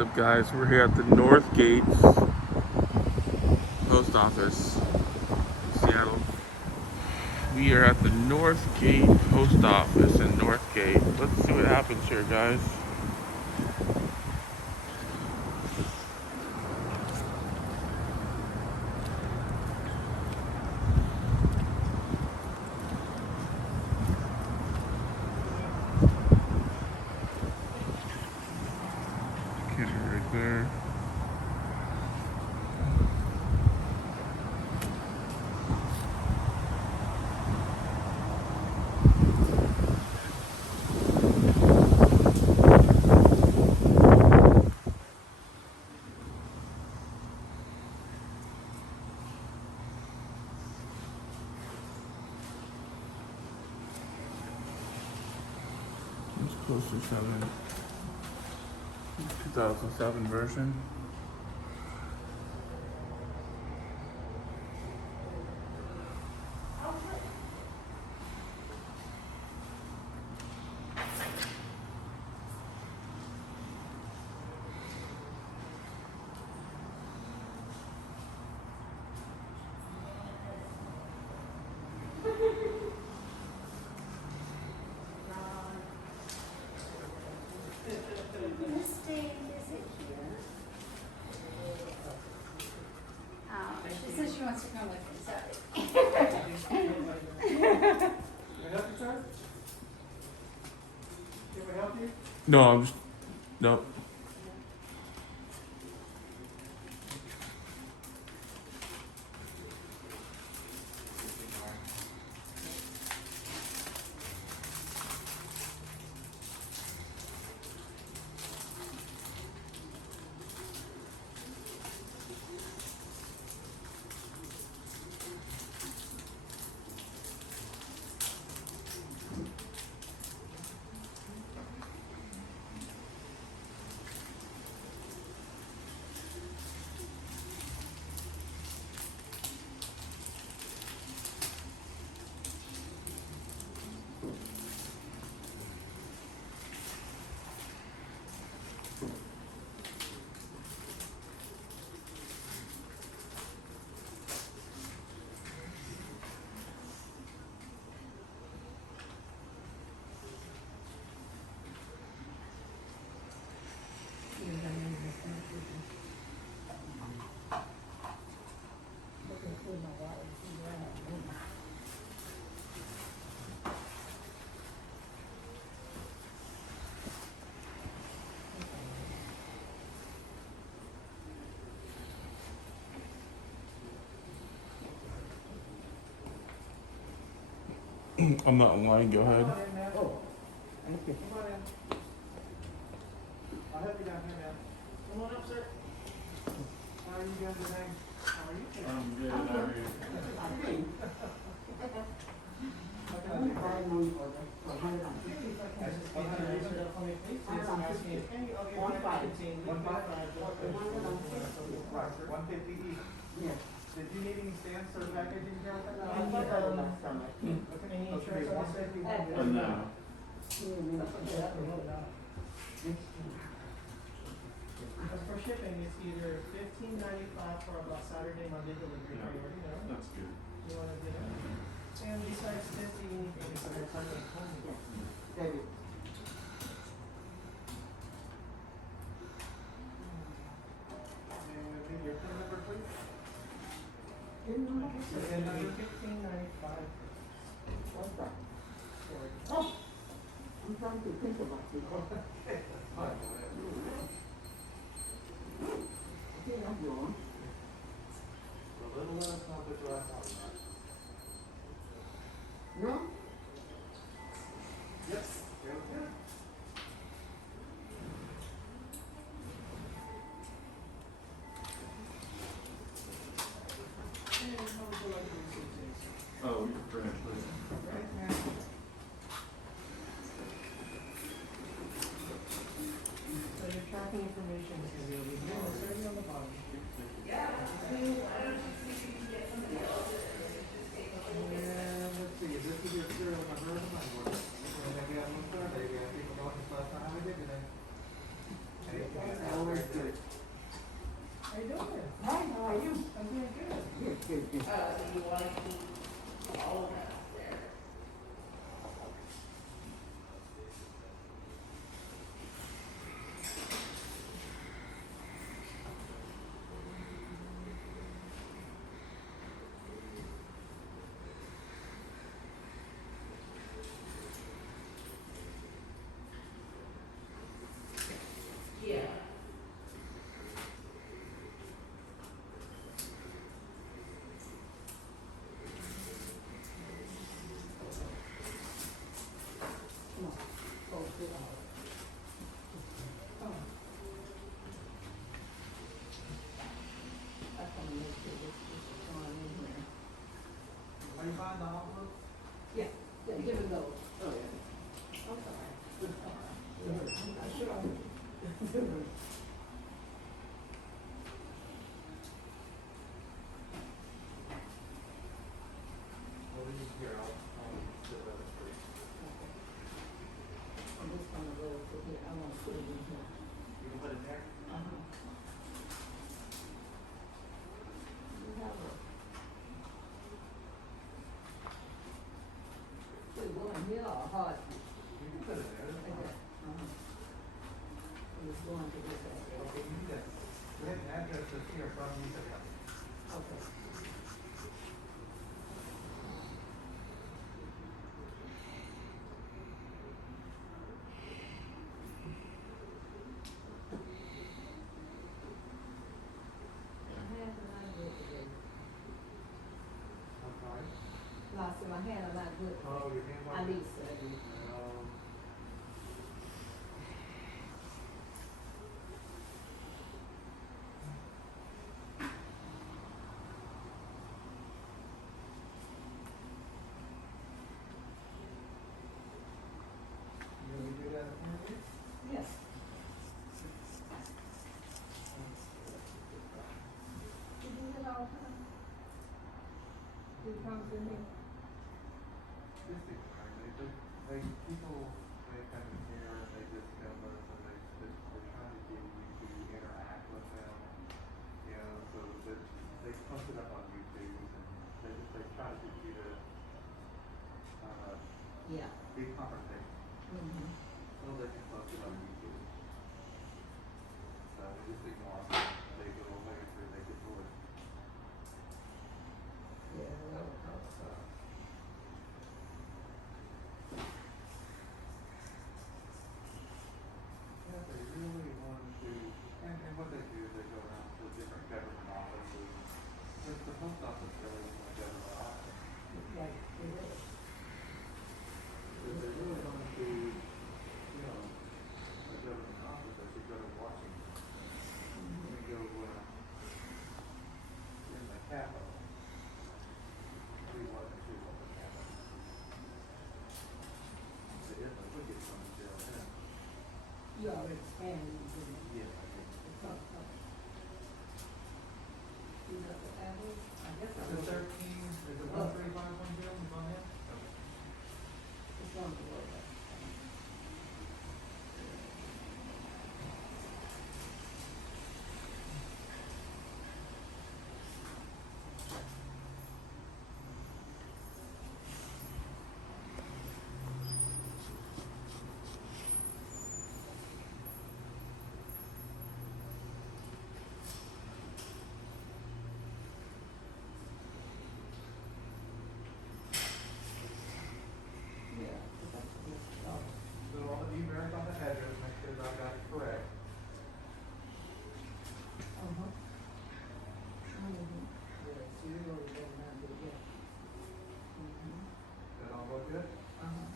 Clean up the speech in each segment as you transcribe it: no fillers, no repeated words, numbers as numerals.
up, guys? We're here at the North Gate Post Office, Seattle. We are at the North Gate Post Office in North Gate. Let's see what happens here, guys. Camera right there. It's close to 2007 version. She says she wants to come with me, sorry. Can I help you, sir? Can we help you? No, I'm just no. I'm not online. Go ahead. Oh, thank you. Come on in. I'll help you down here, man. Come on up, sir. How are you doing today? How are you? I'm good. How are you? Yes. Did you need any stamps or packaging here with that? No. Any insurance on this? No. As for shipping, it's either $15.95 for about Saturday, Monday delivery. Yeah. You already know. That's good. You wanna do that? And besides this, do you need anything besides Sunday? David. And give your phone number, please. Didn't know that. So then number $15.95. What's that? Sorry. Oh, I'm trying to think about it. Okay, that's yours. A little less, not the dry house. No? Yes. Yeah, okay. And how would you like to receive these? Oh, we can finish this. Right. going here or hard? You can put it there. That's Okay. fine. It was going to this area. Okay, you need that. Go ahead and address this here from you. Okay. My hands are not good today. I'm sorry. No, I said my hands are not good. Oh, your hand I need surgery. You want me to do that apparently? Yes. You do it all the time? You come to me? This is right. People, they come in here and they just film us and they're trying to get you to interact with them. You know, so that they post it up on YouTube and they try to get you to, Yeah. be conversational. Mm-hmm. So they can post it on YouTube. So they just ignore them. They go away through, they get bored. Yeah, that would help. So. Yeah, they really want to, and what they do is they go around to different government offices. The post office really isn't a government office. Like, it is. If they really want to, you know, a government office, they should go to Washington. They go, in the Capitol. See what the Capitol. They definitely would get some jail then. You already expanded, you didn't. Yes, I did. You got the average? I guess I The will. 13, is it 135.0, is on there? It's on the road. Yeah. So all of you verify the address, make sure that I got it correct. Uh-huh. Mm-hmm. Yeah, so you're going to go around to it, yeah. Mm-hmm. That all look good? Uh-huh.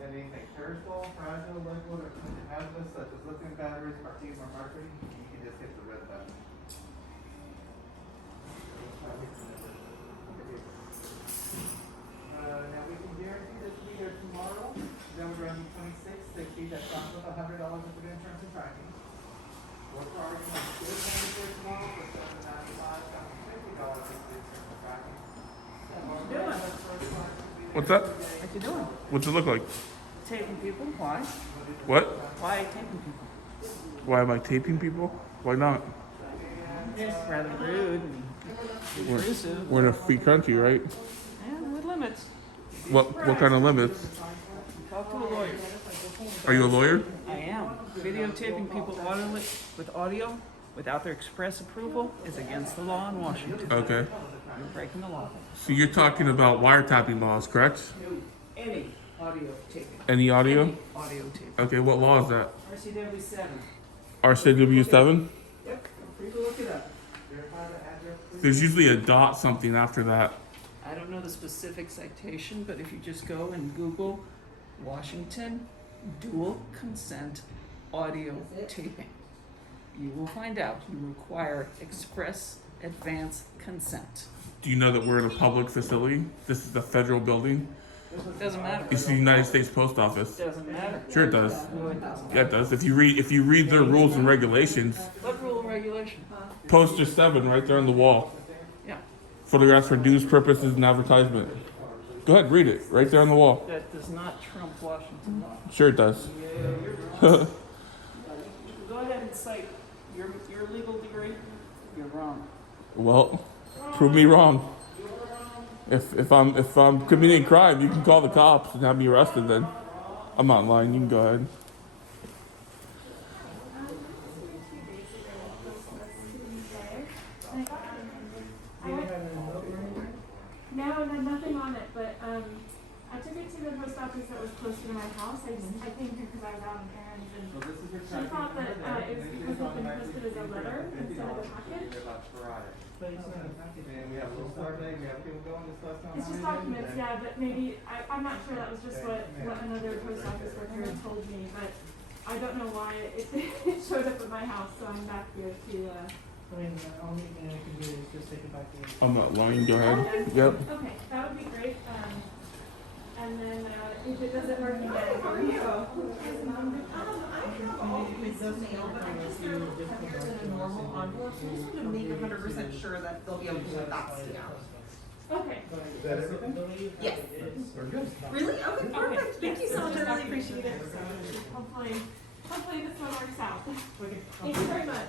Anything perishable, fragile, liquid, or hazardous such as lithium batteries, perfume, or mercury, you can just hit the red button. Now we can guarantee this will be here tomorrow. Then we're running $26.60. That comes with $100 of insurance and tracking. We're charging on the good one here tomorrow for $7.95. Comes with $50 of insurance and tracking. What's that? What you doing? What's it look like? Taping people? Why? What? Why taping people? Why am I taping people? Why not? It's rather rude and intrusive. We're in a free country, right? And with limits. What kind of limits? Talk to a lawyer. Are you a lawyer? I am. Videotaping people with audio without their express approval is against the law in Washington. Okay. You're breaking the law. So you're talking about wiretapping laws, correct? Any audio taping. Any audio? Any audio taping. Okay, what law is that? RCW 7. RCW7? Yep. Free to look it up. There's usually a dot something after that. I don't know the specific citation, but if you just go and Google Washington dual consent audio taping, you will find out you require express advance consent. Do you know that we're in a public facility? This is a federal building. Doesn't matter. It's the United States Post Office. Doesn't matter. Sure it does. No, it doesn't. Yeah, it does. If you read their rules and regulations, What rule and regulation? poster 7 right there on the wall. Yeah, Photographs for news purposes and advertisement. Go ahead, read it. Right there on the wall. that does not trump Washington law. Sure it does. Go ahead and cite your legal degree. You're wrong. Well, prove me wrong. If I'm committing a crime, you can call the cops and have me arrested then. I'm not lying, you can go ahead. No, nothing on it, but I took it to the post office that was closer to my house. I came here because I was out on errands, and she thought that it was because it had been posted as a letter instead of a package. But it's not a package. And we have little survey, we have people going to stuff. It's just documents, yeah, but maybe, I'm not sure, that was just what another post office worker had told me, but I don't know why it showed up at my house, so I'm back here to, I mean, the only thing I can do is just take it back to you. I'm not lying, go ahead. Yep. okay, that would be great, and then, if it doesn't work again, how are you? I have all of this mail, but I just have heavier than a normal envelope, so I just want to make 100% sure that they'll be okay with that stamp. Okay. Is that everything? Yes. We're good. Really? Okay, perfect. Thank you so much. I really appreciate it. So hopefully this one works out. Okay. Thank you very much.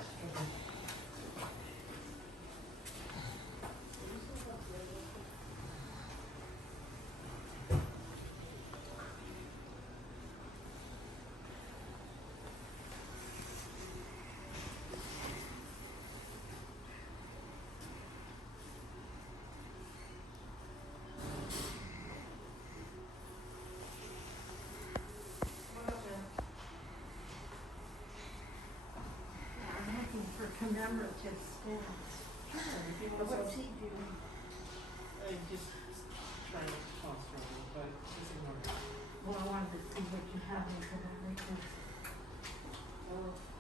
I'm looking for commemorative stamps. What's he doing? I just trying to toss from it, but just ignore it. Well, I wanted to see what you have in commemorative.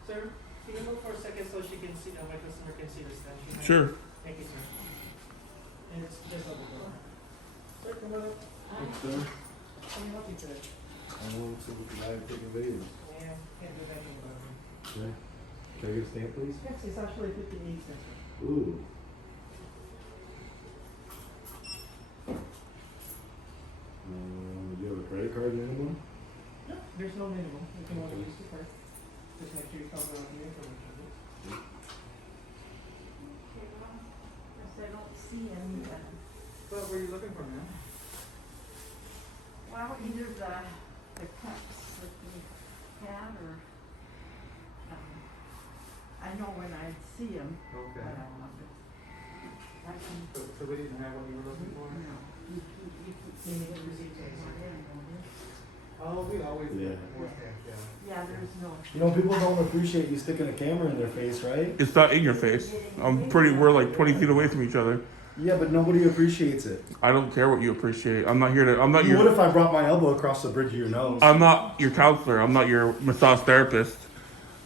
Sir, can you move for a second so she can see, my customer can see the stamp? she has? Sure. Thank you, sir. And it's just over there. Sir, come on up. Sir, Can you help me today? I want to see what the guy taking videos. Yeah, can't do anything about it. Okay. Can I get a stamp, please? Yes, it's actually 58 cents. Ooh. Do you have a credit card anymore? No, there's no minimum. You can only use the card. Just make sure you cover all the information. Okay, well, guess I don't see any, What were you looking for, ma'am? well, either the cups that we had or, I know when I see them, but Okay. I want it. I can, So we didn't have what you were looking for? no, you You need the receipt, take sir. one in, don't you? Oh, we always Yeah. get more stamps, yeah. Yeah, there's no. You know, people don't appreciate you sticking a camera in their face, right? It's not in your face. We're like 20 feet away from each other. Yeah, but nobody appreciates it. I don't care what you appreciate. I'm not You your would if I brought my elbow across the bridge of your nose. I'm not your counselor. I'm not your massage therapist.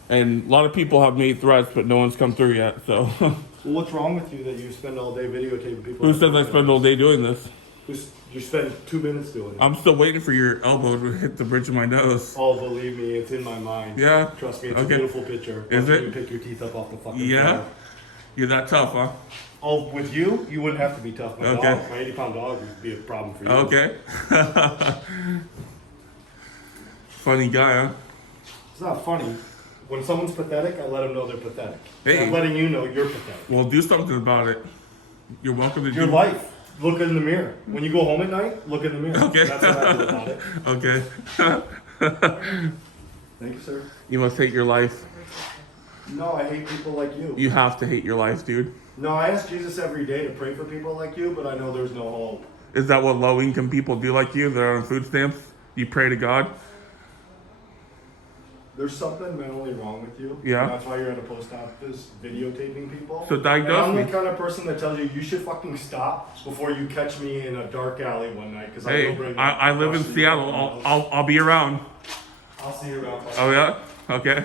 And a lot of people have made threats, but no one's come through yet. So, Well, what's wrong with you that you spend all day videotaping people? who says I spend all day doing this? You spend 2 minutes doing it. I'm still waiting for your elbow to hit the bridge of my nose. Oh, believe me, it's in my mind. Yeah. Trust me, it's Okay. a beautiful picture. Is Once it? You pick your teeth up off the fucking Yeah. floor. You're that tough, huh? Oh, with you wouldn't have to be tough. My Okay. dog, my 80-pound dog would be a problem for you. Okay. Funny guy, huh? It's not funny. When someone's pathetic, I let them know they're pathetic. Hey. I'm letting you know you're pathetic. Well, do something about it. You're welcome to Your do. life. Look in the mirror. When you go home at night, look in the mirror. Okay. That's what I do about it. Okay. Thank you, sir. You must hate your life. No, I hate people like you. You have to hate your life, dude. No, I ask Jesus every day to pray for people like you, but I know there's no hope. Is that what low income people do like you? They're on food stamps? You pray to God? There's something mentally wrong with you. Yeah. And that's why you're at a post office videotaping people. So And diagnose I'm me. the kind of person that tells you should fucking stop before you catch me in a dark alley one night. Because I Hey, will bring. I live in I'll see you Seattle. around. I'll be around. I'll see you around. Oh yeah? Okay.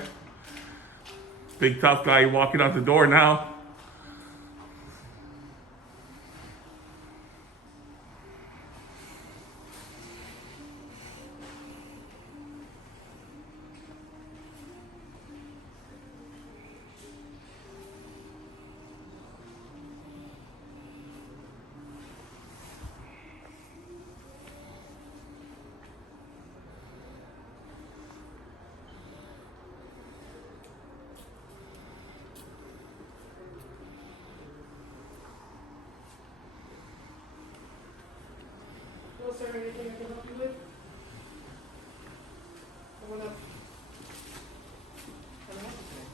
Big tough guy walking out the door now. is there anything I can help you with? Come on up. Can I help you today?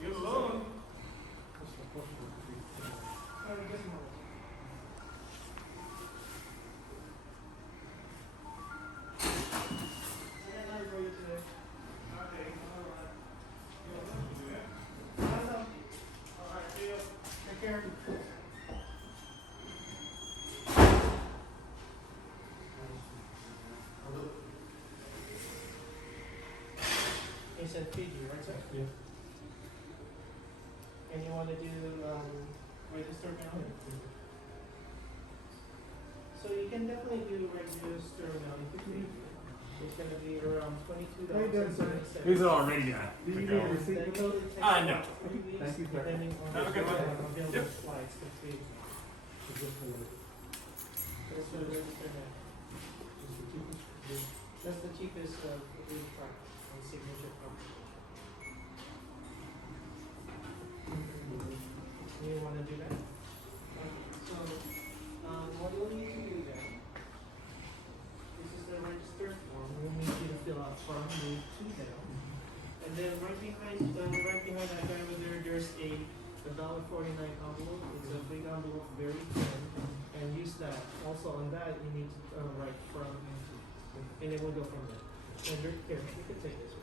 You're alone. Just a moment. I got nothing for you today. Okay, alright. Alright, see you. Take care. You said Fiji, right, sir? Yeah. And you want to do register now? So you can definitely do register now if you think. It's going to be around $22. He's already done. Then it'll take No. about 3 weeks, Thank you, sir. depending on Have a the good one. available Yep. flights to Fiji. That's for the register now. That's the cheapest route price on signature property. You want to do that? Okay, so, what we'll need to do then, this is the register form, we'll need you to fill out from move to down. And then right behind that guy over there, there's a $1.49 envelope, it's a big envelope, very thin, and use that. Also on that, you need to, write from, and then we'll go from there. And here, you can take this one.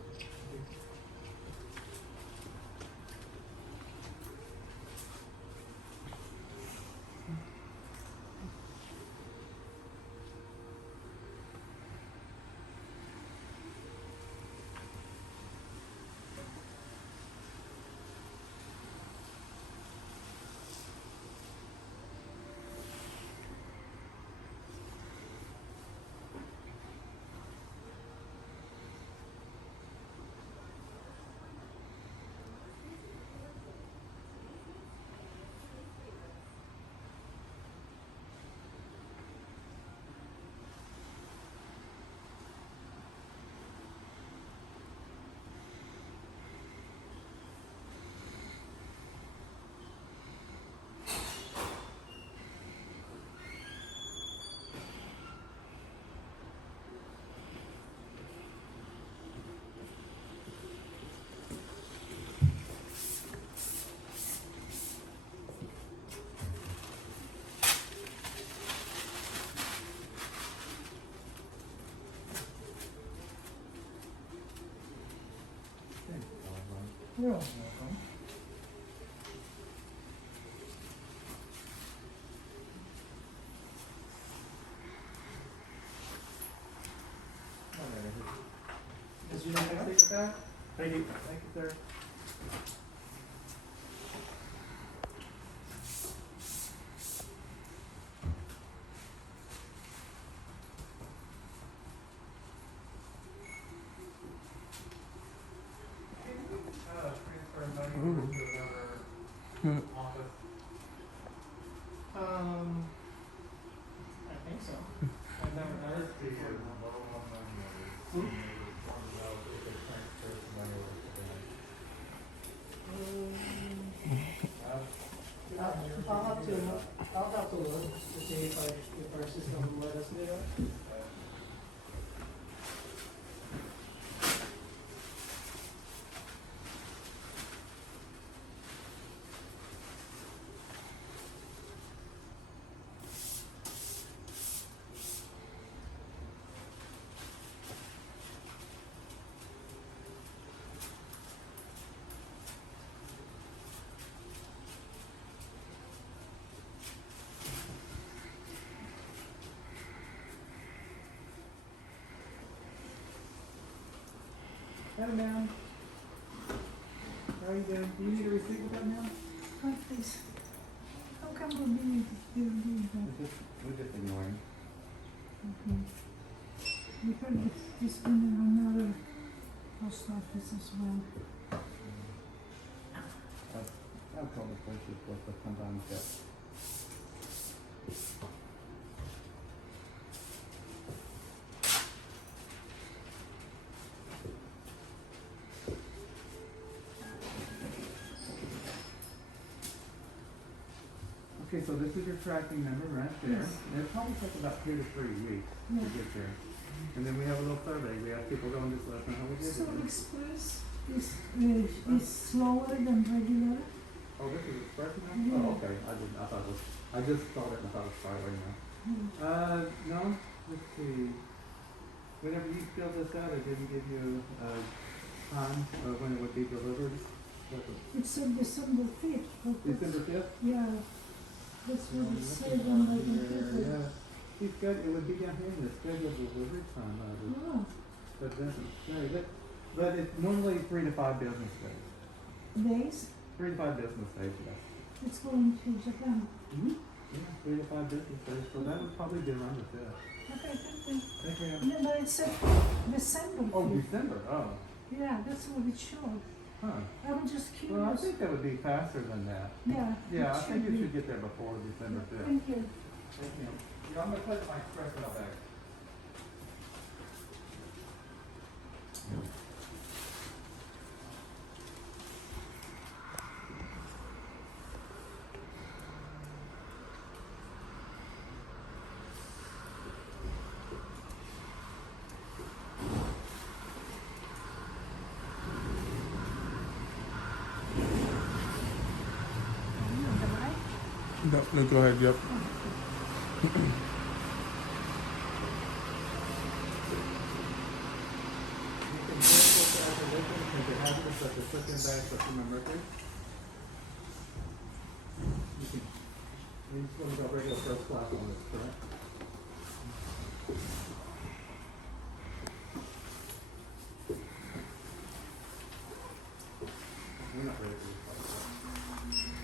You're welcome. Does you know how to take it back? Thank you. Thank you, sir. Transfer money to another office. I think so. I've never done it before. I'll have to look to see if our system will let us do that. Hey, ma'am. How are you doing? Do you need a receipt with that, ma'am? Oh, please. How come we're doing that? We're just ignoring. Okay. We heard this one in another post office as well. I've called the places, but sometimes get. Okay, so this is your tracking number right there. Yes. And it probably takes about 2 to 3 weeks Yeah. to get there. And then we have a little survey. We have people go and just let us know how we did So it. express is slower than regular? Oh, this is express now? Yeah. Oh, okay. I just saw it and I thought it was Friday now. No. Let's see. Whenever you filled this out, it didn't give you a time of when it would be delivered. It said December 5th. But December 5th? yeah. That's what it said on my computer. Yeah. He's got, it would be down here in the scheduled delivery time. Oh, But it doesn't say. But it's normally 3 to 5 business days. days? 3 to 5 business days, yes. It's going to Japan. Yeah, 3 to 5 business days. So that would probably be around the 5th. Okay, thank you. Thank you. Yeah, but it said December 5th. Oh, December. Oh. Yeah, that's what it showed. Huh. I'm just curious. Well, I think that would be faster than that. Yeah. Yeah, I it think should you be. should get there before December 5th. Thank you. Thank you. Yeah, I'm going to put my express out back. No, go ahead. Yep. You can verify the acquisition if it happens at the second day of September Mercury. You just want to go regular first class on this, correct? We're not ready for this class.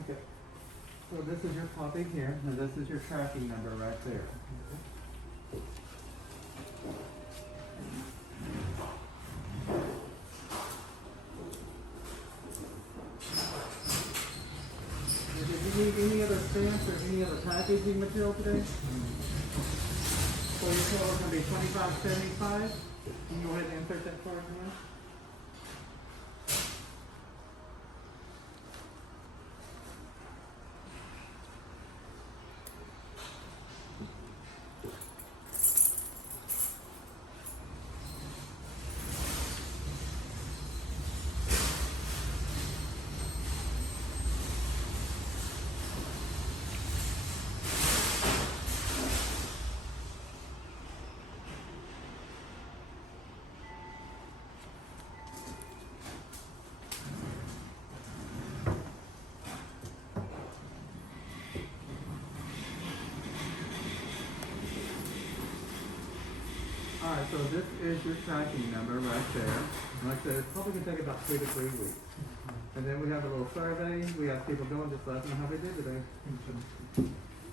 Okay. So this is your copy here, and this is your tracking number right there. Did you need any other stamps or any other packaging material today? So your total is gonna be $25.75. Can you go ahead and insert that card in? Alright, so this is your tracking number right there. Like I said, it's probably gonna take about 2 to 3 weeks. And then we have a little survey. We have people go and just let them know how they did today.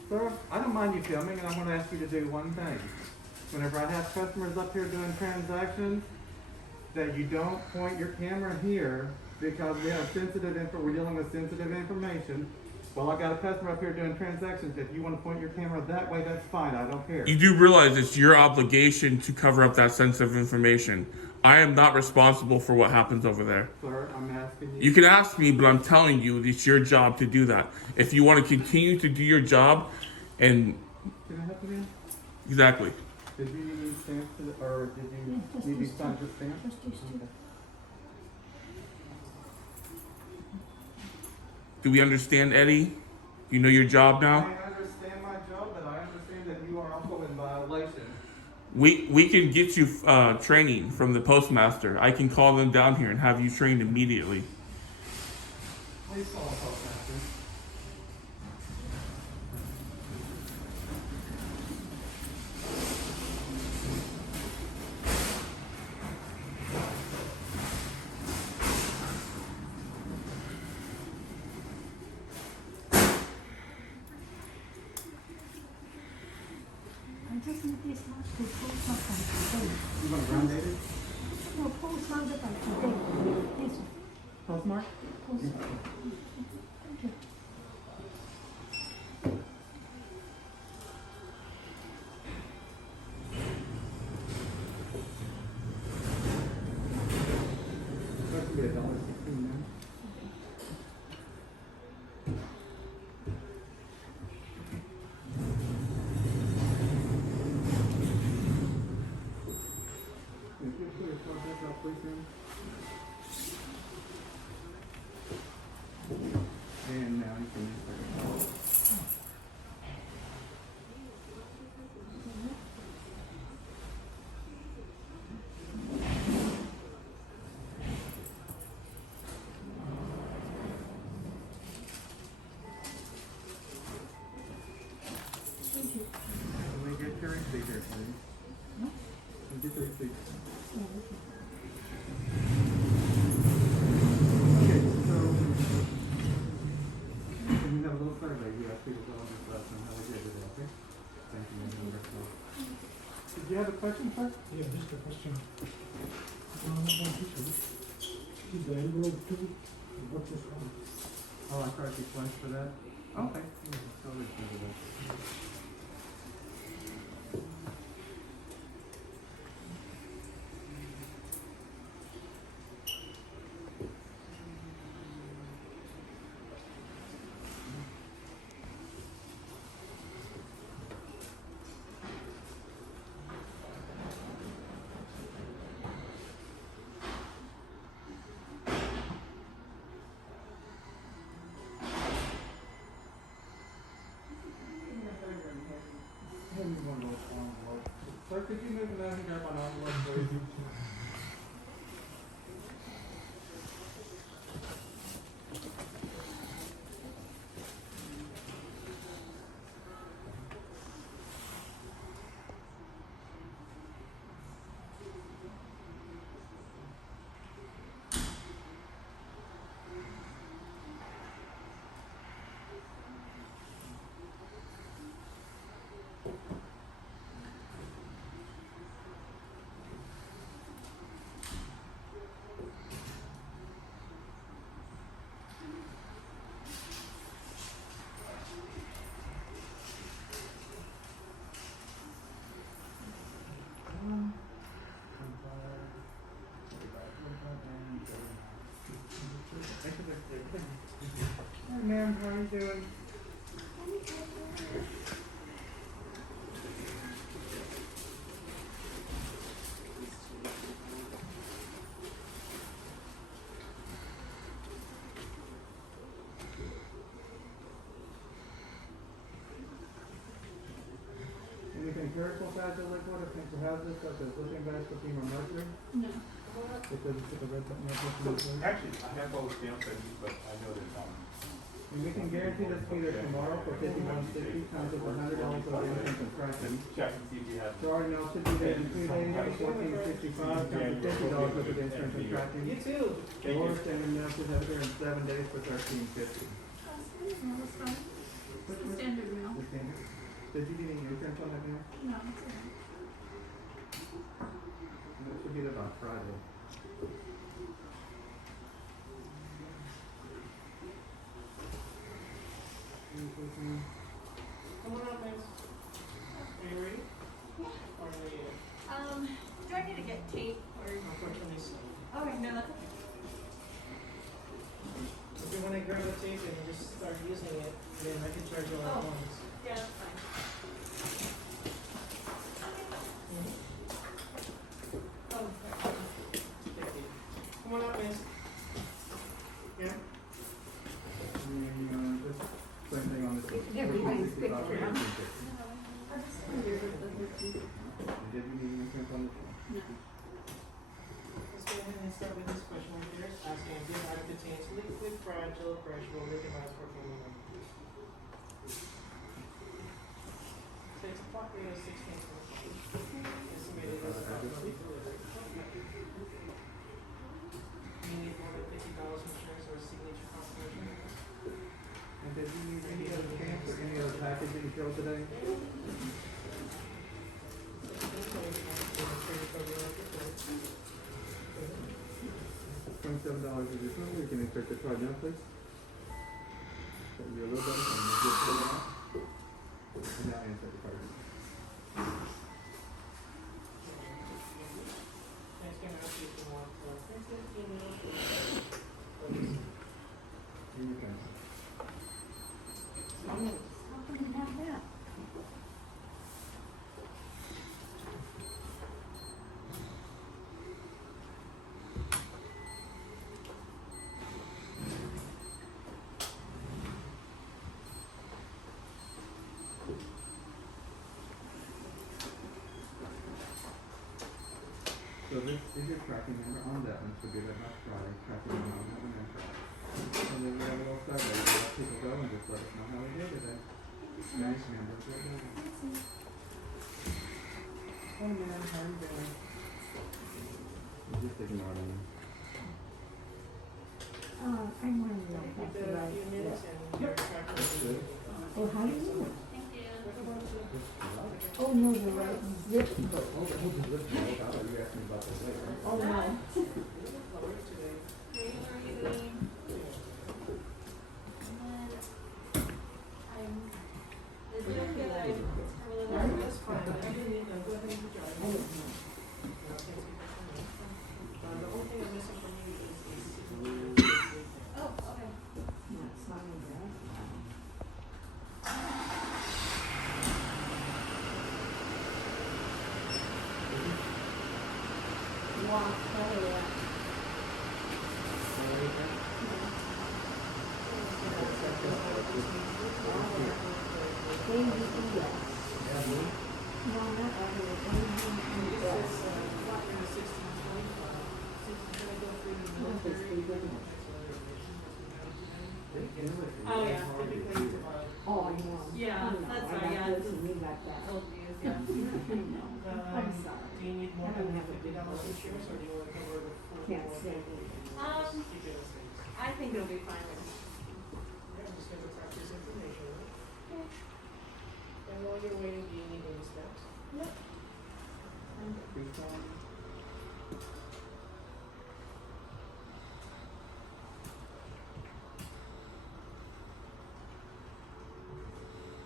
Sir, I don't mind you filming, and I'm gonna ask you to do one thing. Whenever I have customers up here doing transactions, that you don't point your camera here because we have we're dealing with sensitive information. Well, I got a customer up here doing transactions. If you want to point your camera that way, that's fine. I don't care. You do realize it's your obligation to cover up that sensitive information. I am not responsible for what happens over there. Sir, I'm asking you. You can ask me, but I'm telling you, it's your job to do that. If you want to continue to do your job, and Can I help you again? exactly. Did you need stamps or did you Just need these these signs two. of stamps? Just these two. Okay. Do we understand, Eddie? You know your job now? I understand my job, but I understand that you are also in violation. We can get you training from the postmaster. I can call them down here and have you trained immediately. Please call the postmaster. I just need this much to put something today. You want to ground date it? No, post sounds like today. Yes, sir. Postmark? Post. Thank you. That should be $1.16 now. If you put your contact out, please, ma'am. And now you can start your call. Thank you. Can we get your receipt here, please? No? Can we get the receipt? Yeah, okay. Okay, so we have a little survey. We ask people to go on this lesson how they did today, okay? Thank you, Mr. Russell. Did you have a question, sir? Yeah, just a question. Is the envelope too? What is on? Oh, I tried to explain for that. Okay. So we can do that. Sir, could you move down and grab my envelope, please? Hi, ma'am, how are you doing? Anything critical, fragile, liquid, or potential hazardous, such as lithium, vaseline, or mercury? No. Because it's a red button, Actually, I have all the stamps I need, but I know there's not. And we can guarantee this to be there tomorrow for $51.60, comes with $100 of insurance and tracking. Check and see if you have. Sorry, no, it should be there in 2 days, $14.65, comes with $50 worth of insurance and tracking. You too. Or standard mail should have it there in 7 days for $13.50. No, that's fine. It's the standard mail. The standard. Did you get any insurance on that mail? No, it's okay. It should be there by Friday. Come on up, miss. Are you ready? Or are you? Do I need to get tape or? Unfortunately, so. Okay, no, that's okay. If you want to grab the tape and just start using it, then I can charge you all at once. Yeah, that's fine. Oh, sorry. Come on up, miss. Yeah. And, just same thing on this one. Everybody's picking $14.65 for around. $13.50. Did you need insurance on this one? No. Let's go ahead and start with this question right here. Asking if this item contains liquid, fragile, pressure, or liquidized portfolio. So it's a plot rate of 16. Estimated as approximately delivered. You need more than $50 insurance or signature confirmation. And did you need any other stamps or any other package that you filled today? this one, you can insert the card now, please. So you're a little better, and you just pull it out. And now insert the card. Next can ask you if you want printed email or And you can. How come you have that? So this is your tracking number on that one, so give it about Friday, tracking number on that one and try. And then we have a little survey, we let people go and just let us know how we did today. Thanks, members, well done. Oh man, how are you doing? You just ignore them. I'm wondering if keep that's it a right. few minutes and your tracker will be. Oh, how do you do it? Thank you. Oh, no, you're right, zip code. Oh, the whole zip code, I thought you asked me about that later. Oh, no. Lower today. Hey, how are you doing? Is it okay that I have a little bit of That's fine, I didn't need them, go ahead and put your I item. don't know. The only thing I'm missing from you is Oh, okay. No, it's not in there. Walk, oh, yeah. ABES. No, not ABES. Oh, yeah, typically tomorrow. Oh, I know. Yeah, I know. that's I right, got yeah, this it's and you got that. Old news, I yeah. know. I'm sorry. Do you need more I don't than have a big $50 one. insurance, or do you want to cover the full? Can't full say. Keep it the same. I think it'll be fine. Yeah, I'm just gonna track this information. And while you're waiting, do you need any steps?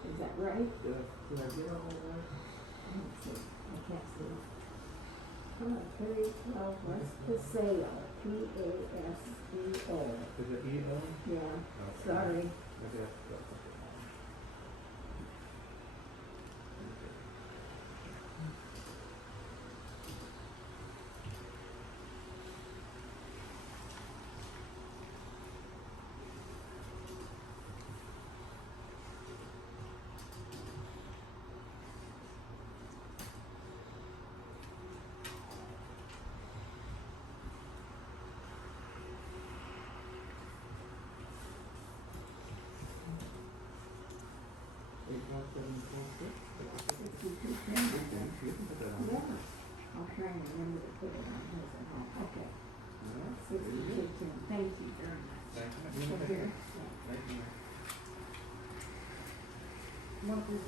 Is that right? Did I get all that? I don't see. I can't see. Terry 12 West Paseo, Paseo. Is it E-O? Yeah, sorry. Okay, that's okay. Yeah, I'll try and remember to put it on his at home. Okay. 6210. Thank you very much. Up here? Come on, please.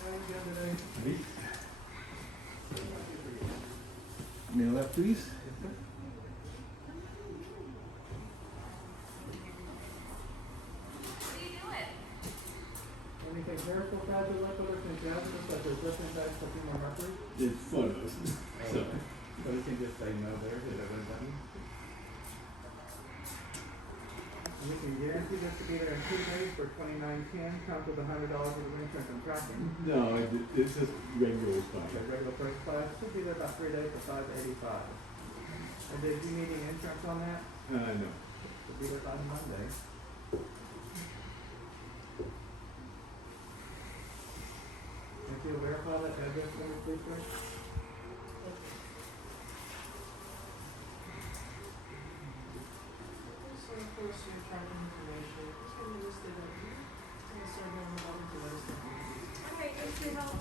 How are you doing today? Mail that, please. Anything miracle bad to look over from Jasmine, such as lifting bags for more mercury? It's photos. So you can just say no there, hit that one button. And we can guarantee this to be there in 2 days for $29.10, comes with $100 of insurance and tracking. No, it's just regular stuff. Okay, regular first class, should be there about 3 days for $585. And did you need any insurance on that? No. Should be there by Monday. If you'll verify that address for me, please, sir? So of course, your tracking information is going to be listed up here. It's going to serve on the bottom to let us know. Okay, thanks for your help.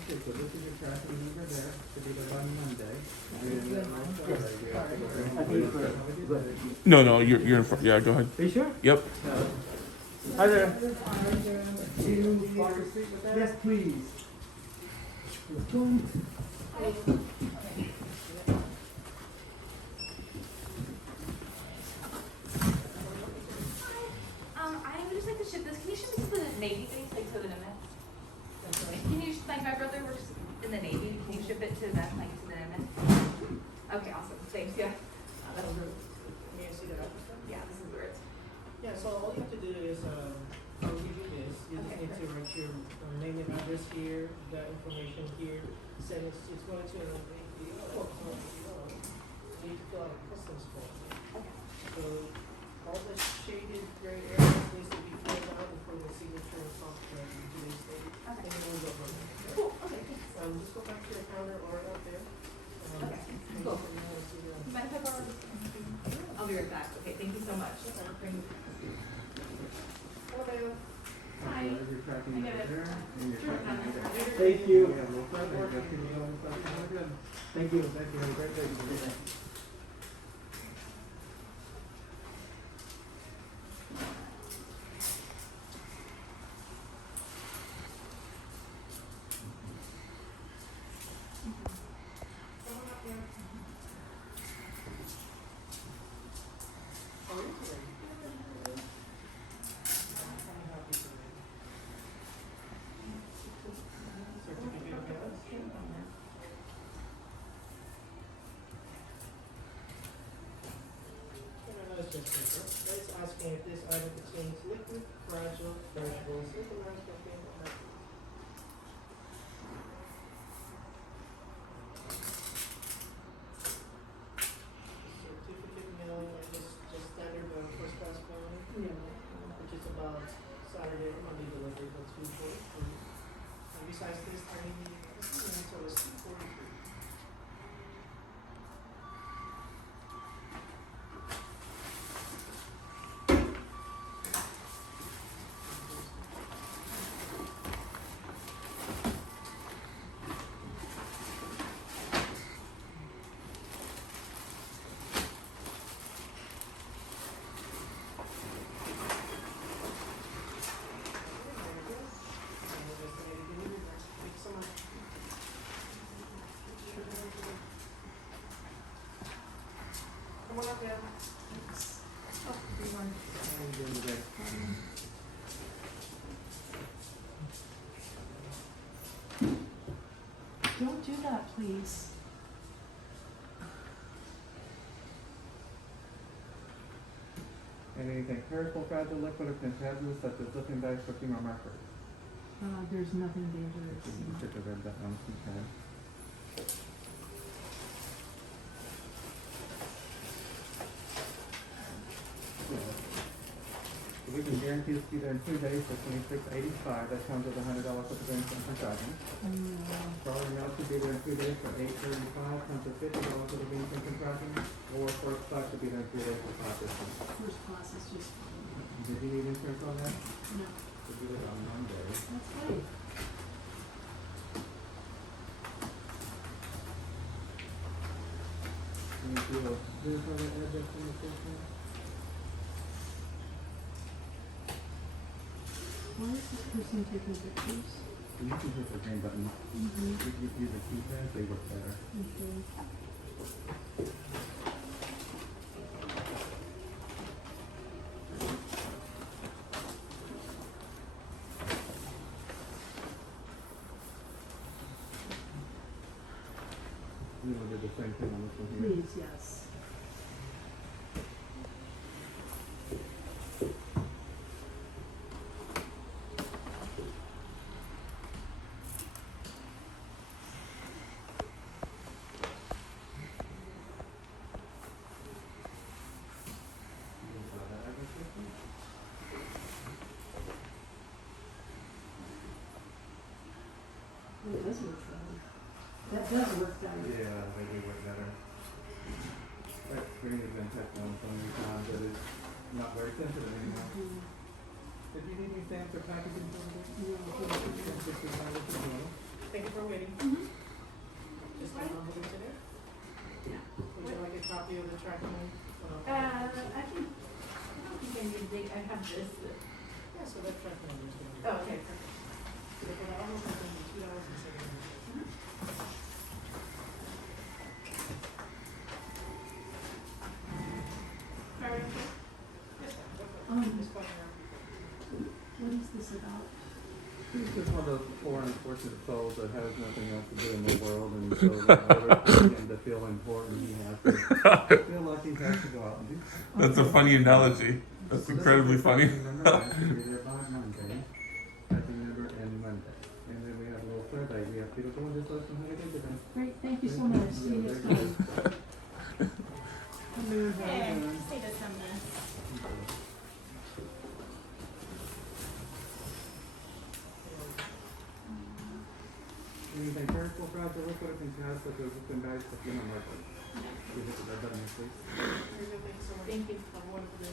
Okay, so this is your tracking number there, should be there by Monday. And No, you're in front. Yeah, go ahead. Are you sure? Yep. Hi there. Yes, please. I would just like to ship this. Can you ship it to the Navy, please? Like to the Nimitz? Can you, like, my brother works in the Navy. Can you ship it to them, like to the Nimitz? Okay, awesome. Thanks, yeah. That'll do. May I see the address? Yeah, this is where it's. Yeah, so all you have to do is, I'll give you this, you just Okay, need to write your name and address here, the information here, send it, it's going to an APO, you need to fill out a customs form. Okay. So, all the shaded gray areas needs to be filled out before the signature and software to today's date. Okay. And then we'll go from there. Cool. Okay, thanks. Just go back to your counter or out there. Okay, cool. You mind if I borrow this? I'll be right back. Okay, thank you so much. Hello. Hi. Your tracking I get number it. there, and your Sure. tracking number. Thank you. We have a little survey, just give me all the stuff, and we're good. Thank you. Thank you, have a great day. It's asking if this item contains liquid, fragile, perishables, synchronized cocaine, or not. Certificate mailing, I just standard first class mailing, which is about Saturday, Monday delivery, but 243. And besides this, I need, so it's 243. Come on up, man. Oh, good one. How are you doing today? Don't do that, please. And anything perishable, fragile, liquid, or contagious, such as lifting bags, cooking, or markers. There's nothing dangerous. You should have read that one, okay. So we can guarantee this to be there in 2 days for $26.85. That comes with $100 for the insurance and charging. Following else should be there in 2 days for $835. Comes with $50 for the insurance and charging. Or first class should be there in 3 days for $5. First class is just fine. Did you need insurance on that? No, Should be there on Monday. that's fine. Can you do a verify that address in the system? Why is this person taking pictures? You can hit the green button. Mm-hmm. If you use the keypad, they work better. Okay. We will do the same thing on this one here. Please, yes. Verify that address with me. That does work better. That does work better. Yeah, they do work better. That screen has been touched on so many times that it's not very sensitive anymore. Mhm. Did you need any stamps or packaging for this? No, Thank you for waiting. Mm-hmm. Just hold on to it. Yeah. Would you like a copy of the tracking? I don't think I need a date. I have this. Yeah, so that tracking number is gonna be. Oh, okay, perfect. So for the auto, it's gonna be $2.70. Sorry. Yes, ma'am. Just call me around. What is this about? He's just one of those poor unfortunate souls that has nothing else to do in the world, and so in order for him to feel important, he has to feel like he has to go out and do something. That's a funny analogy. That's So this incredibly is the funny. tracking number. That should be there by Monday. Tracking number and Monday. And then we have a little survey. We have people going, just let us know how they did today. Great, thank you so much. See you next time. Save us some this. Anything careful, fragile, liquid, and cast, such as liquid dice, but you're not marking. Give it to that button, please. Very good, thank you so much. Thank you. Have a wonderful day.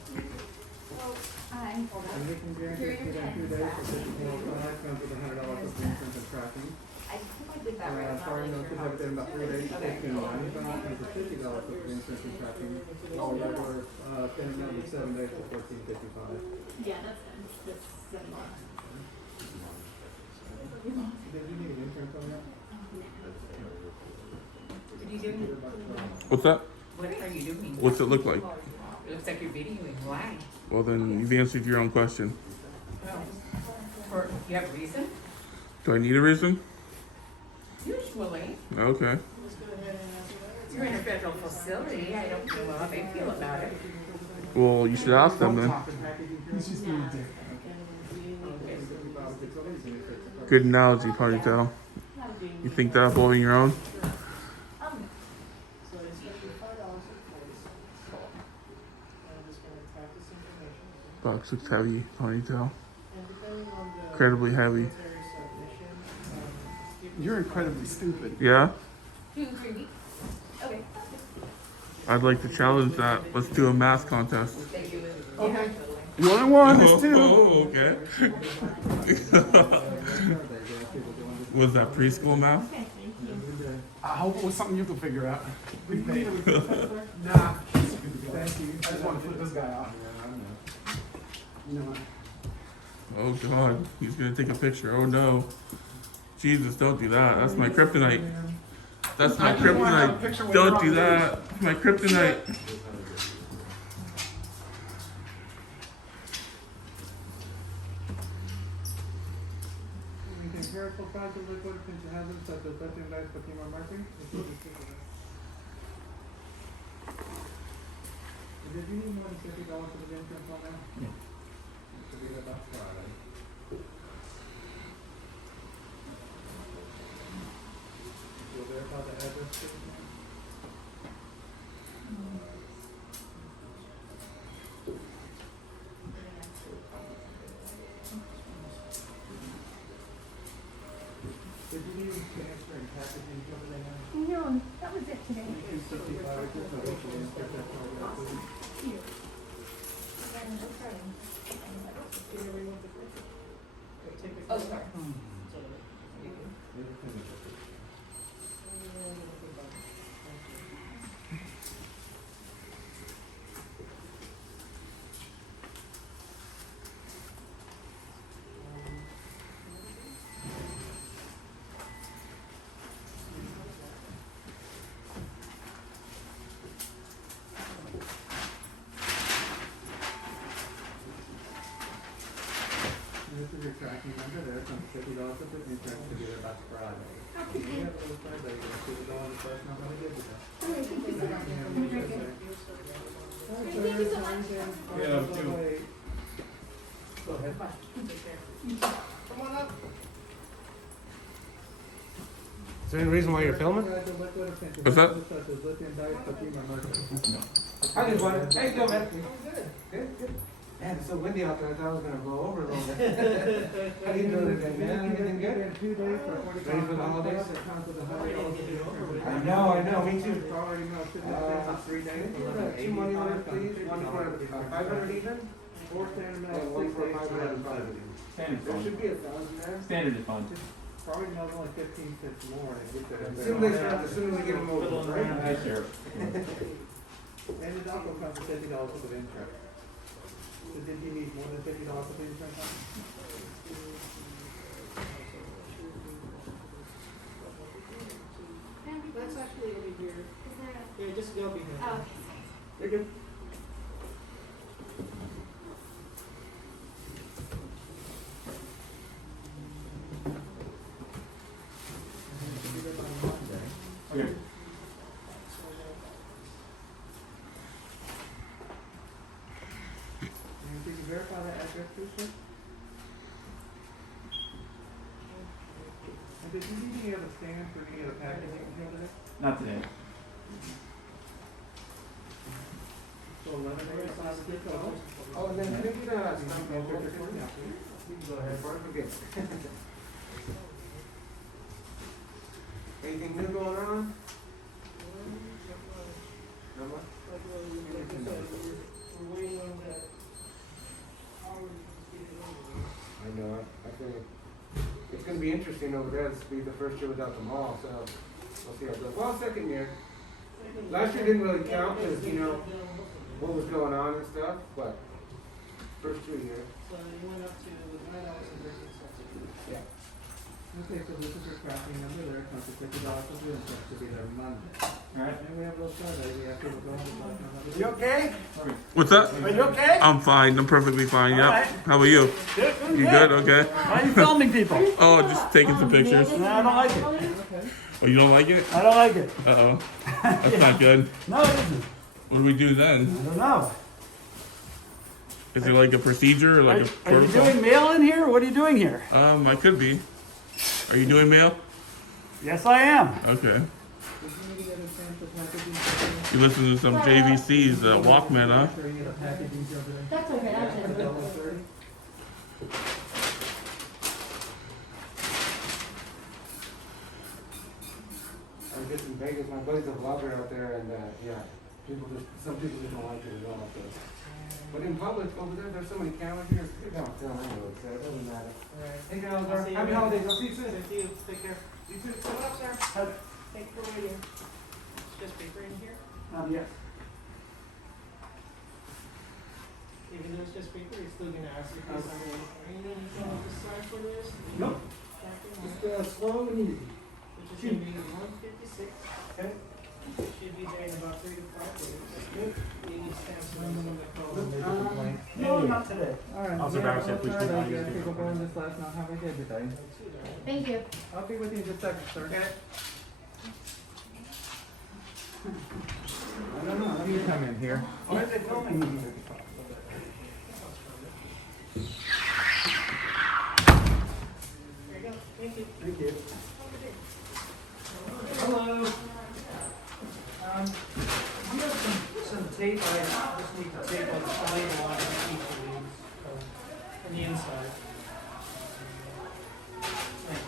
Hi. And we can guarantee that 2 days for 50 comes with $100 of insurance and tracking. I think I did that right. I'm not Foreign really notices sure. have been about 3 days, Okay. 15.95 comes with $50 of insurance and tracking. Or regular, 10 another 7 days for $14.55. Yeah, that's fine. That's $7. Did you need an insurance on that? What are you doing? What's that? What are you doing? What's it look like? It looks like you're videoing. Why? Well, then you've answered your own question. For, you have a reason? Do I need a reason? Usually. Okay. You're in a federal facility. I don't know how they feel about it. Well, you should ask them then. Good analogy, Ponytail. You think that blowing your own? So it's gonna be $5 for this. I'm just gonna type this information. Box looks heavy, Ponytail. And depending on the Incredibly heavy. military submission, You're incredibly stupid. Yeah? 2-3 weeks. Okay. I'd like to challenge that. Let's do a math contest. They do it. Okay. You only one, it's two. Oh, okay. Was that preschool math? Okay, thank you. I hope it was something you could figure out. Nah. Thank you. I just want to flip this guy off. You know what? Oh god, he's gonna take a picture. Oh no. Jesus, don't do that. That's my kryptonite. That's my I just wanna have a kryptonite. picture with Don't her do on that. My kryptonite. Anything careful, fragile, liquid, pinch of hazard, such as lithium dice, but more marking. Did you need more than $50 for the insurance on that? Yeah. It should be about Friday. You'll verify the address, please? Did you need transfer and packaging over there now? No, that was it today. 265, just so we can insert that part of that, please. Here. Oh, sorry. This is your tracking number there, it's on $50 of the insurance to be there by Friday. Okay, We have a little survey, you'll see the dollar first, not how we did with that. all right, thank you so much. Have a great day. Thank you so much. Yeah, too. Go ahead. Come on up. Is there any reason why you're filming? What's that? Hi, good morning. How you doing, man? Good, good. Man, it's so windy out there. I thought I was gonna blow over a little bit. How you doing today, man? Everything good? Ready for the holidays? I know. Me too. 3 days. 2 money orders, please. One for 500 even? 4 standard mail. And one for 570. There should be 1,000 there. Standard is fine. Probably mail's only 15 cents more and get that. As soon as we get them over, right? Yes, sir. And it also comes with $50 worth of interest. So did you need more than $50 to pay the $10,000? That's actually over here. Is there a? Yeah, just go behind. Oh, okay. You're good. Okay. And can you verify that address, please, sir? And did you need any other stands for any other packaging here today? Not today. So 11 a.m. size of the call. Oh, and then maybe the You can go ahead, Bart. Okay. Anything new going on? No more? Like I said, we're waiting on that. I know, I think it's gonna be interesting over there. This will be the first year without the mall, so we'll see how it goes. Well, second year. Last year didn't really count because, you know, what was going on and stuff, but first 2 years. So you went up to $9 and 13 cents. Yeah. Okay, so this is your tracking number there, it comes to $50 for doing so to be there Monday. Alright. And we have a little survey, we have people going to You okay? What's that? Are you okay? I'm fine. I'm perfectly fine. Yep. Alright. How about you? Good, You good? Okay. Why are you filming people? Oh, just taking some pictures. No, I don't like it. Okay. Oh, you don't like it? I don't like it. Uh oh. That's not good. No, it isn't. What do we do then? I don't know. Is there like a procedure or like a Are you protocol? doing mail in here? What are you doing here? I could be. Are you doing mail? Yes, I am. Okay. Did you need any other stamps or packaging for You listen to some JVC's Walkman, huh? or any other packaging for today? That's okay, that's it. $1.30. I was just in Vegas, my buddy's a vlogger out there, and yeah, some people just don't like it at all. So. But in public, over there, there's so many cameras here, they don't film anyway, so it doesn't matter. Alright. Hey, I'll guys, see you happy later. holidays, I'll see you soon. Thank you. Take care. You too. Come up, sir. Thank you for waiting. Just paper in here? Yes. Even though it's just paper, he's still gonna ask you for something. Are you gonna need to sign for this? Nope. Just slow and easy. Which is gonna be 156. Okay. Should be there in about 3 to 5 days. You need stamps and No, not today. Alright. Also, Barry said please do not use People people. going this last night, have a good day. Thank you. I'll be with you in just a second, sir. Okay. I don't know, let me come in here. Why is it filming? There you go. Thank you. Thank you. Hello. We have some tape, I just need to tape a label on each of these, on the inside. Thank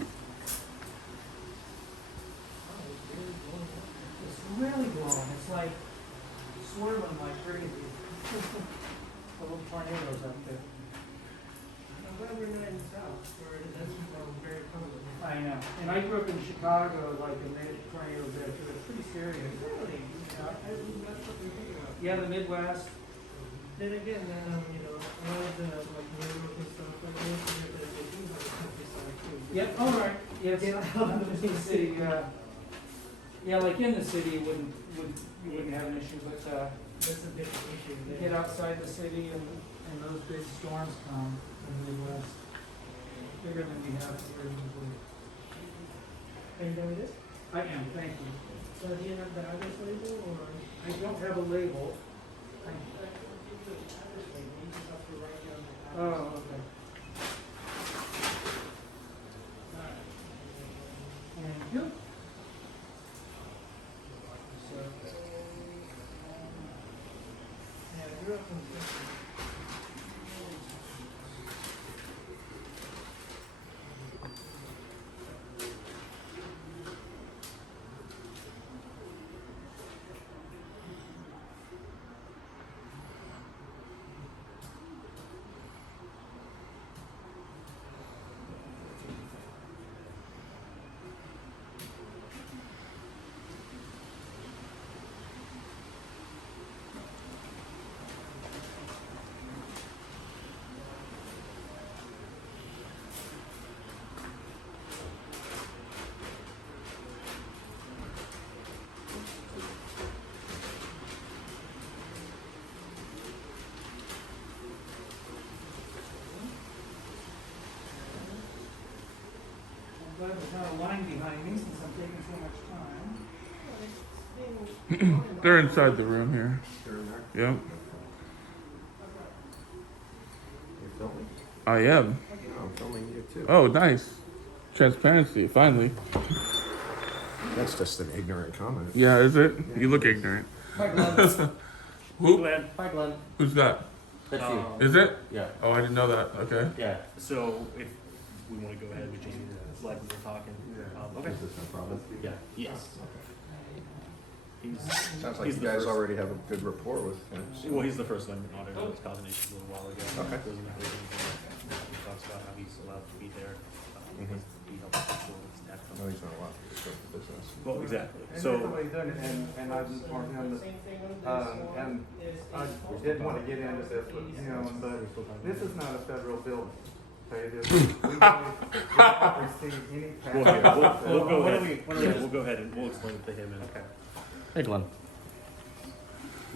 you. It's really blowing, it's like swirling like crazy. The little tornadoes up there. I'm glad we're not in the south, where it is very cold. I know, and I grew up in Chicago, like, and they had tornadoes there, so it's pretty serious. Really? Yeah, that's what we think about. Yeah, the Midwest. Then again, you know, a lot of the, like, New York and stuff like this, and they do have a countryside too. Yep, all right, yes. In the city, yeah, like in the city, you wouldn't have an issue, but, that's a different issue. You get outside the city and those big storms come in the Midwest, bigger than we have here usually. Are you done with this? I am, thank you. So do you have the address label, or? I don't have a label. I can give you the address label, you just have to write down the address. Oh, okay. Alright. Thank you. So, yeah, you're up in Texas. there's not a line behind me since I'm taking so much time. They're inside the room here. Yep. You're filming? I am. I'm filming you too. Oh, nice. Transparency, finally. That's just an ignorant comment. Yeah, is it? You look ignorant. Hi, Glenn. Who? Hi, Glenn. Who's that? That's you. Is it? Yeah. Oh, I didn't know that. Okay. Yeah. So if we want to go ahead, we just like we were talking. Okay. Is this no problem? Yeah. Yes. Sounds like he's you the guys first- already have a good rapport with him. Well, he's the first amendment auditor that was causing issues a little while ago. Okay. Goes into everything. He talks about how he's allowed to be there. Mhm. He helps control his tax. No, he's not allowed to disrupt the business. Well, exactly. And So. that's what he's doing, and I've informed him that, and I didn't want to get into this, but, you know, but this is not a federal building. Okay, this, we don't receive any tax. We'll go What ahead. do we- what do Yeah, we- we'll go ahead and we'll explain it to him and. Hey, Glenn.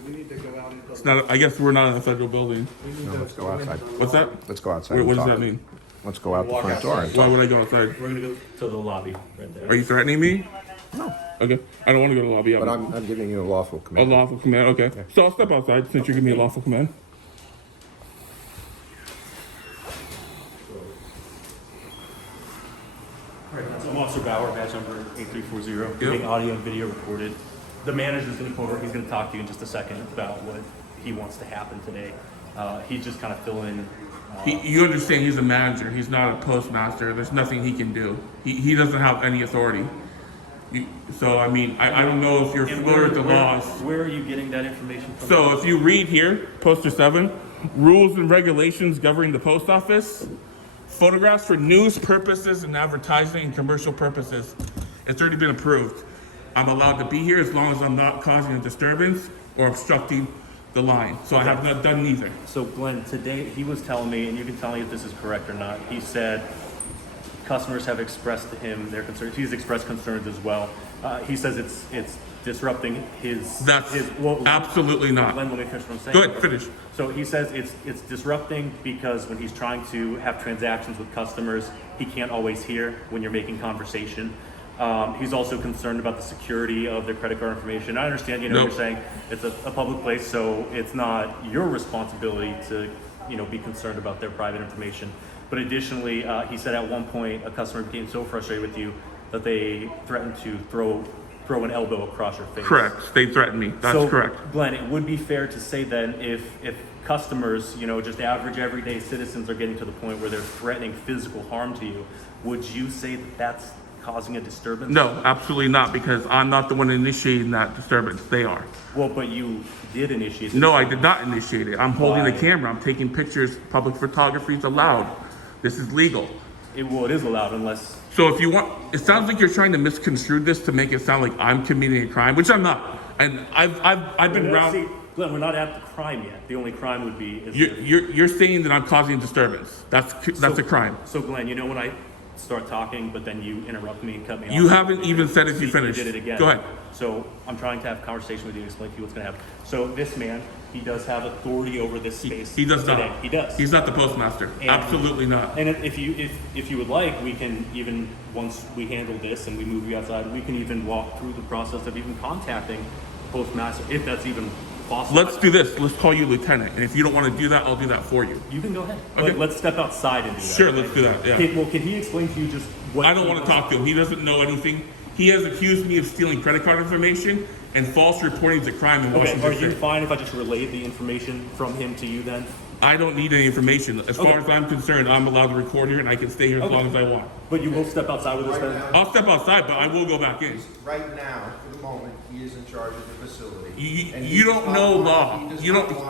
We need to go out into. It's not. I guess we're not in a federal building. We need No, to let's go outside. What's that? Let's go outside. What and does talk. that mean? Let's go out the Walk front door and Why talk. would I go outside? We're gonna go to the lobby right there. Are you threatening me? No. Okay. I don't want to go to the lobby. But I'm giving you a lawful A command. lawful command. Okay. So I'll step outside since you're giving me a lawful command. I'm Officer Bauer, badge number 8340, getting audio and video recorded. The manager's going to come over. He's going to talk to you in just a second about what he wants to happen today. He's just kind of filling. You understand he's a manager. He's not a postmaster. There's nothing he can do. He doesn't have any authority. So, I mean, I don't know if you're familiar with the laws. Where are you getting that information from? So if you read here, poster 7, rules and regulations governing the post office, photographs for news purposes and advertising and commercial purposes. It's already been approved. I'm allowed to be here as long as I'm not causing a disturbance or obstructing the line. So I have not done neither. So Glenn, today he was telling me, and you can tell me if this is correct or not, he said customers have expressed to him their concerns. He's expressed concerns as well. He says it's disrupting his. That's absolutely not. Glenn, let me finish what I'm saying. Go ahead, finish. So he says it's disrupting because when he's trying to have transactions with customers, he can't always hear when you're making conversation. He's also concerned about the security of their credit card information. I understand, you're saying it's a public place, so it's not your responsibility to, be concerned about their private information. But additionally, he said at one point a customer became so frustrated with you that they threatened to throw an elbow across your face. Correct. They threatened me. That's correct. Glenn, it would be fair to say then if customers, just average everyday citizens are getting to the point where they're threatening physical harm to you, would you say that that's causing a disturbance? No, absolutely not, because I'm not the one initiating that disturbance. They are. Well, but you did initiate it. No, I did not initiate it. I'm holding the camera. I'm taking pictures. Public photography is allowed. This is legal. It is allowed unless... So if you want, it sounds like you're trying to misconstrue this to make it sound like I'm committing a crime, which I'm not. And I've been around. See, Glenn, we're not at the crime yet. The only crime would be... You're saying that I'm causing disturbance. That's a crime. So Glenn, when I start talking, but then you interrupt me and cut me off. You haven't even said if you finished. You did it again. Go ahead. So I'm trying to have a conversation with you and explain to you what's going to happen. So this man, he does have authority over this space. He does today. not. He does. He's not the postmaster. And- Absolutely not. And if you would like, we can even, once we handle this and we move you outside, we can even walk through the process of even contacting the postmaster, if that's even possible. Let's do this. Let's call you lieutenant. And if you don't want to do that, I'll do that for you. You can go ahead. Okay. Let's step outside and do that. Sure, let's do that. Yeah. Okay, well, can he explain to you just what... I don't want to talk to him. He doesn't know anything. He has accused me of stealing credit card information and false reporting is a crime in Washington Okay, are you State. fine if I just relay the information from him to you then? I don't need any information. As far as I'm concerned, I'm allowed to record here and I can stay here as long as I want. But you will step outside with us then? I'll step outside, but I will go back in. Right now, for the moment, he is in charge of the facility. You don't know law.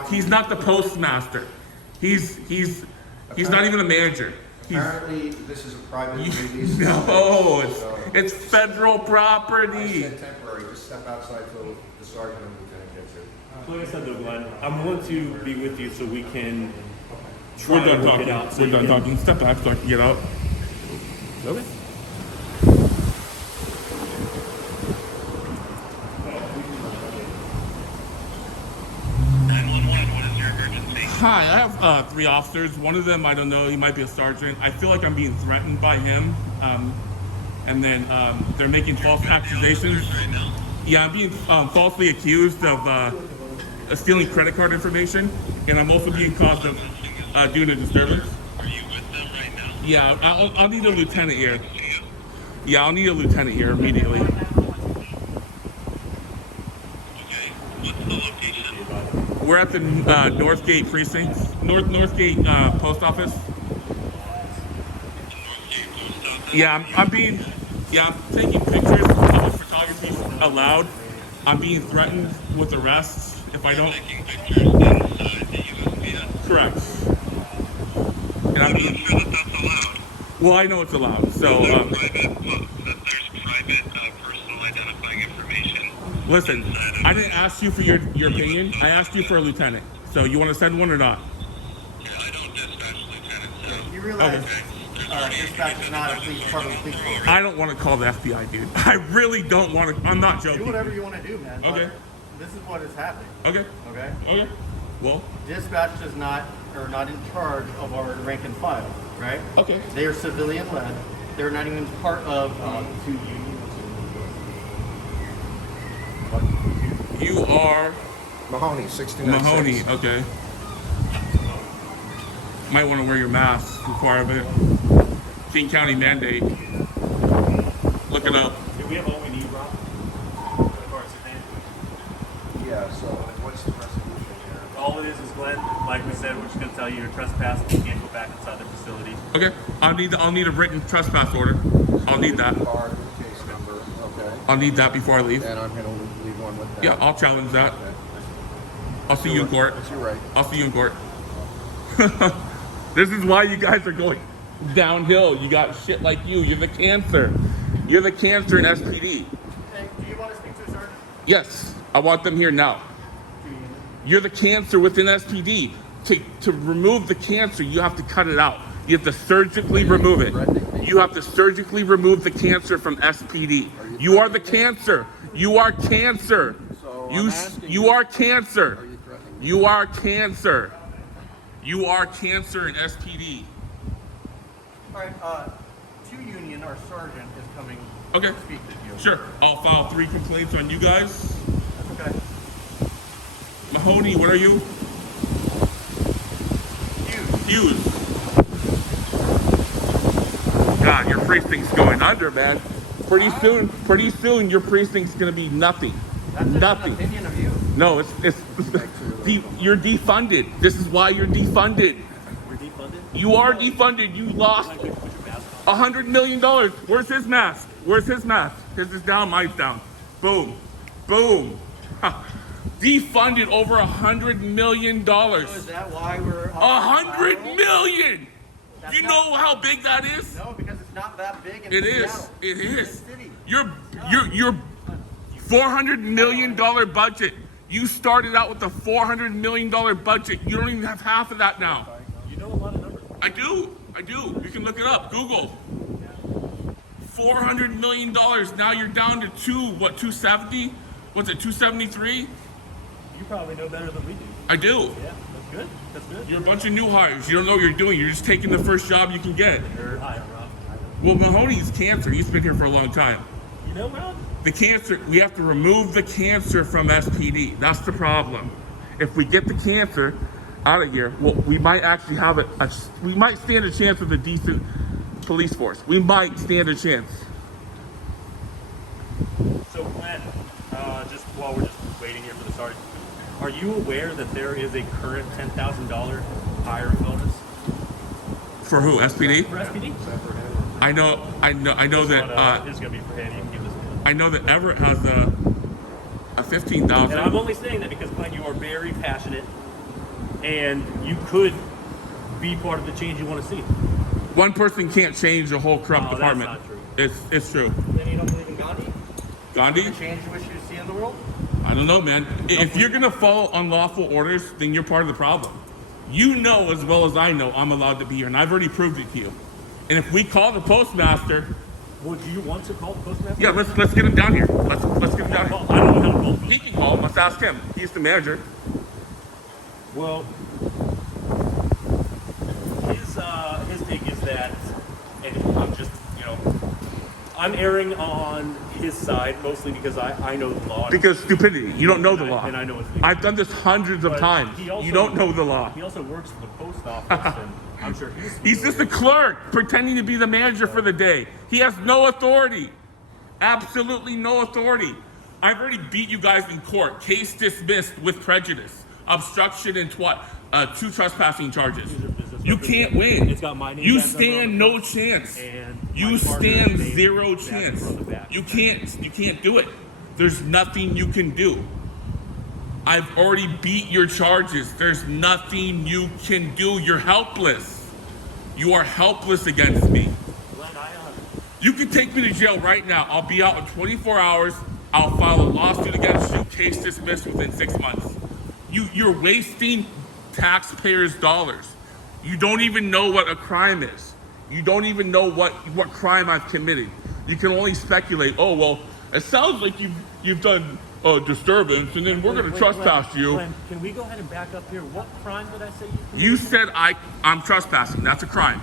He's not the postmaster. He's not even a manager. Apparently, this is a private release. No, it's federal property. I said temporary, just step outside till the sergeant and lieutenant gets here. Like I said though, Glenn, I'm willing to be with you so we can try We're done to work talking. it out. So We're you done can- talking. Step back so I can get out. Okay. Hi, I have 3 officers. One of them, I don't know, he might be a sergeant. I feel like I'm being threatened by him. and then they're making false accusations. Yeah, I'm being falsely accused of stealing credit card information, and I'm also being caused of doing a disturbance. Are you with them right now? Yeah, I'll need a lieutenant here. Yeah, I'll need a lieutenant here immediately. Okay. What's the location? We're at the Northgate precinct, Northgate post office. Yeah, I'm taking pictures. Public photography allowed. I'm being threatened with arrests if I don't. Taking pictures inside the USPS. Correct. And I'm being. Sure that's allowed. Well, I know it's allowed. So, There's private personal identifying information. listen, I didn't ask you for your opinion. I asked you for a lieutenant. So you want to send one or not? Yeah, I don't dispatch lieutenants, so. You realize Okay. dispatch is not a part of the police force. I don't want to call the FBI, dude. I really don't want to. I'm not joking. Do whatever you want to do, man. but Okay. This is what is happening. Okay. Okay. Okay. Well. Dispatch is not in charge of our rank and file, right? Okay. They are civilian led. They're not even part of You are Mahoney, 69. Mahoney. Okay. Might want to wear your mask. Requirement. King County mandate. Look it up. Do we have all we need, Rob? As far as the thing? Yeah, so what's the resolution here? All it is Glenn, like we said, we're just gonna tell you you're trespassing, you can't go back inside the facility. Okay. I'll need a written trespass order. I'll need that. Card with case number, okay. I'll need that before I leave. And I'm gonna leave one with that. Yeah, I'll challenge that. Okay. I'll see you in court. It's your right. I'll see you in court. This is why you guys are going downhill. You got shit like you. You're the cancer. You're the cancer in SPD. Hey, do you want to speak to a sergeant? Yes, I want them here now. You're the cancer within SPD. To remove the cancer, you have to cut it out. You have to surgically remove it. You have to surgically remove the cancer from SPD. You are the cancer. You are cancer. You are cancer. You are cancer. You are cancer in SPD. All right. To Union, our sergeant is coming. Okay. To speak to you. Sure. I'll file 3 complaints on you guys. Okay. Mahoney, what are you? Hughes. God, your precinct's going under, man. Pretty soon, your precinct's gonna be nothing. That's Nothing. An opinion of you. No, it's you're defunded. This is why you're defunded. We're defunded? You are defunded. You lost $100 million. Where's his mask? Where's his mask? His is down, mine's down. Boom. Boom. Ha. Defunded over $100 million. So is that why we're $100 million. Do you know how big that is? No, because it's not that big. It is. It is. Your $400 million budget. You started out with a $400 million budget. You don't even have half of that now. You know a lot of numbers. I do. You can look it up. Google. $400 million. Now you're down to 270? What's it, 273? You probably know better than we do. I do. Yeah, that's good. That's good. You're a bunch of new hires. You don't know what you're doing. You're just taking the first job you can get. You're high, Rob. Well, Mahoney's cancer. He's been here for a long time. You know, Rob? The cancer, we have to remove the cancer from SPD. That's the problem. If we get the cancer out of here, well, we might actually have we might stand a chance with a decent police force. We might stand a chance. So, Glenn, just while we're just waiting here for the sergeant, are you aware that there is a current $10,000 hiring bonus? For who? SPD? For SPD? I know that. It's going to be for him. You can give this to him. I know that Everett has a 15,000. And I'm only saying that because, Glenn, you are very passionate, and you could be part of the change you want to see. One person can't change the whole corrupt department. That's not true. It's true. Then you don't believe in Gandhi? Gandhi? The change you wish you see in the world? I don't know, man. If you're gonna follow unlawful orders, then you're part of the problem. You know as well as I know I'm allowed to be here, and I've already proved it to you. And if we call the postmaster, well, do you want to call the postmaster? yeah, let's get him down here. Let's get him down here. I don't know how to call him. He can call him. Let's ask him. He's the manager. Well, his take is that, and I'm just, I'm erring on his side mostly because I know the law. Because stupidity. You don't know the law. And I know it's legal. I've done this hundreds of But times. he also- You don't know the law. He also works for the post office, and I'm sure He's just a clerk pretending to be the manager for the day. He has no authority. Absolutely no authority. I've already beat you guys in court. Case dismissed with prejudice. Obstruction and 2 trespassing charges. You can't win. It's got my name. You badge number on stand the no front, chance. and You my partner's stand name, zero badge chance. number on the back. You can't do it. There's nothing you can do. I've already beat your charges. There's nothing you can do. You're helpless. You are helpless against me. You can take me to jail right now. I'll be out in 24 hours. I'll file a lawsuit against you. Case dismissed within 6 months. You're wasting taxpayers' dollars. You don't even know what a crime is. You don't even know what crime I've committed. You can only speculate. Oh well, it sounds like you've done disturbance, and then we're going to trespass you. Glenn, can we go ahead and back up here? What crime did I say you committed? You said I'm trespassing. That's a crime.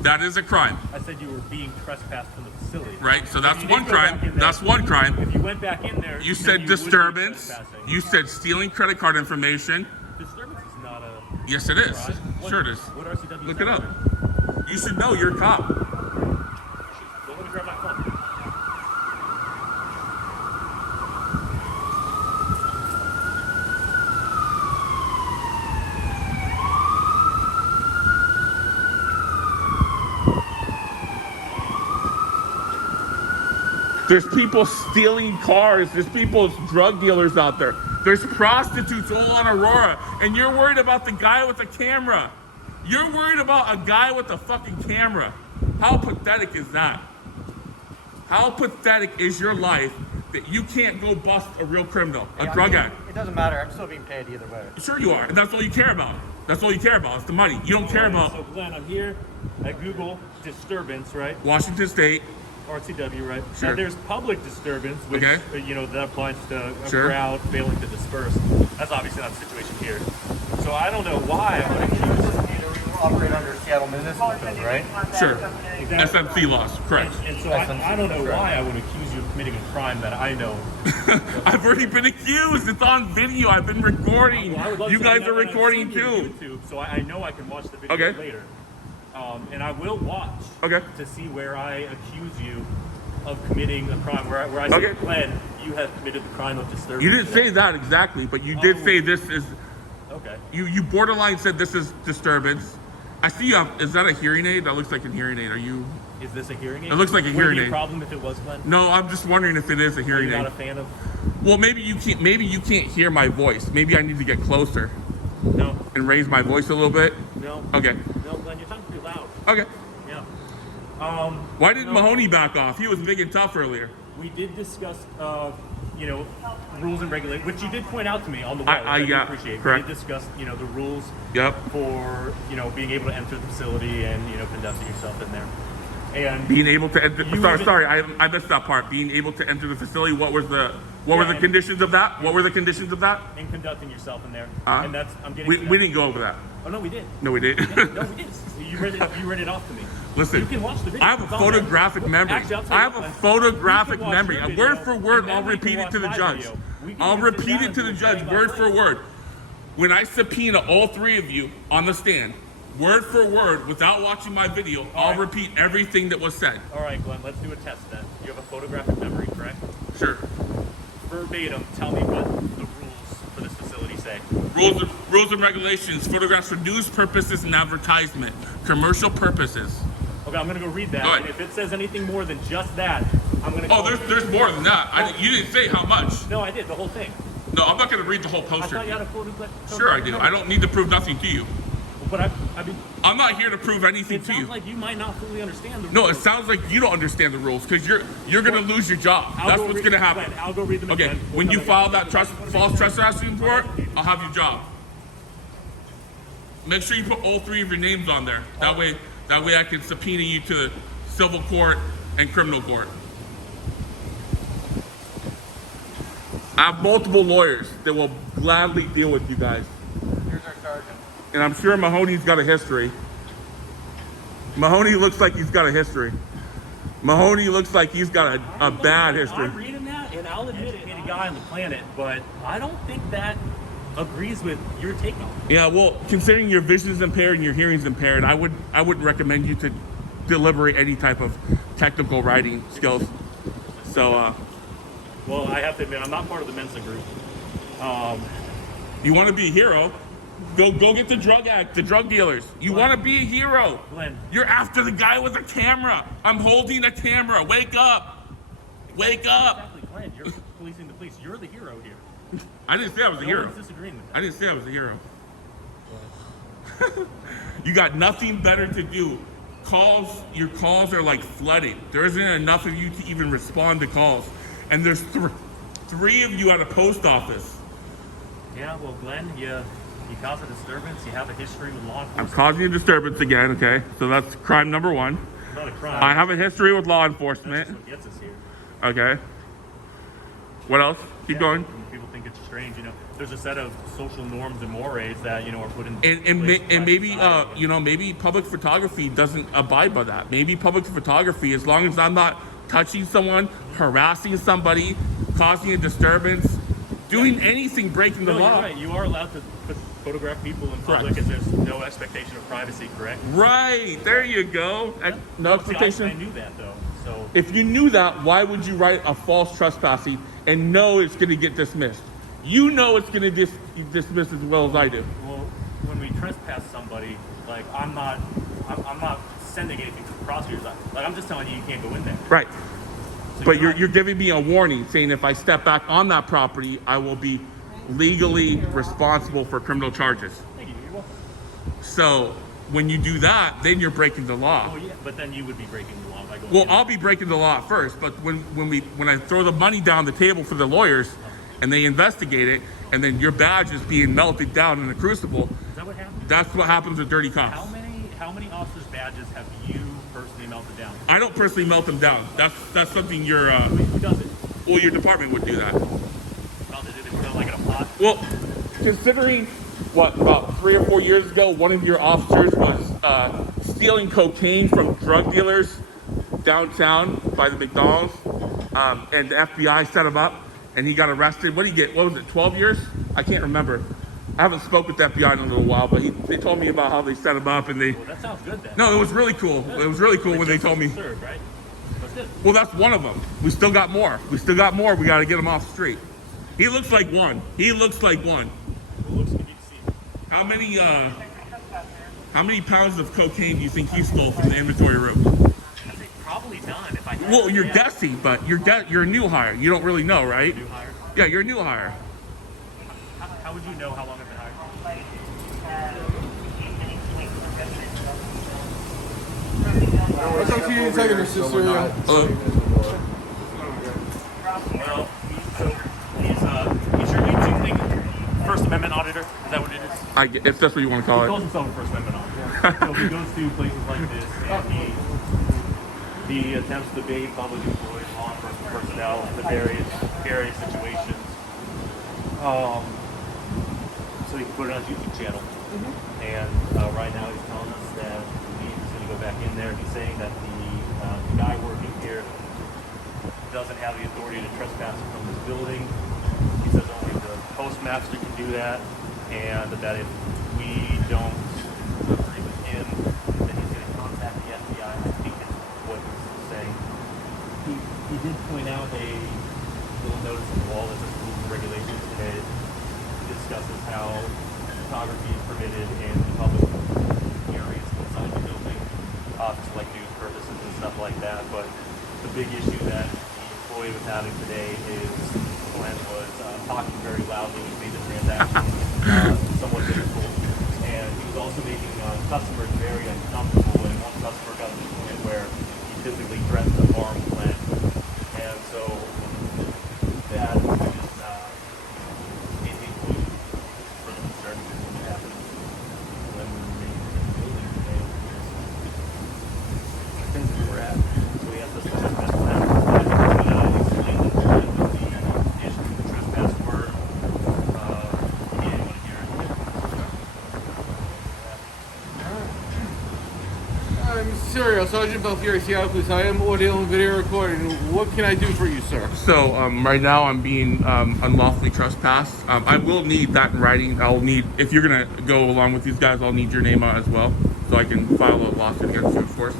That is a crime. I said you were being trespassed from the facility. Right, so that's You one did go back crime. in there. That's one crime. If you went back in there, You then said you would be disturbance. trespassing. You said stealing credit card information. Disturbance is not a. Yes, it is. crime. What- Sure it is. What RCW? Look is it that up. under? You should know. You're a cop. Well, let me grab my phone. There's people stealing cars. There's people, drug dealers out there. There's prostitutes all on Aurora. And you're worried about the guy with the camera. You're worried about a guy with a fucking camera. How pathetic is that? How pathetic is your life that you can't go bust a real criminal, a drug addict? It doesn't matter. I'm still being paid either way. Sure you are. And that's all you care about. That's all you care about. It's the money. You don't care about So Glenn, I'm here at Google disturbance, right? Washington State. RCW, right? Sure. Now there's public disturbance, which Okay. That applies to a Sure. crowd failing to disperse. That's obviously not the situation here. So I don't know why I would accuse. We operate under Seattle Municipal Code, right? Sure. SMC laws. Correct. And so I don't know why I would accuse you of committing a crime that I know. I've already been accused. It's on video. I've been recording. Well, I would love You to, guys and are I've recording seen you on too. YouTube, so I know I can watch the video Okay. later. And I will watch Okay. to see where I accuse you of committing a crime. Where I say, Okay. Glenn, you have committed the crime of disturbance. You didn't say that exactly, but you did say this is. Okay. You borderline said this is disturbance. I see you have. Is that a hearing aid? That looks like a hearing aid. Are you? Is this a hearing aid? It looks like a Would hearing it be aid. a problem if it was, Glenn? No, I'm just wondering if it is a Are hearing you aid. not a fan of? Well, maybe you can't. Maybe you can't hear my voice. Maybe I need to get closer No. and raise my voice a little bit. No. Okay. No, Glenn, you're talking pretty loud. Okay. Yeah. Why did no. Mahoney back off? He was big and tough earlier. We did discuss, rules and regulations, which you did point out to me on the way. I do yeah, appreciate. correct. We did discuss, the rules Yep. for, being able to enter the facility and, conducting yourself in there. And Being able to enter. You Sorry, even- sorry, I missed that part. Being able to enter the facility. What were the and- conditions of that? What were the conditions of that? in conducting yourself in there. Uh-huh. And that's, I'm getting We to that. didn't go over that. Oh, no, we did. No, we didn't. No, we did. You read it off to me. Listen, You can watch the video. I have a It's on there. photographic memory. Actually, I'll tell you I have what, a Glenn. photographic You can watch memory. your And video, word for word, and then I'll we can repeat it watch to the my judge. video. We can I'll even sit repeat down it and to do the a judge, play-by-play. word for word. When I subpoena all three of you on the stand, word for word, without watching my video, I'll right. repeat everything that was said. All right, Glenn, let's do a test then. You have a photographic memory, correct? Sure. Verbatim, tell me what the rules for this facility say. Rules and regulations, photographs for news purposes and advertisement, commercial purposes. Okay, I'm gonna go read that. Go ahead. And if it says anything more than just that, I'm gonna. Oh, there's more than that. You didn't say how much. No, I did the whole thing. No, I'm not going to read the whole I poster. thought you had a photographic. Sure I do. I don't need to prove nothing to you. But I mean, I'm not here to prove anything it to you. sounds like you might not fully understand the rules. No, it sounds like you don't understand the rules because you're going to lose your job. That's what's going to happen. Glenn, I'll go read them Okay, again. when you file that false trespassing report, I'll have your job. Make sure you put all three of your names on there. That way I can subpoena you to the civil court and criminal court. I have multiple lawyers that will gladly deal with you guys. Here's our sergeant. And I'm sure Mahoney's got a history. Mahoney looks like he's got a history. Mahoney looks like he's got a bad history. I'm reading that, and I'll admit it, ain't a guy on the planet, but I don't think that agrees with your take on it. Yeah, well, considering your vision's impaired and your hearing's impaired, I wouldn't recommend you to deliberate any type of technical writing skills. So, Well, I have to admit, I'm not part of the Mensa group. you want to be a hero? Go get the drug dealers. You want to be a hero? Glenn. You're after the guy with a camera. I'm holding a camera. Wake up! Wake up! Exactly, Glenn. You're policing the police. You're the hero here. I didn't say I was a No hero. one's disagreeing with that. I didn't say I was a hero. You got nothing better to do. Your calls are like flooded. There isn't enough of you to even respond to calls. And there's three of you at a post office. Yeah, well, Glenn, you cause a disturbance. You have a history with law I'm enforcement. causing a disturbance again, okay? So that's crime number one. It's not a crime. I have a history with law That's enforcement. just what gets us here. Okay. What else? Keep going. And people think it's strange, There's a set of social norms and mores that are put in. And place by maybe society. maybe public photography doesn't abide by that. Maybe public photography, as long as I'm not touching someone, harassing somebody, causing a disturbance, doing anything breaking the No, law. you're right. You are allowed to photograph people in public, Correct. and there's no expectation of privacy, correct? Right, there you go. No See, expectation. I knew that though. So If you knew that, why would you write a false trespassing and know it's going to get dismissed? You know it's going to dismiss as well as I do. well, when we trespass somebody, like I'm not sending anything to the prosecutors. Like I'm just telling you can't go in there. Right. So But not- you're giving me a warning, saying if I step back on that property, I will be legally responsible for criminal charges. Thank you. You're welcome. So when you do that, then you're breaking the law. Oh yeah, but then you would be breaking the law by going. Well, in. I'll be breaking the law first, but when I throw the money down the table for the lawyers, and they investigate it, and then your badge is being melted down in the crucible, Is that what happened? that's what happens with dirty cops. How many officers' badges have you personally melted down? I don't personally melt them down. That's something Who does it? well, your department would do that. Melted it and put it like in a pot. Well, considering about 3 or 4 years ago, one of your officers was stealing cocaine from drug dealers downtown by the McDonald's, and the FBI set him up, and he got arrested. What did he get? What was it? 12 years? I can't remember. I haven't spoke with the FBI in a little while, but they told me about how they set him up, and they. Well, that sounds good then. No, it was really cool. It was really cool when they told me. Served, right? That's good. Well, that's one of them. We still got more. We got to get him off the street. He looks like one. Well, looks good to see. How many pounds of cocaine do you think you stole from the inventory room? I think probably none. If I had Well, to you're guess. guessing, but you're a new hire. You don't really know, right? New hire. Yeah, you're a new hire. How would you know how long I've been hired? I'll talk to you in a second, sister. Hello. Well, so he's your lead thing, First Amendment auditor. Is that what it is? If that's what you want to call He calls it. himself a First Amendment auditor. So he goes to places like this, and he attempts to bait public employees, law enforcement personnel into various situations. So he can put it on his YouTube channel. And right now he's telling us that he's going to go back in there. He's saying that the guy working here doesn't have the authority to trespass from this building. He says only the postmaster can do that, and that if we don't agree with him, then he's going to contact the FBI. I think is what he's saying. He did point out a little notice on the wall that says rules and regulations, and it discusses how photography is permitted in public areas inside the building, for like news purposes and stuff like that. But the big issue that the employee was having today is Glenn was talking very loudly when he made the transaction, somewhat difficult, and he was also making customers very uncomfortable. And one customer got to the point where he physically threatened to harm Glenn, and so that just made me for the concern of what happened when we were making the building today. I think we're at. So we have to discuss that plan. Explain the plan with the issue of the trespass word. He didn't want to hear it. I'm Material, Sergeant Belfiore, Seattle Police. I am audio and video recording. What can I do for you, sir? So right now I'm being unlawfully trespassed. I will need that in writing. I'll need, if you're gonna go along with these guys, I'll need your name out as well, so I can file a lawsuit against you, of course.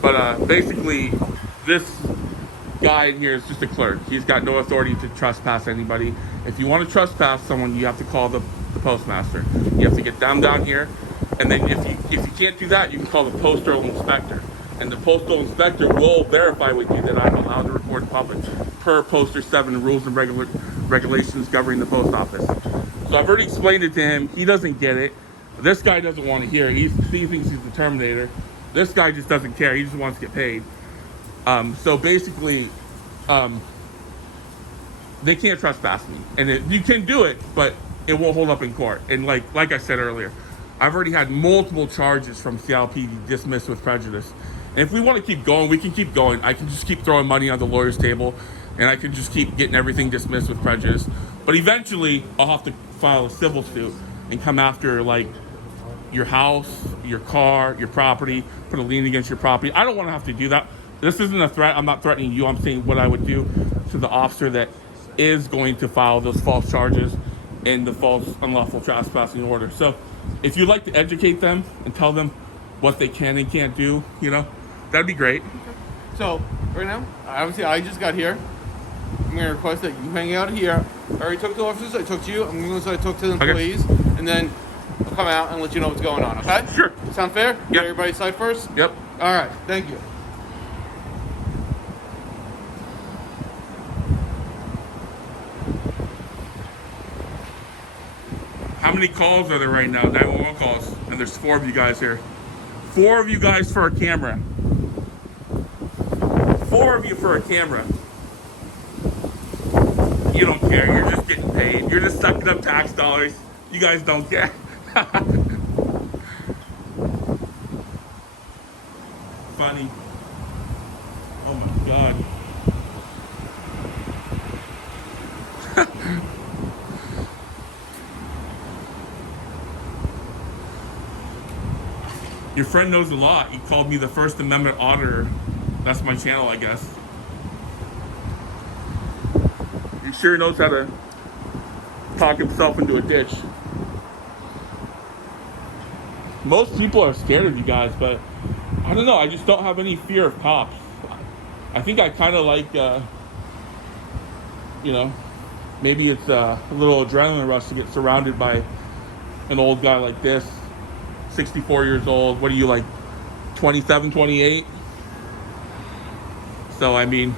But basically, this guy in here is just a clerk. He's got no authority to trespass anybody. If you want to trespass someone, you have to call the postmaster. You have to get them down here, and then if you can't do that, you can call the postal inspector. And the postal inspector will verify with you that I'm allowed to record in public per Poster 7 rules and regulations governing the post office. So I've already explained it to him. He doesn't get it. This guy doesn't want to hear it. He thinks he's the Terminator. This guy just doesn't care. He just wants to get paid. So basically, they can't trespass me. And you can do it, but it won't hold up in court. And like I said earlier, I've already had multiple charges from Seattle PD dismissed with prejudice. And if we want to keep going, we can keep going. I can just keep throwing money on the lawyer's table, and I can just keep getting everything dismissed with prejudice. But eventually, I'll have to file a civil suit and come after, like, your house, your car, your property, put a lien against your property. I don't want to have to do that. This isn't a threat. I'm not threatening you. I'm saying what I would do to the officer that is going to file those false charges and the false unlawful trespassing order. So if you'd like to educate them and tell them what they can and can't do, that'd be great. So, right now, obviously, I just got here. I'm going to request that you hang out here. I already talked to the officers. I talked to you. I'm going to talk to the employees. Okay. And then I'll come out and let you know what's going on, okay? Sure. Sound fair? Yep. Everybody's side first? Yep. All right. Thank you. How many calls are there right now? 911 calls. And there's 4 of you guys here. 4 of you guys for a camera. 4 of you for a camera. You don't care. You're just getting paid. You're just sucking up tax dollars. You guys don't care. Funny. Oh my God. Your friend knows a lot. He called me the First Amendment auditor. That's my channel, I guess. He sure knows how to talk himself into a ditch. Most people are scared of you guys, but I don't know. I just don't have any fear of cops. I think I kind of like, maybe it's a little adrenaline rush to get surrounded by an old guy like this. 64 years old. What are you, like 27, 28? So, I mean,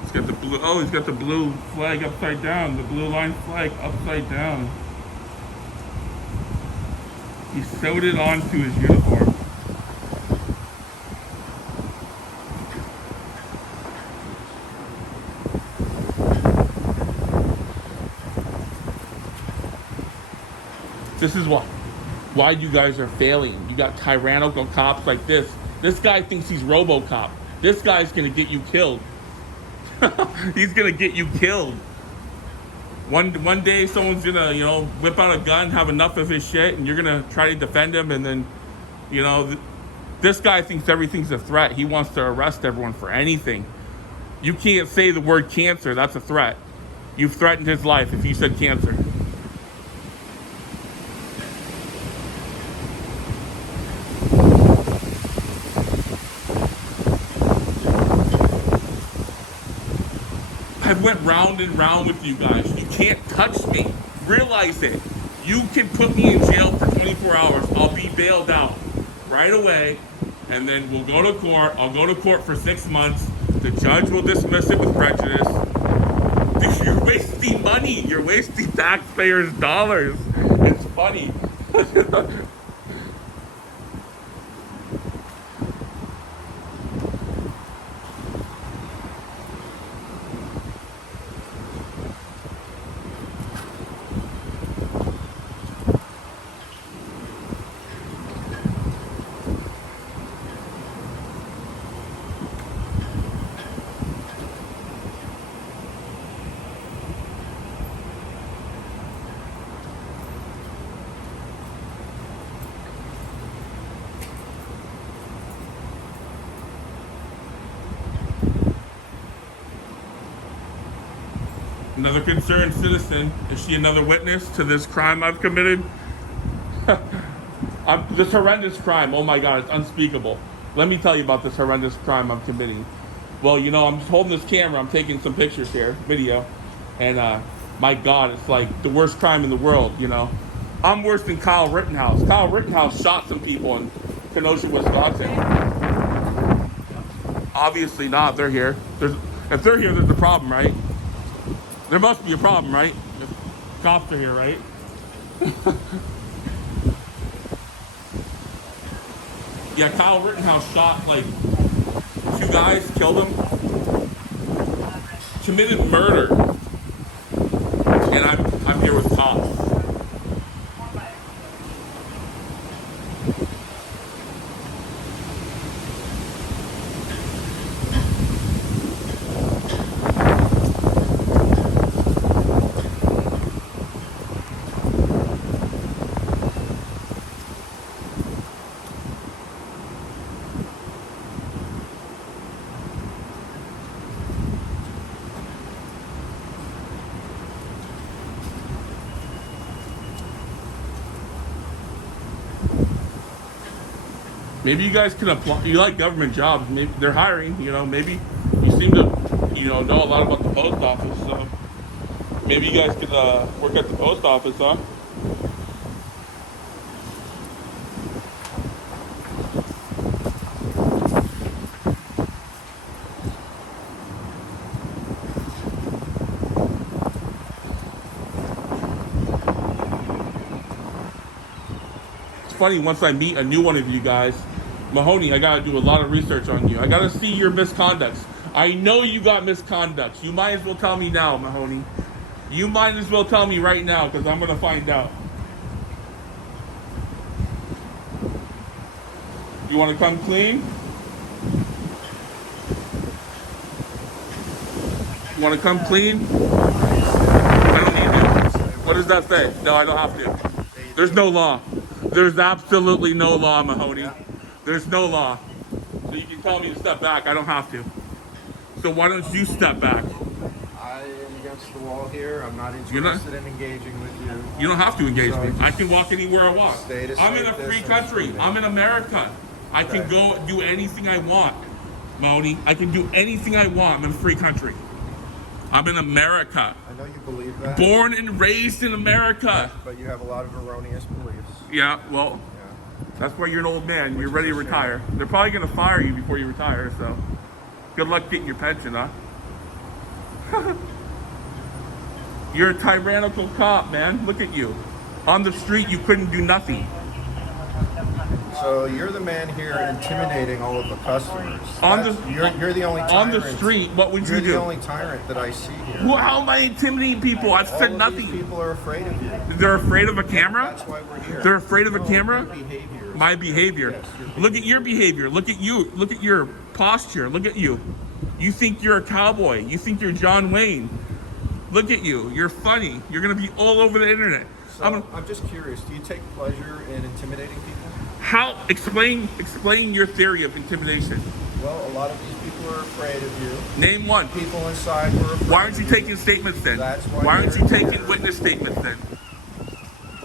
he's got the blue, he's got the blue flag upside down, the blue line flag upside down. He sewed it onto his uniform. This is why you guys are failing. You got tyrannical cops like this. This guy thinks he's RoboCop. This guy's gonna get you killed. He's gonna get you killed. One day someone's gonna, whip out a gun, have enough of his shit, and you're gonna try to defend him, and then, this guy thinks everything's a threat. He wants to arrest everyone for anything. You can't say the word cancer, that's a threat. You've threatened his life if you said cancer. I went round and round with you guys. You can't touch me. Realize it. You can put me in jail for 24 hours. I'll be bailed out right away, and then we'll go to court. I'll go to court for 6 months. The judge will dismiss it with prejudice. Dude, you're wasting money. You're wasting taxpayers' dollars. It's funny. Another concerned citizen. Is she another witness to this crime I've committed? This horrendous crime. Oh my God, it's unspeakable. Let me tell you about this horrendous crime I'm committing. Well, you know, I'm holding this camera. I'm taking some pictures here, video, and my God, it's like the worst crime in the world. You know, I'm worse than Kyle Rittenhouse. Kyle Rittenhouse shot some people in Kenosha, Wisconsin. Obviously not. They're here. If they're here, there's a problem, right? There must be a problem, right? If cops are here, right? Yeah, Kyle Rittenhouse shot like 2 guys, killed them, committed murder, and I'm here with cops. Maybe you guys can apply. You like government jobs. Maybe they're hiring. You know, maybe you seem to, know a lot about the post office. So maybe you guys could work at the post office, huh? It's funny. Once I meet a new one of you guys, Mahoney, I gotta do a lot of research on you. I gotta see your misconducts. I know you got misconducts. You might as well tell me now, Mahoney. You might as well tell me right now, because I'm gonna find out. You wanna come clean? You wanna come clean? I don't need to. What does that say? No, I don't have to. There's no law. There's absolutely no law, Mahoney. There's no law. So you can tell me to step back. I don't have to. So why don't you step back? I am against the wall here. I'm not interested in engaging with you. You don't have to engage me. I can walk anywhere I want. Stay to I'm in a safe free distance country. from me. I'm in America. I can go do anything I want, Mahoney. I can do anything I want. I'm in a free country. I'm in America. I know you believe that. Born and raised in America. But you have a lot of erroneous beliefs. Yeah, well, that's why you're an old man. You're ready to retire. They're probably going to fire you before you retire, so good luck getting your pension, huh? You're a tyrannical cop, man. Look at you. On the street, you couldn't do nothing. So you're the man here intimidating all of the customers. You're the only tyrant. On the street, what would you do? You're the only tyrant that I see here. Well, how am I intimidating people? I've said nothing. These people are afraid of you. They're afraid of a camera? That's why we're here. They're afraid of a camera? Your behavior. My behavior. Yes, Look at your behavior. Look at you. Look at your posture. Look at you. You think you're a cowboy. You think you're John Wayne. Look at you. You're funny. You're going to be all over the internet. So I'm just curious. Do you take pleasure in intimidating people? How? Explain your theory of intimidation. Well, a lot of these people are afraid of you. Name one. People inside were afraid. Why aren't you taking statements then? That's why aren't you taking witness statements then?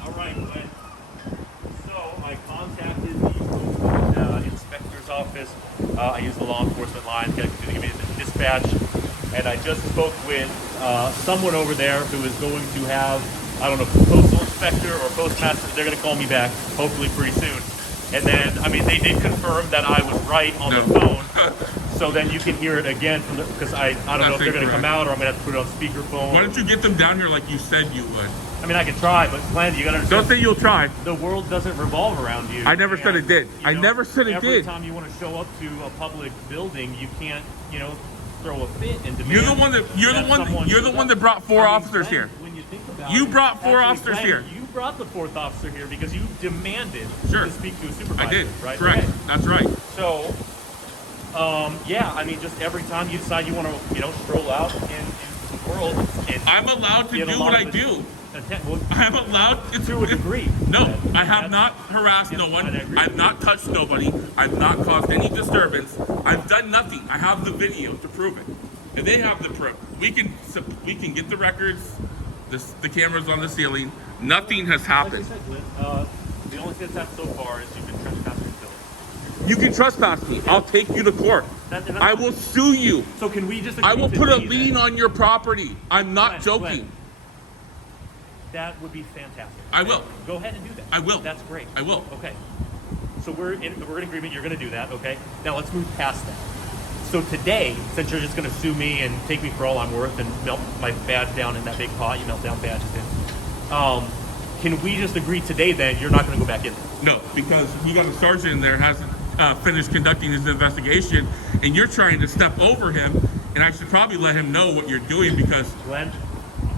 All right, Glenn. So I contacted the inspector's office. I used the law enforcement line to give me the dispatch, and I just spoke with someone over there who is going to have, I don't know, postal inspector or postmaster. They're going to call me back hopefully pretty soon. And then, I mean, they did confirm that I was right on the phone. So then you can hear it again from because I don't know if they're going to come out or I'm going to have to put it on speakerphone. Why don't you get them down here like you said you would? I mean, I can try, but Glenn, you got to understand. Don't say you'll try. The world doesn't revolve around you. I never said it did. I never said it did. Every time you want to show up to a public building, you can't, throw a fit and demand. You're the one that brought four officers here. When you think about you it, brought four actually, officers Glenn, here. You brought the fourth officer here because you demanded to speak to a supervisor. I did. Right? Correct. Okay. That's right. So, yeah, I mean, just every time you decide you want to, stroll out into the world, and I'm allowed to do what I do. I'm allowed to a degree. No, I have not harassed no one. I've not touched nobody. I've not caused any disturbance. I've done nothing. I have the video to prove it. and they have the proof. We can get the records, the cameras on the ceiling. Nothing has happened. Like you said, Glenn, the only thing that's happened so far is you've been trespassing and killing. You can trespass me. I'll take you to court. I will sue you. So can we just agree I will put a today lien that- on your property. I'm not joking. Glenn, that would be fantastic. I will. Go ahead and do that. I will. That's great. I will. Okay. So we're in agreement. You're going to do that. Okay. Now let's move past that. So today, since you're just going to sue me and take me for all I'm worth and melt my badge down in that big pot, you melt down badges in. Can we just agree today then you're not going to go back in there? No, because you got a sergeant in there hasn't finished conducting his investigation, and you're trying to step over him. And I should probably let him know what you're doing because. Glenn,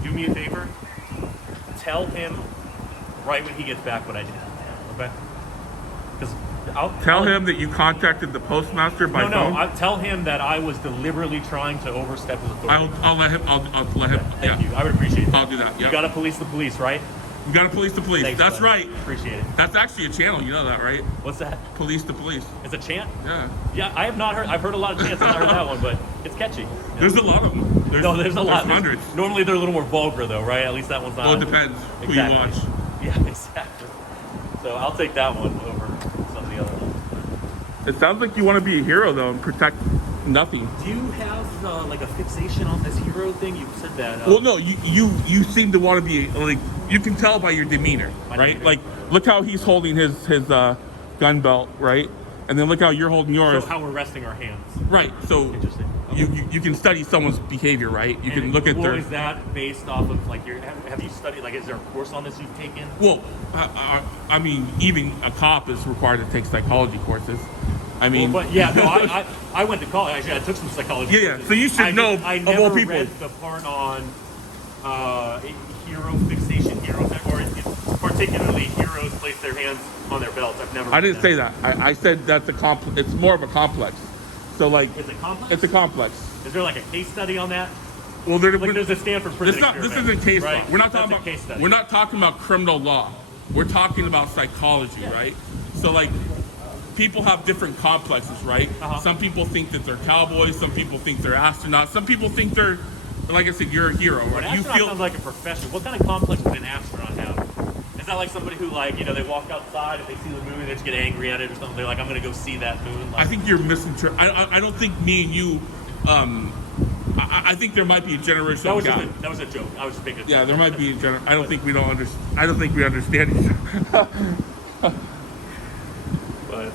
do me a favor. Tell him right when he gets back what I did. Okay? Because Tell him that you contacted the postmaster by phone. I'll tell him that I was deliberately trying to overstep his authority. I'll let him. I'll let him. Thank you. I would appreciate it. I'll do that. Yep. You got to police the police, right? You got to police the police. Thanks, That's bud. right. Appreciate it. That's actually a channel. You know that, right? What's that? Police the police. It's a chant? Yeah. Yeah, I have not heard. I've heard a lot of chants. I've not heard that one, but it's catchy. There's a lot of them. There's a lot. There's hundreds. Normally they're a little more vulgar, though, right? At least that one's not. Well, it depends who you watch. Yeah, exactly. So I'll take that one over some of the other ones. It sounds like you want to be a hero though and protect nothing. Do you have like a fixation on this hero thing? You said that. Well, no, you seem to want to be like, you can tell by your demeanor, right? Like, look how he's holding his gun belt, right? And then look how you're holding yours. So how we're resting our hands. Right. So Interesting. you can study someone's behavior, right? You can look at their. Is that based off of like have you studied, like, is there a course on this you've taken? Well, I mean, even a cop is required to take psychology courses. I mean, Well, but yeah, no, I went to college. Actually, I took some psychology. Yeah, courses. so you should know I of never all people. read the part on hero fixation, heroes, or particularly heroes place their hands on their belts. I've never. I didn't say that. I said that's it's more of a complex. So like, It's a complex. it's a complex. Is there like a case study on that? Well, there's a Stanford prison This experiment, isn't case right? law. We're not That's talking a about case study. We're not talking about criminal law. We're talking about psychology, right? So like, people have different complexes, right? Some people think that they're cowboys. Some people think they're astronauts. Some people think they're, like I said, you're a hero. An Right? You astronaut feel sounds like a profession. What kind of complex would an astronaut have? Is that like somebody who, like, they walk outside and they see the moon and they just get angry at it or something? They're like, I'm going to go see that moon. Like, I think you're misinterpreting. I don't think me and you. I think there might be a generational gap. That was a joke. I was just making. Yeah, there might be a I don't think we understand each other. But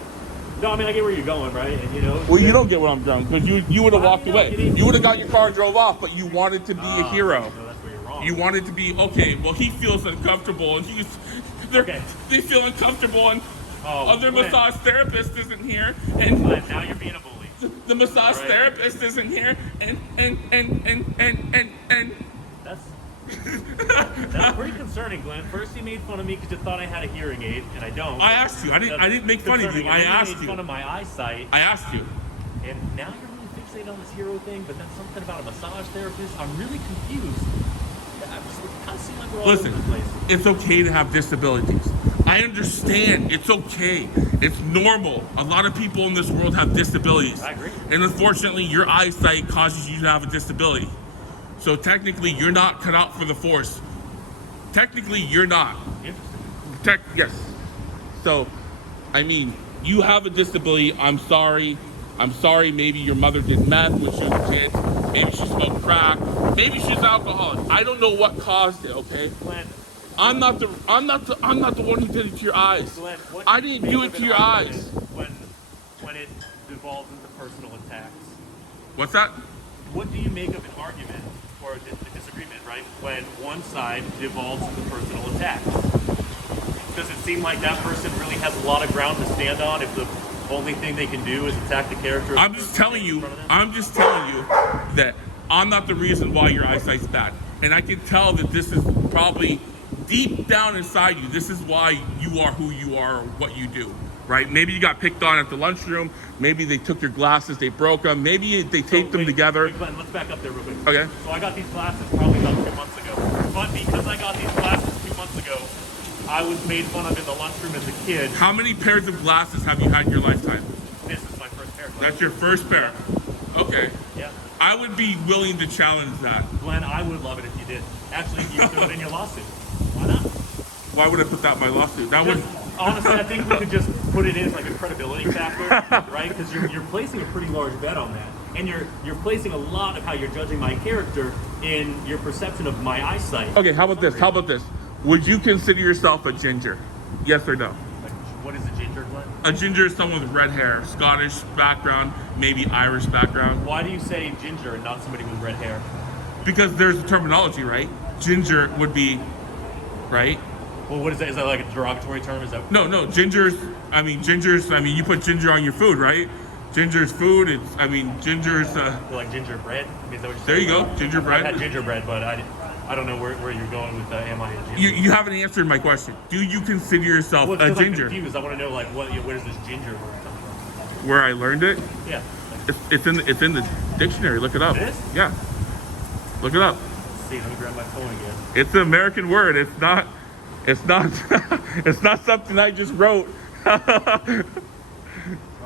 no, I mean, I get where you're going, right? And Well, you don't get what I'm doing because you would have walked away. You would have got your car and drove off, but you wanted to be a hero. No, that's where you're wrong. You wanted to be okay. Well, he feels uncomfortable, and they feel uncomfortable, and other Glenn. massage therapist isn't here, and But now you're being a bully. the massage Right. therapist isn't here, and. That's pretty concerning, Glenn. First, you made fun of me because you thought I had a hearing aid, and I don't. I asked you. I didn't make fun of you. Concerning. I And then asked you made you. fun of my eyesight. I asked you. And now you're really fixated on this hero thing, but then something about a massage therapist. I'm really confused. I'm just kind of seem like we're all Listen, over the place. it's okay to have disabilities. I understand. It's okay. It's normal. A lot of people in this world have disabilities. I agree. And unfortunately, your eyesight causes you to have a disability. So technically, you're not cut out for the force. Technically, you're not. Yes. So, I mean, you have a disability. I'm sorry. I'm sorry. Maybe your mother did meth when she was a kid. Maybe she smoked crack. Maybe she's alcoholic. I don't know what caused it. Okay. Glenn, I'm not the one who did it to your eyes. Glenn, what I do you didn't do make it of to an your argument eyes. when it devolves into personal attacks? What's that? What do you make of an argument or a disagreement, right? When one side devolves into personal attacks? Does it seem like that person really has a lot of ground to stand on if the only thing they can do is attack the character? I'm just telling you that I'm not the reason why your eyesight's bad. And I can tell that this is probably deep down inside you. This is why you are who you are or what you do, right? Maybe you got picked on at the lunchroom. Maybe they took your glasses, they broke them. Maybe they taped them together. Wait, Glenn, let's back up there real quick. Okay. So I got these glasses probably about 2 months ago. But because I got these glasses 2 months ago, I was made fun of in the lunchroom as a kid. How many pairs of glasses have you had in your lifetime? This is my first pair of glasses. That's your first pair. Okay. Yeah. I would be willing to challenge that. Glenn, I would love it if you did. Actually, you threw it in your lawsuit. Why not? Why would I put that in my lawsuit? That would. Honestly, I think we could just put it in as like a credibility factor, right? Because you're placing a pretty large bet on that, and you're placing a lot of how you're judging my character in your perception of my eyesight. Okay, how about this? How about this? Would you consider yourself a ginger? Yes or no? Like, what is a ginger, Glenn? A ginger is someone with red hair, Scottish background, maybe Irish background. Why do you say ginger and not somebody with red hair? Because there's a terminology, right? Ginger would be, right? Well, what is that? Is that like a derogatory term? Is that No, gingers. I mean, you put ginger on your food, right? Ginger's food. Ginger's. like gingerbread? Is that what you're There you saying? go, gingerbread. I've had gingerbread, but I don't know where you're going with am I a ginger? You haven't answered my question. Do you consider yourself Well, a because ginger? I'm confused. I want to know like where does this ginger word come from? Where I learned it? Yeah. It's in the dictionary. Look it up. It is? Yeah. Look it up. Let's see, let me grab my phone again. It's an American word. It's not. It's not something I just wrote. All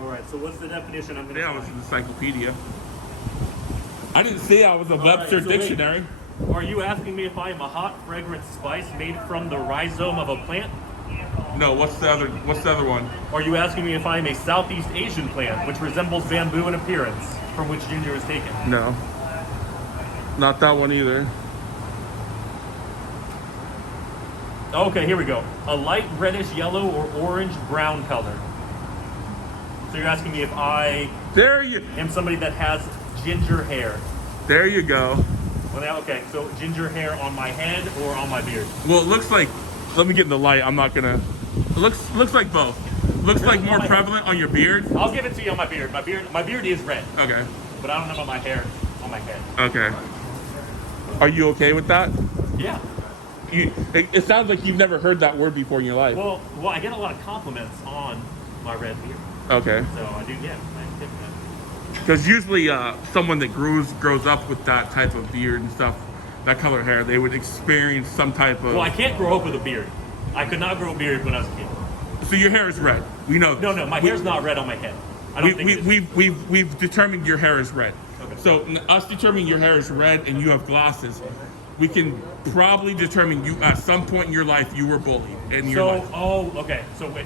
right. So what's the definition I'm gonna? Yeah, it's an encyclopedia. I didn't say I was a Webster dictionary. Wait. Are you asking me if I am a hot, fragrant spice made from the rhizome of a plant? No. What's the other one? Are you asking me if I am a Southeast Asian plant which resembles bamboo in appearance, from which ginger is taken? No. Not that one either. Okay, here we go. A light reddish yellow or orange brown color. So you're asking me if I am somebody that has ginger hair. There you go. Well, now, okay, so ginger hair on my head or on my beard? Well, it looks like. Let me get in the light. I'm not gonna. It looks like both. Looks like more prevalent on your beard. I'll give it to you on my beard. My beard is red. Okay. But I don't know about my hair on my head. Okay. Are you okay with that? Yeah. It sounds like you've never heard that word before in your life. Well, I get a lot of compliments on my red beard. Okay. So I do, yeah. I get that. Because usually someone that grows up with that type of beard and stuff, that color hair, they would experience some type of... Well, I can't grow up with a beard. I could not grow a beard when I was a kid. So your hair is red. We know. No, my hair's not red on my head. I don't think it is. We've determined your hair is red. Okay. So us determining your hair is red and you have glasses, we can probably determine you at some point in your life you were bullied in your life. Okay. So wait,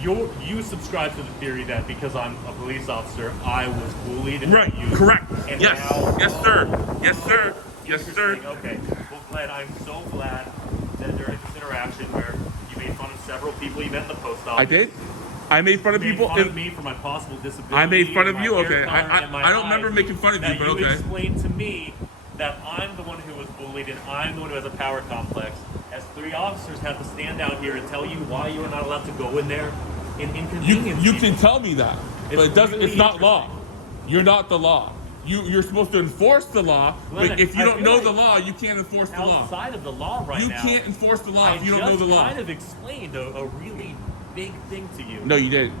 you subscribe to the theory that because I'm a police officer, I was bullied. And Right. abused, Correct. And Yes. now, Yes, sir. Yes, sir. Yes, sir. Okay. Well, Glenn, I'm so glad that during this interaction where you made fun of several people you met in the post office. I did. I made fun of people. Made fun of me for my possible disability. I made fun of my you. hair Okay. color, and my I don't eyes, remember making fun of you, that but you okay. explained to me that I'm the one who was bullied and I'm the one who has a power complex. As 3 officers have to stand out here and tell you why you are not allowed to go in there and inconvenience You people. can tell me that, but it doesn't. really It's not law. You're not the law. You're supposed to enforce the law, Glenn, but if you I don't feel know like the law, you can't enforce the law. Outside of the law right You now. can't enforce the law if you don't know the I law. just kind of explained a really big thing to you. No, you didn't.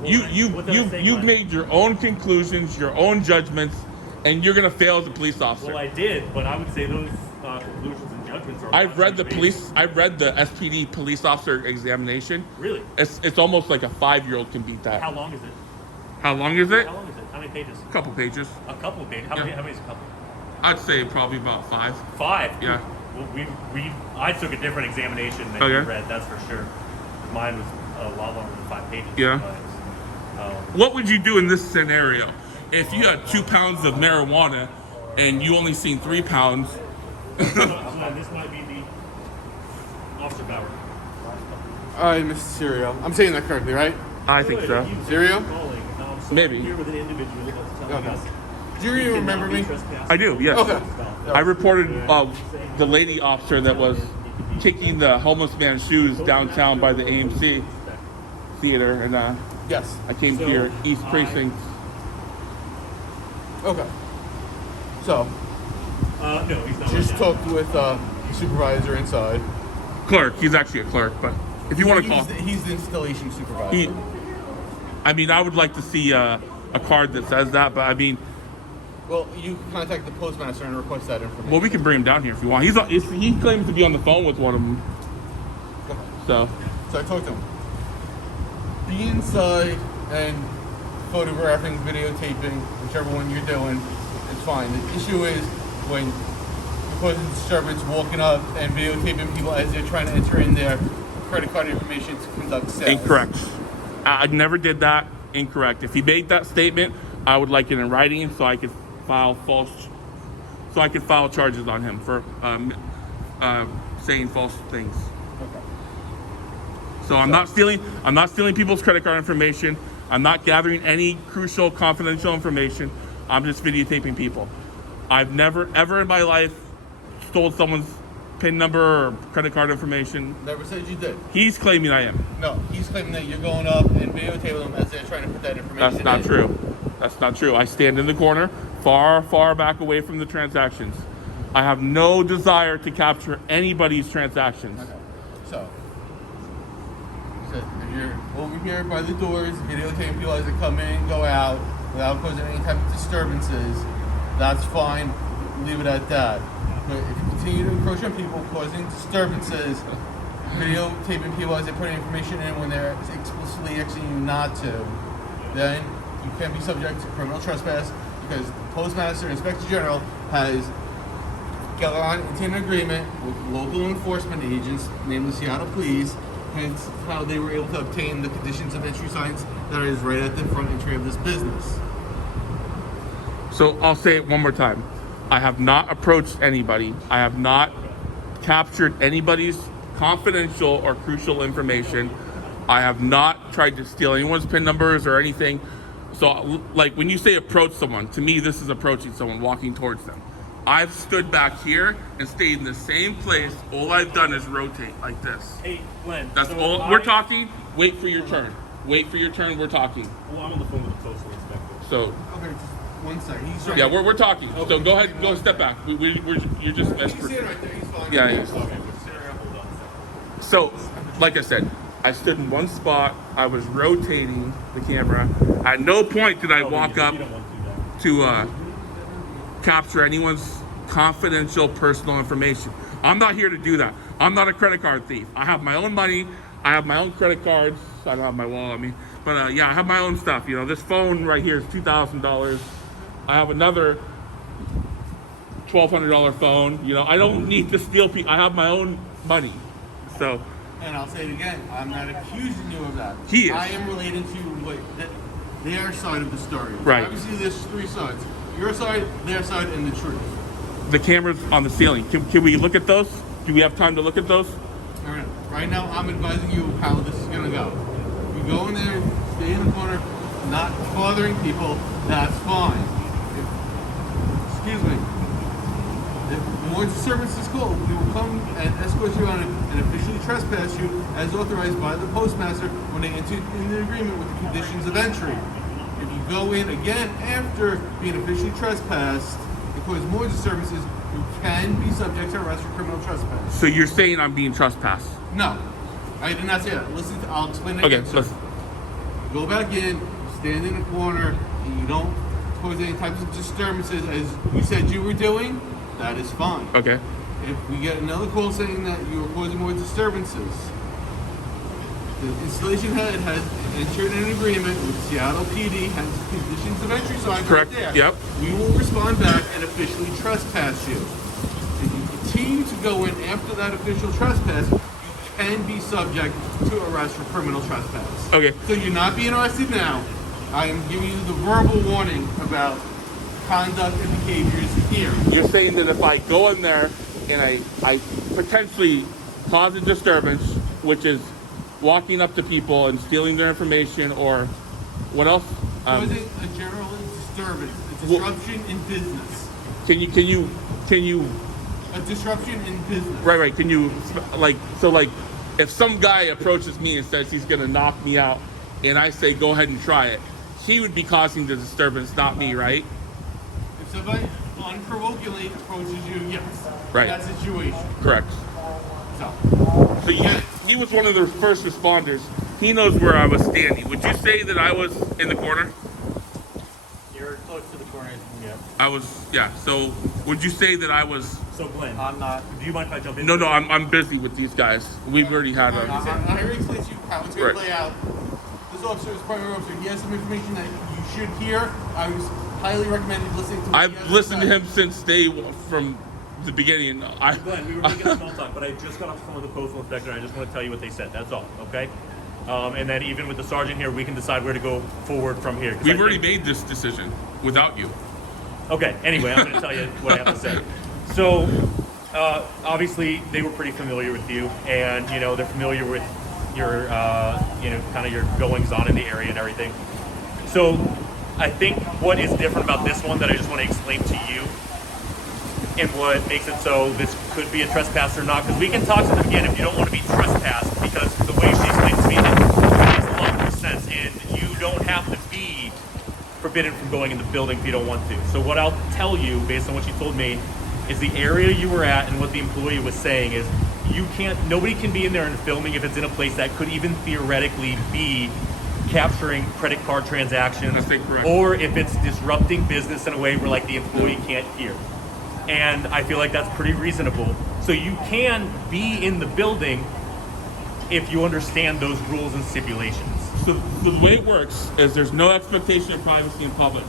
Well, what did I say, You've Glenn? made your own conclusions, your own judgments, and you're gonna fail as a police officer. Well, I did, but I would say those conclusions and judgments are. I've read the based. I've read the SPD police officer examination. Really? It's almost like a 5-year-old can beat that. How long is it? How long is it? How long is it? How many pages? A couple pages. A couple of pages. How many is a couple? I'd say probably about 5. 5. Yeah. Well, I took a different examination than Okay. you read. That's for sure. Mine was a lot longer than 5 pages. Yeah. But, What would you do in this scenario if you had 2 pounds of marijuana and you only seen 3 pounds? so this might be the officer Bauer. All right, Mr. Serio. I'm saying that correctly, right? I think so. Serio? So Maybe. I'm here with an individual that's telling us. Do you even remember me? I do, yes. Okay. I reported the lady officer that was kicking the homeless man's shoes downtown by the AMC theater, and Yes. I came to your East Precinct. Okay. So, No, he's not. just right now. talked with the supervisor inside. Clerk. He's actually a clerk, but if you want to call, He's the installation supervisor. I mean, I would like to see a card that says that, but I mean, Well, you can contact the postmaster and request that information. well, we can bring him down here if you want. He claims to be on the phone with one of them. So I talked to him. Be inside and photographing, videotaping, whichever one you're doing. It's fine. The issue is when you're causing disturbance, walking up and videotaping people as they're trying to enter in their credit card information to conduct sales. Incorrect. I never did that. Incorrect. If he made that statement, I would like it in writing so I could file charges on him for saying false things. Okay. So I'm not stealing people's credit card information. I'm not gathering any crucial confidential information. I'm just videotaping people. I've never ever in my life stole someone's PIN number or credit card information. Never said you did. He's claiming I am. No, he's claiming that you're going up and videotaping them as they're trying to put that information That's not true. That's not true. I stand in the corner, far back away from the transactions. I have no desire to capture anybody's transactions. Okay. So if you're over here by the doors, videotaping people as they come in and go out without causing any type of disturbances, that's fine. Leave it at that. But if you continue to encroach on people, causing disturbances, videotaping people as they put information in when they're explicitly asking you not to, then you can be subject to criminal trespass because the Postmaster Inspector General has gone into an agreement with local enforcement agents, namely Seattle Police, hence how they were able to obtain the conditions of entry signs that is right at the front entry of this business. So I'll say it one more time. I have not approached anybody. I have not captured anybody's confidential or crucial information. I have not tried to steal anyone's PIN numbers or anything. So, like, when you say approach someone, to me, this is approaching someone, walking towards them. I've stood back here and stayed in the same place. All I've done is rotate like this. Hey, Glenn. That's so all. We're talking. Wait for your turn. Wait for your turn. We're talking. Well, I'm on the phone with the postal inspector. So. Okay, just 1 second. He's right. Yeah, we're talking. Okay. So go ahead. Go step back. You're just. He's sitting right there. He's fine. Yeah. Okay, hold on a second. So, like I said, I stood in one spot. I was rotating the camera. At no point did I walk up You don't want to do that. to capture anyone's confidential personal information. I'm not here to do that. I'm not a credit card thief. I have my own money. I have my own credit cards. I don't have my wallet on me. But yeah, I have my own stuff. You know, this phone right here is $2,000. I have another $1,200 phone. You know, I don't need to steal people. I have my own money. So. And I'll say it again, I'm not accusing you of that. He is. I am relating to their side of the story. Right. Obviously, there's 3 sides. Your side, their side, and the truth. The cameras on the ceiling. Can we look at those? Do we have time to look at those? All right. Right now, I'm advising you how this is going to go. If you go in there, stay in the corner, not bothering people, that's fine. Excuse me. If more disturbance is called, we will come and escort you on and officially trespass you as authorized by the postmaster when they enter in the agreement with the conditions of entry. If you go in again after being officially trespassed and cause more disturbances, you can be subject to arrest for criminal trespass. So you're saying I'm being trespassed? No, I did not say that. Listen, I'll explain it Okay, again. listen. Go back in, stand in the corner, and you don't cause any types of disturbances as you said you were doing. That is fine. Okay. If we get another call saying that you are causing more disturbances, the installation head has entered an agreement with Seattle PD, has conditions of entry signs Correct. right there. Yep. We will respond back and officially trespass you. If you continue to go in after that official trespass, you can be subject to arrest for criminal trespass. Okay. So you're not being arrested now. I am giving you the verbal warning about conduct and behaviors here. You're saying that if I go in there and I potentially cause a disturbance, which is walking up to people and stealing their information, or what else? Causing a general disturbance, a disruption in business. Can you? A disruption in business. Right. Can you, like, if some guy approaches me and says he's gonna knock me out, and I say go ahead and try it, he would be causing the disturbance, not me, right? If somebody unprovokingly approaches you, yes. Right. That situation. Correct. So he was one of the first responders. He knows where I was standing. Would you say that I was in the corner? You're close to the corner, yeah. I was, yeah. So would you say that I was? So Glenn, I'm not. Do you mind if I jump in? No, I'm busy with these guys. We've already had a. I already explained to you how it's going Right. to play out. This officer is primary officer. He has some information that you should hear. I was highly recommend you listening to. I've listened to him since from the beginning. Glenn, we were making small talk, but I just got off the phone with the postal inspector, and I just want to tell you what they said. That's all, okay? And then even with the sergeant here, we can decide where to go forward from here. We've already made this decision without you. Okay, anyway, I'm going to tell you what I have to say. So, obviously, they were pretty familiar with you, and, you know, they're familiar with your, you know, kind of your goings-on in the area and everything. So, I think what is different about this one that I just want to explain to you, and what makes it so this could be a trespass or not, because we can talk to them again if you don't want to be trespassed, because the way she explained to me, it makes a lot more sense, and you don't have to be forbidden from going in the building if you don't want to. So what I'll tell you, based on what she told me, is the area you were at and what the employee was saying is nobody can be in there and filming if it's in a place that could even theoretically be capturing credit card transactions, or if it's disrupting business in a way where like the employee can't hear. And I feel like that's pretty reasonable. So you can be in the building if you understand those rules and stipulations. So the way it works is there's no expectation of privacy in public.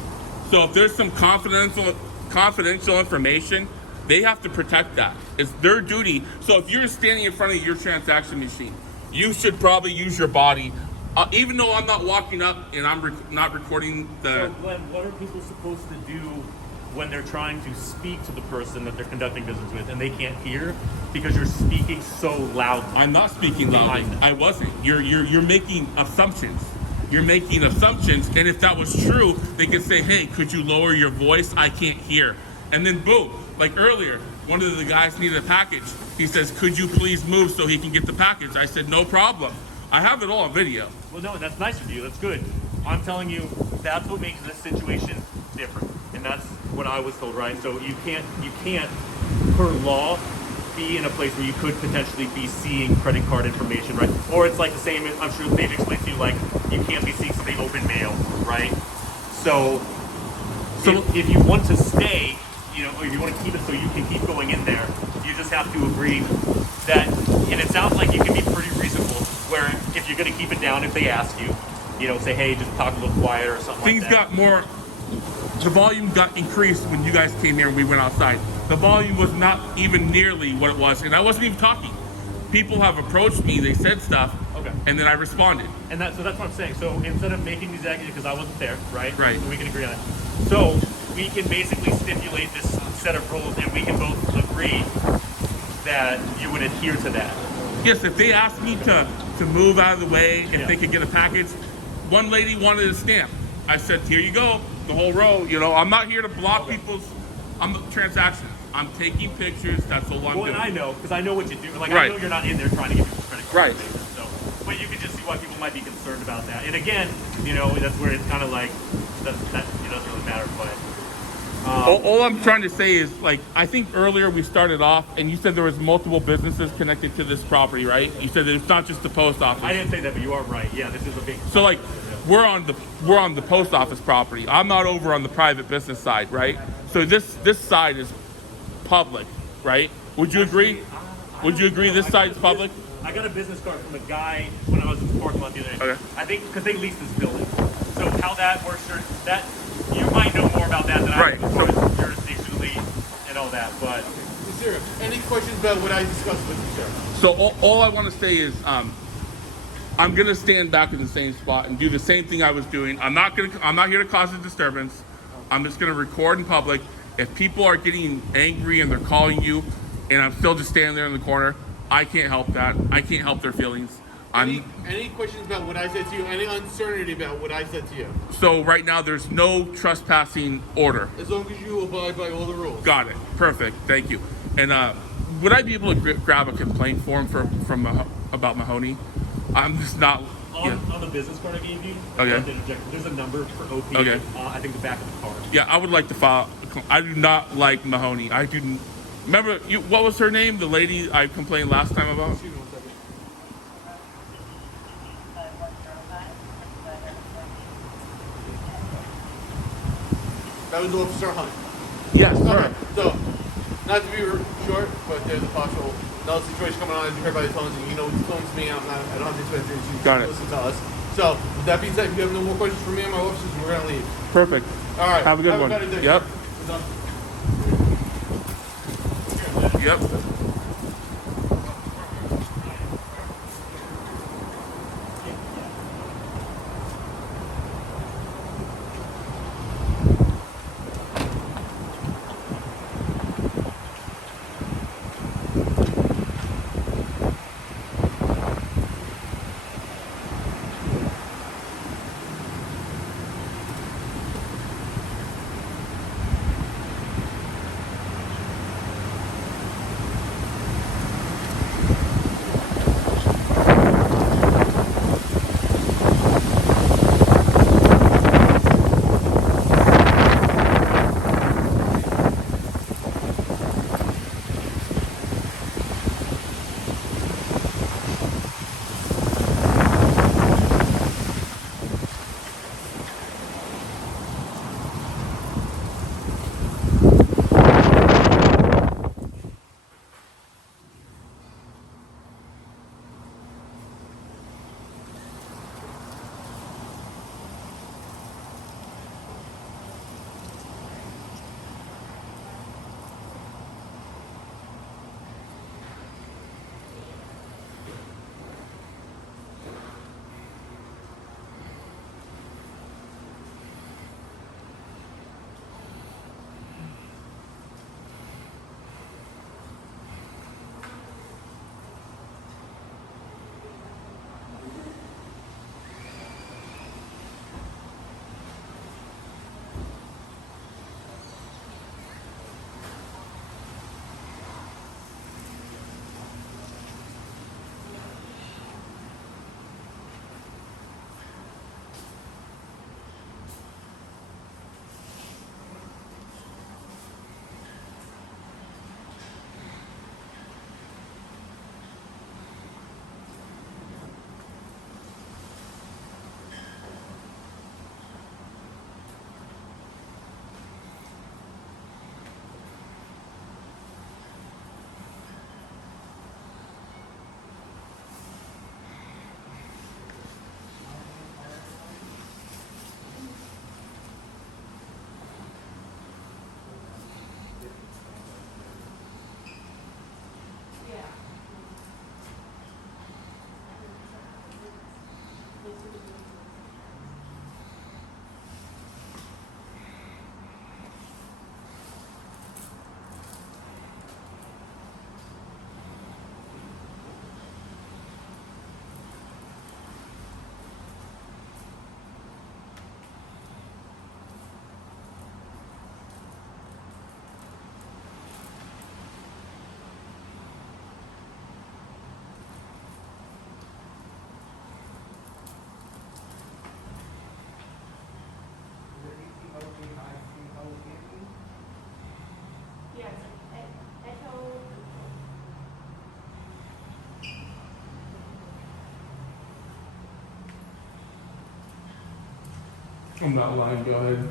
So if there's some confidential information, they have to protect that. It's their duty. So if you're standing in front of your transaction machine, you should probably use your body. Even though I'm not walking up and I'm not recording the... So Glenn, what are people supposed to do when they're trying to speak to the person that they're conducting business with and they can't hear because you're speaking so loudly? I'm not speaking loudly. I wasn't. You're making assumptions. You're making assumptions, and if that was true, they could say, hey, could you lower your voice? I can't hear. And then boom, like earlier, one of the guys needed a package. He says, could you please move so he can get the package? I said, no problem. I have it all on video. Well, no, that's nice of you. That's good. I'm telling you, that's what makes this situation different. And that's what I was told, right? So you can't, per law, be in a place where you could potentially be seeing credit card information, right? Or it's like the same, I'm sure they've explained to you, like, you can't be seeing, say, open mail, right? So if you want to stay, you know, or you want to keep it so you can keep going in there, you just have to agree that, and it sounds like you can be pretty reasonable, where if you're going to keep it down, if they ask you, you know, say, hey, just talk a little quieter or something Things like that. got more, the volume got increased when you guys came here and we went outside. The volume was not even nearly what it was, and I wasn't even talking. People have approached me, they said stuff, okay, and then I responded. And so that's what I'm saying. So instead of making these accusations, because I wasn't there, right? Right. We can agree on that. So we can basically stipulate this set of rules, and we can both agree that you would adhere to that. Yes, if they asked me to move out of the way, if they could get a package, one lady wanted a stamp. I said, here you go, the whole row. You know, I'm not here to block people's transactions. I'm taking pictures, that's all I'm doing. Well, and I know, because I know what you do. Like, Right. I know you're not in there trying to get people's credit card Right. information. So, but you can just see why people might be concerned about that. And again, you know, that's where it's kind of like, that it doesn't really matter, but... all I'm trying to say is, like, I think earlier we started off, and you said there was multiple businesses connected to this property, right? You said that it's not just the post office. I didn't say that, but you are right. Yeah, this is a big... So, like, we're on the post office property. I'm not over on the private business side, right? So this side is public, right? Would you agree? Would you agree this side is public? I got a business card from a guy when I was in the parking lot the other day. Okay. I think because they lease this building. So how that works, that you might know more about that than I do, as far as jurisdictionally and all that. But Sir, any questions about what I discussed with you, sir? So all I want to say is, I'm gonna stand back in the same spot and do the same thing I was doing. I'm not here to cause a disturbance. I'm just gonna record in public. If people are getting angry and they're calling you, and I'm still just standing there in the corner, I can't help that. I can't help their feelings. Any questions about what I said to you? Any uncertainty about what I said to you? So right now there's no trespassing order. As long as you abide by all the rules. Got it. Perfect. Thank you. And would I be able to grab a complaint form from about Mahoney? I'm just not. on the business card I gave you, Okay. there's a number for OP. Okay. I think the back of the card. Yeah, I would like to file. I do not like Mahoney. I do. Remember, what was her name? The lady I complained last time about? Excuse me 1 second. That was Officer Hunt. Yes, Okay, sir. so, not to be short, but there's a possible another situation coming on, as you heard by the tones, and you know what the tones mean. I don't have to explain to you. Got it. Listen to us. So with that being said, if you have no more questions for me and my officers, we're gonna leave. Perfect. All right. Have a good one. better day. Yep. We're done. Yep. Yes, echo. I'm not lying. Go ahead.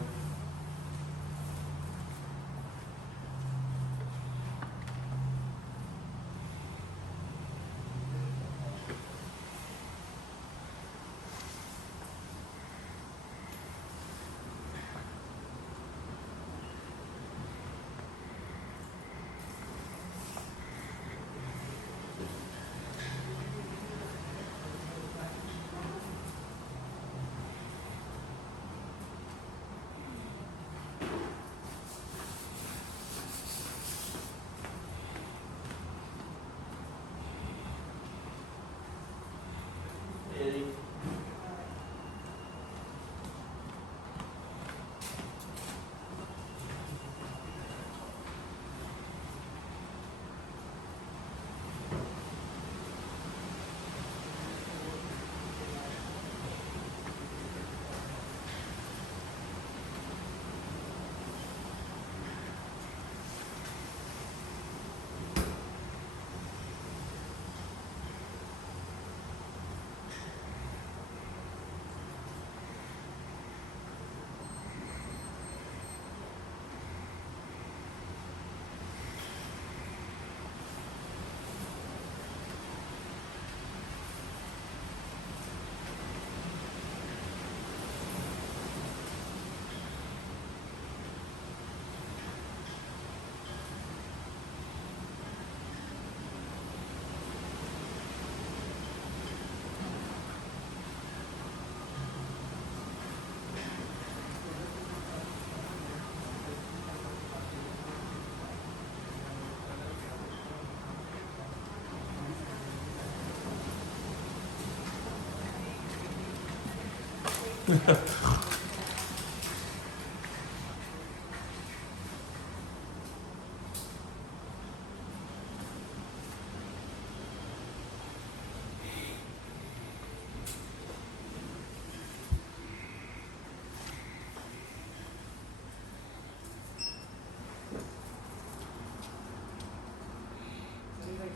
Anything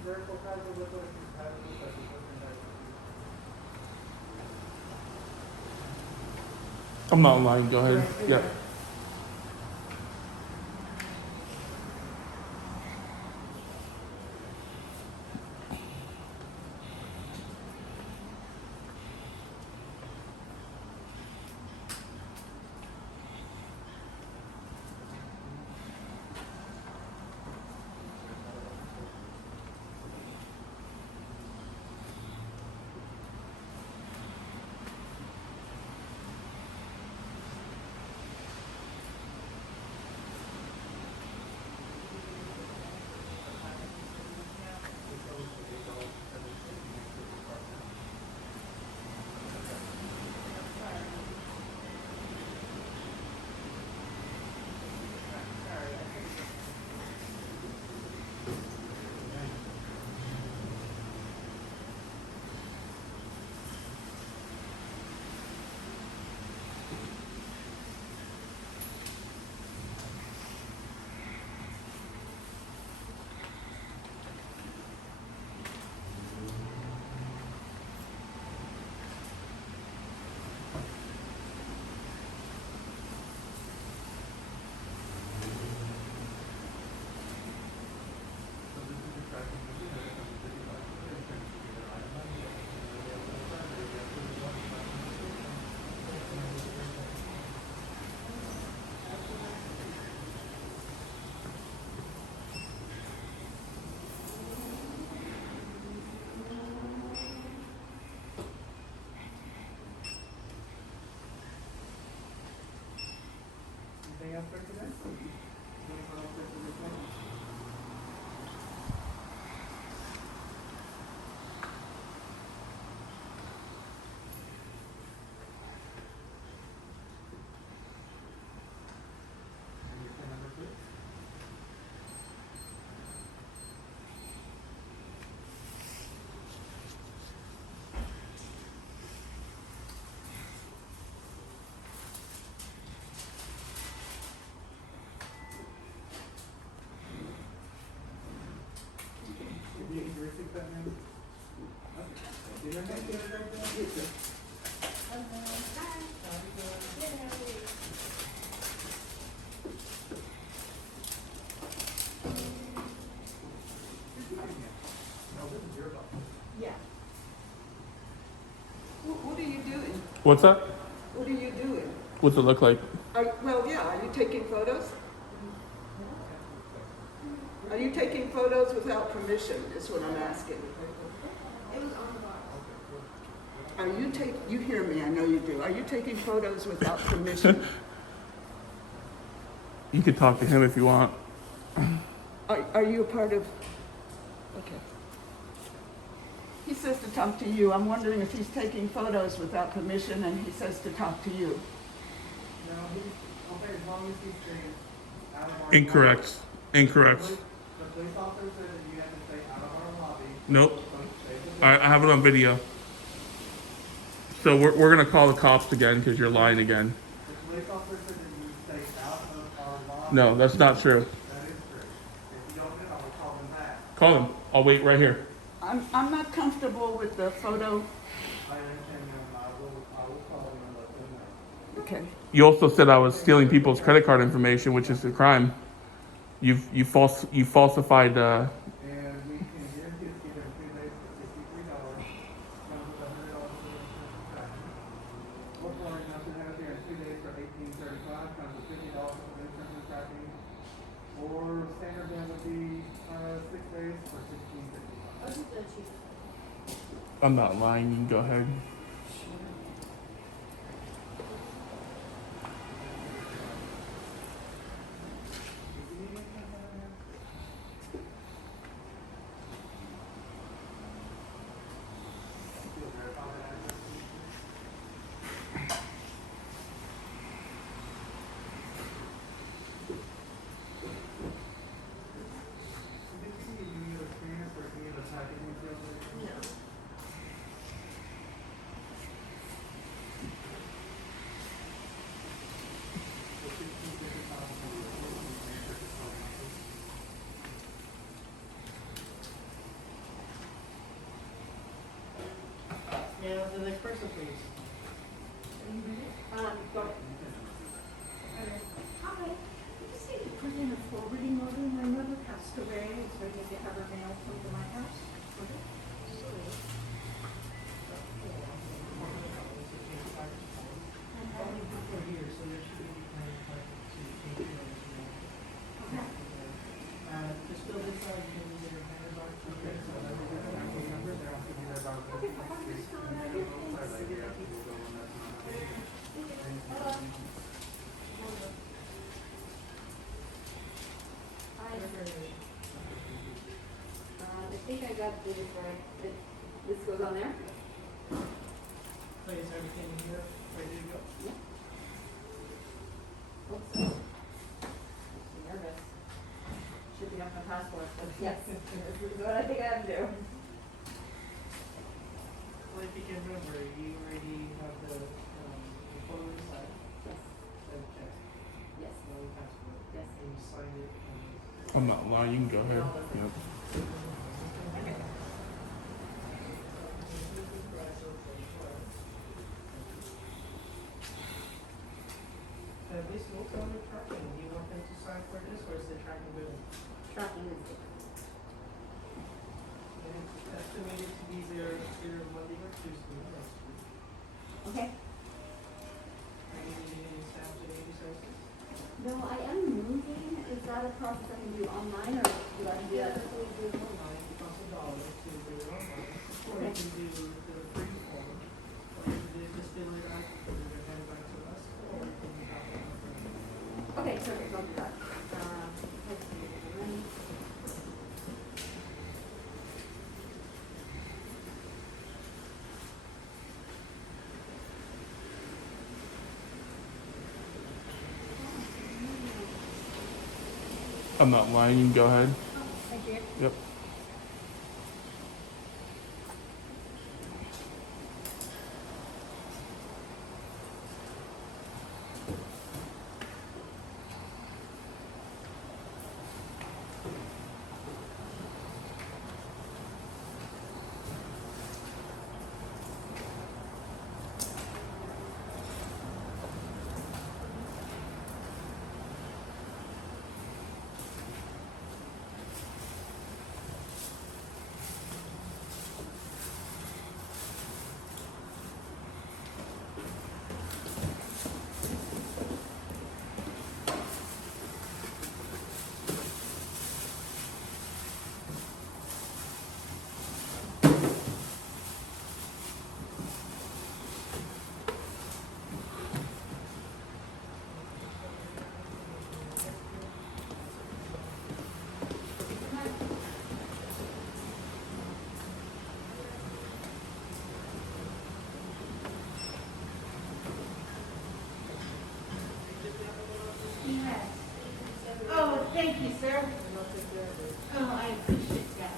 vertical pads or liquid, pads or liquid, I'm not online. Go ahead. Yeah. anything else for today? Anything else for today? And your phone number, please. Did you receive that, ma'am? Okay. Did your name get it right there? Yes, sir. No, this is your box. Yeah. What are you doing? What's that? What are you doing? What's it look like? Well, yeah, are you taking photos? Are you taking photos without permission, is what I'm asking. Are you you hear me, I know you do. Are you taking photos without permission? You could talk to him if you want. Are you a part of, okay. He says to talk to you. I'm wondering if he's taking photos without permission and he says to talk to you. No, okay, as long as he's staying out of our Incorrect. Incorrect. The police officer said that you have to stay out of our lobby. Nope. So stay within- I have it on video. So we're gonna call the cops again because you're lying again. The police officer said that you stay out of our lobby. No, that's not true. That is true. If you don't do it, I will call them back. Call him. I'll wait right here. I'm not comfortable with the photo. I understand, ma'am. I will call them and let them know. Okay. You also said I was stealing people's credit card information, which is a crime. You falsified. And we can guarantee it's given 2 days for $63. Comes with $100 for the insurance tax. Or for nothing has here in 2 days for $18.35, comes with $50 for the insurance and tracking. Or standard then would be 6 days for $16.55. I'm not lying. You can go ahead. Next person, please. Go. Hi, I just need to put in a forwarding order. My mother passed away. It's ready to have her mail come to my house. Just fill this out, you can either hand it off to Chris or number, they're also gonna have I think I got this right. This goes on there? Place everything in here, ready to go? Yeah. Oops. I'm nervous. Should be on my passport, but yes, this is what I think I have to do. Well, if you can remember, you already have the photo inside. Yes. Then check. Yes. No passport. Yes. And you sign it. I'm not lying. You can go ahead. Yep. This note on the tracking, do you want them to sign for this or is the tracking good? Tracking is good. And it's estimated to be there either Monday or Tuesday next week. Okay. Are you needing any staff today besides this? No, I am moving. Is that a process I can do online or do I do that? We do it online, it costs $1 to do it online. Or you can do the free form. Or you can do just fill it out, and then hand it back to us, or you can have it on the Okay, perfect. I'll do that. I'm not lying. You can go ahead. Thank you. Yep. Oh, thank you, sir. Oh, I appreciate that.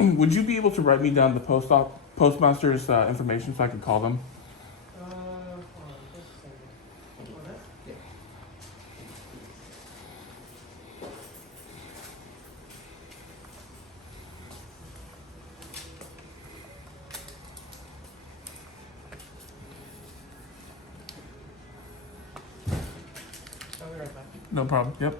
Would you be able to write me down the postmaster's information so I can call them? Hold on, just a second. Oh, that's, yeah. I'll be right back. No problem. Yep.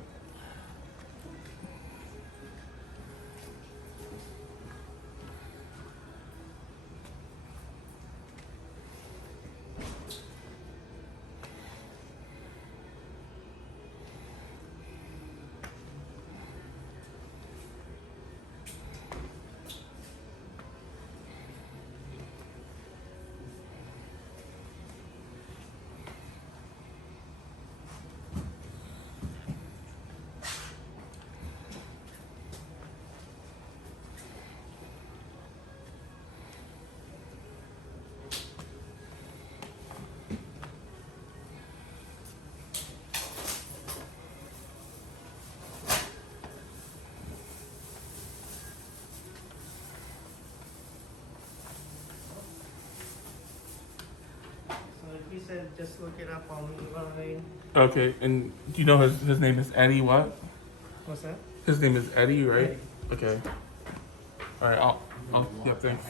So if you said just look it up online. Okay. And do you know his name is Eddie? What? What's that? His name is Eddie, right? Eddie. Okay. All right. I'll. Yep. Thanks.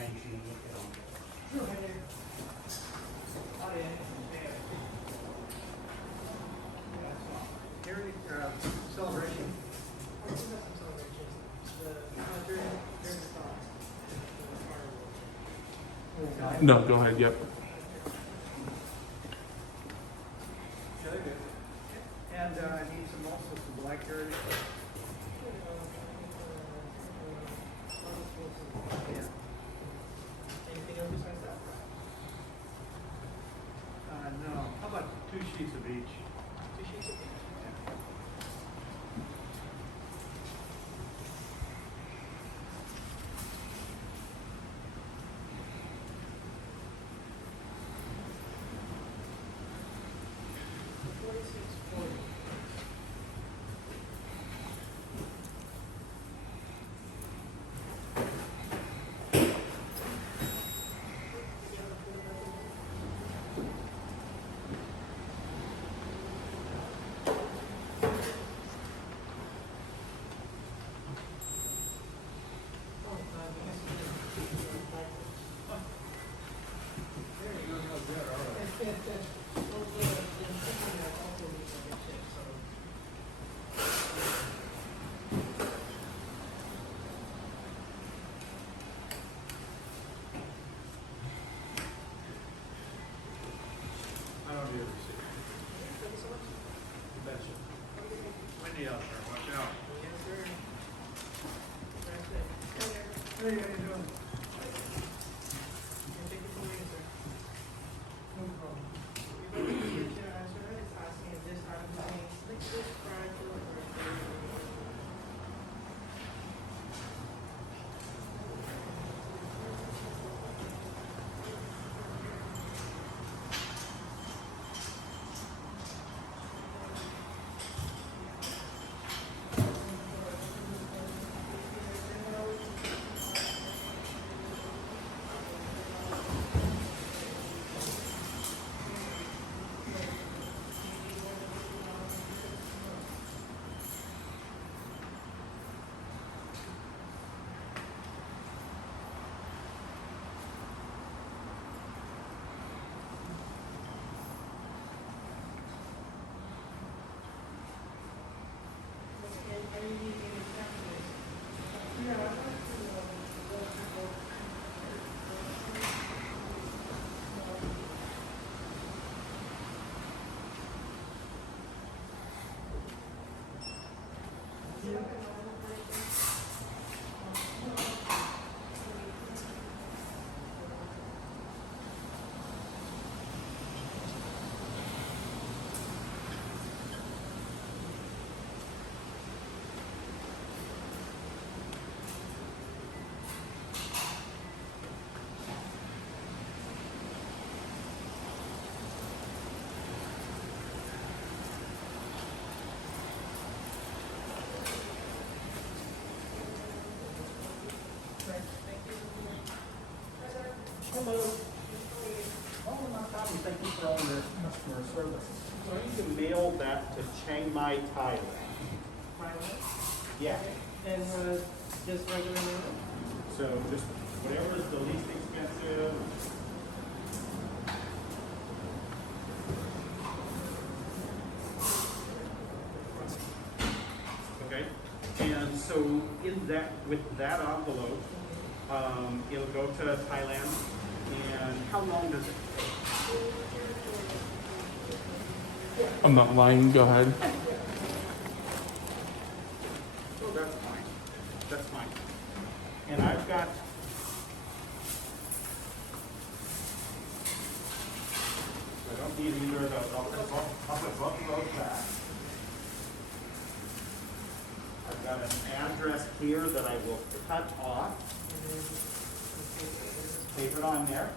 Celebration. No. Go ahead. Yep. And I need some blackberry. Anything else besides that? No. How about 2 sheets of each? 2 sheets of each. I don't need a receipt. You betcha. Windy out there, watch out. Yes, sir. That's it. Hey, how you doing? Thank you for waiting, sir. No problem. You're going to be here, sir. It's asking if this item contains liquid prior to or all your customer service. So I need to mail that to Chiang Mai, Thailand. Thailand? Yeah. And just regular mail? So just whatever is the least expensive. Okay. And so in that, with that envelope, it'll go to Thailand. And how long does it take? I'm not lying. Go ahead. Oh, that's fine. That's fine. And I've got. I don't need either of those. I'll put both of those back. I've got an address here that I will cut off. Tape it on there.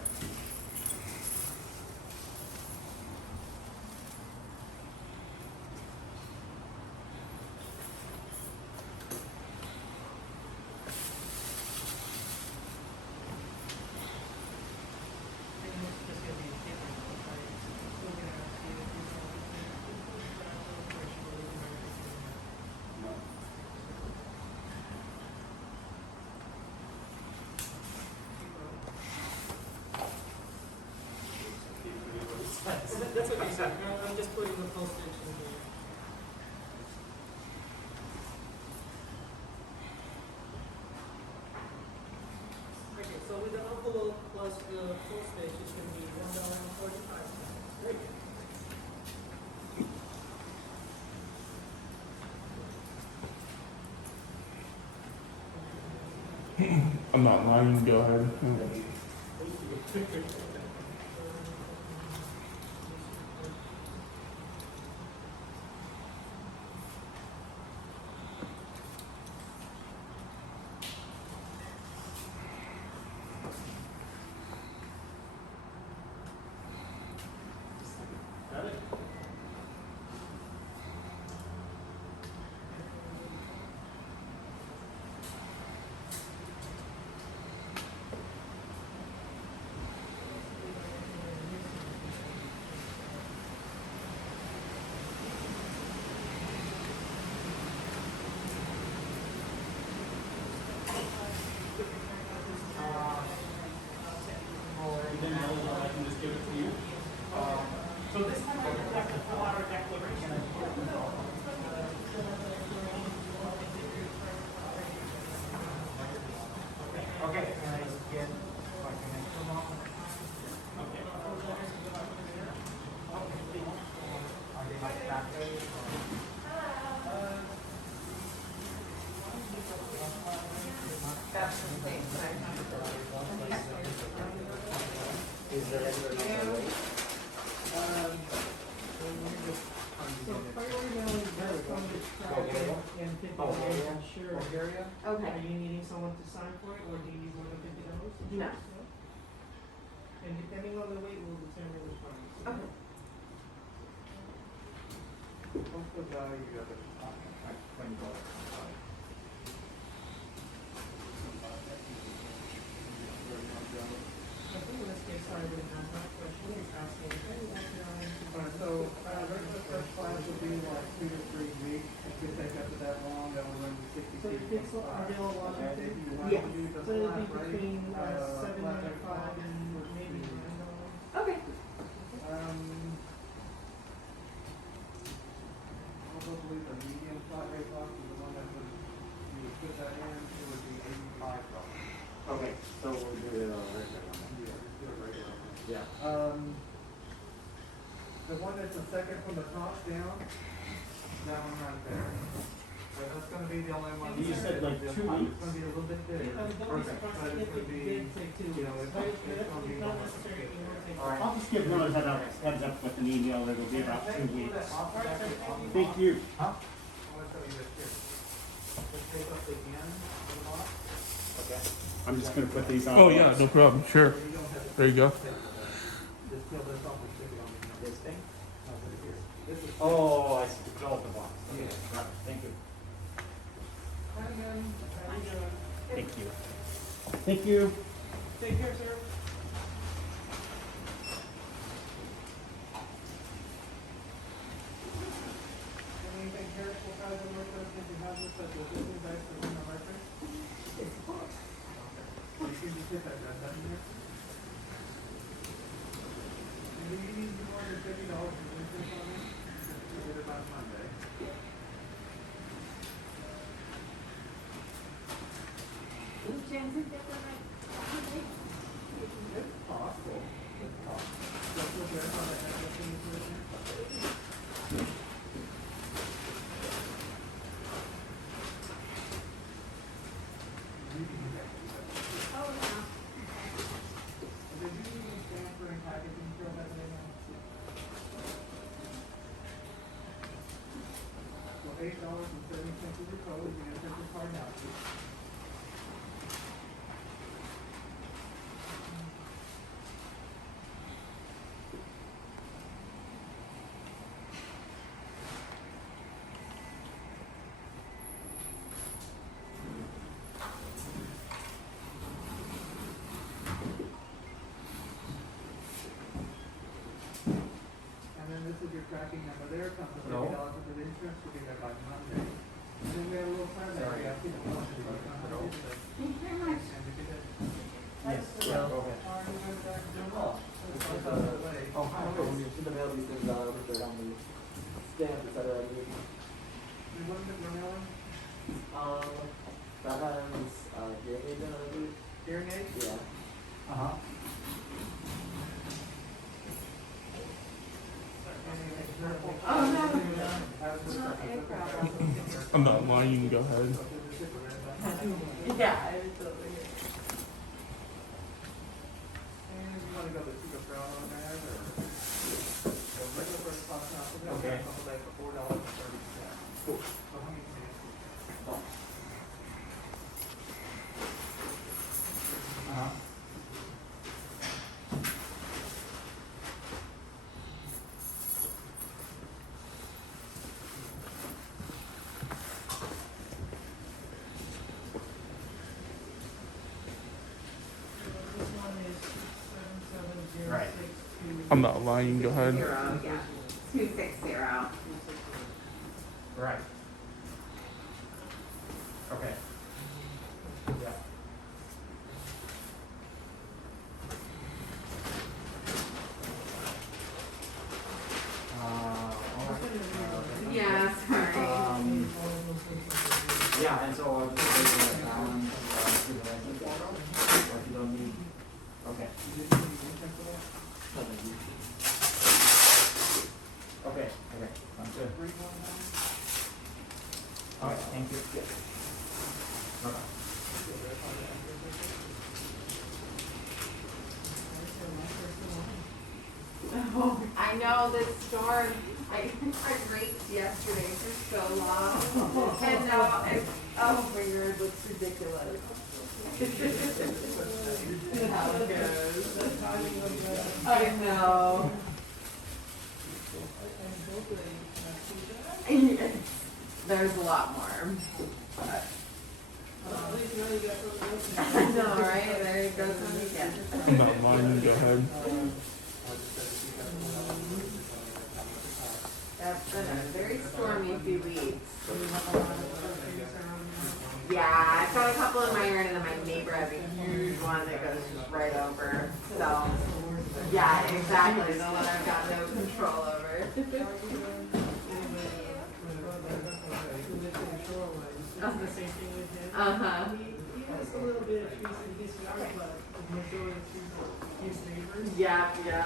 That's what you said. I'm just putting the postage in here. Okay, so with the envelope plus the postage, it's going to be $1.45. Great. I'm not lying. Go ahead. Got it? I can just give it to you. So this time I would like to fill out our declaration. Okay. Can I get my connection off? Okay. Are they like that way? Is there another way? So priority mail is better from the traffic and $50 insurance. Bulgaria? Okay. Are you needing someone to sign for it, or do you need more than $50? No. And depending on the weight, we'll determine which one. Okay. What's the value of it? $20. I think in this case, sorry, I didn't ask that question, it's asking, Alright, so, regular first class would be like 2 to 3 weeks, it could take up to that long, that will run you 60 So if it's available on And if you want Yes. to do the So it'll be flat rate, between flat rate $7.95 and maybe $9. Okay. Probably the medium flat rate box is the one that would, you would put that in, it would be $85. Okay, so we'll do it regular. Yeah, just do it regular. Yeah. The one that's the second from the top down, that one right there. So that's gonna be the only one. You said like 2 It's weeks. gonna be a little bit bigger. Don't be Perfect. surprised But if it's gonna it be, did take 2 you know, weeks. it's gonna be Not almost necessarily, it will take. All right, I'll just give Willard heads up with an email, it'll be about 2 weeks. Thank you. Huh? I wanna show you this here. Just take up the end of the box. Okay. I'm just gonna put these on. Oh yeah, no problem. Sure. There you go. Just peel this off and stick it on the. This thing? This is. Oh, I see, fill up the box. Yeah. Right, thank you. Thank you. Thank you. Take care, sir. get that done, doesn't it? And do you need more than $50 for insurance on it? We'll get it on Monday. It's possible. It's possible. Just look at how that everything is written. You can do that. Oh, yeah. Did you need transfer and packaging for that day now? So $8.70 is your code, you enter your card now, please. And then this is your tracking number there, comes with $50 worth of insurance, we'll be there by Monday. And then we have a little survey, we have, you know, how much it is. Thank you very much. And we did it. Yes, yeah, go ahead. Oh, hi, so when you see the mail, these things are with their on the stamp, et cetera, you, And what is it we're mailing? that has, hearing aid in it, I believe. Hearing aid? Yeah. Uh-huh. Oh, no. No problem. I'm not lying, you can go ahead. Yeah, I was totally here. And you wanna go to Chico Brown on that, or? So regular first class now, so we have Okay. a couple days for $4.30. Cool. So how many minutes? Uh-huh. This one is 77062. Right. I'm not lying, you can go ahead. 260. Right. Okay. Yeah. Yeah, sorry. Yeah, and so I'll just take that down, to the rest of the photo, or if you don't need, okay. No, thank you. Okay, okay, I'm good. All right, thank you. Yeah. Okay. Oh, I know this storm. I raced yesterday for so long. And now, oh my god, it looks ridiculous. How it goes. I know. There's a lot more. But. I know, right? There it goes on again. I'm not lying, you can go ahead. That's been a very stormy few weeks. Yeah, I've got a couple in my yard, and then my neighbor has a huge one that goes just right over. So, yeah, exactly. The one I've got no control over. Uh-huh. He has a little bit of trees in his yard, but the majority of trees are his neighbors. Yeah, yeah.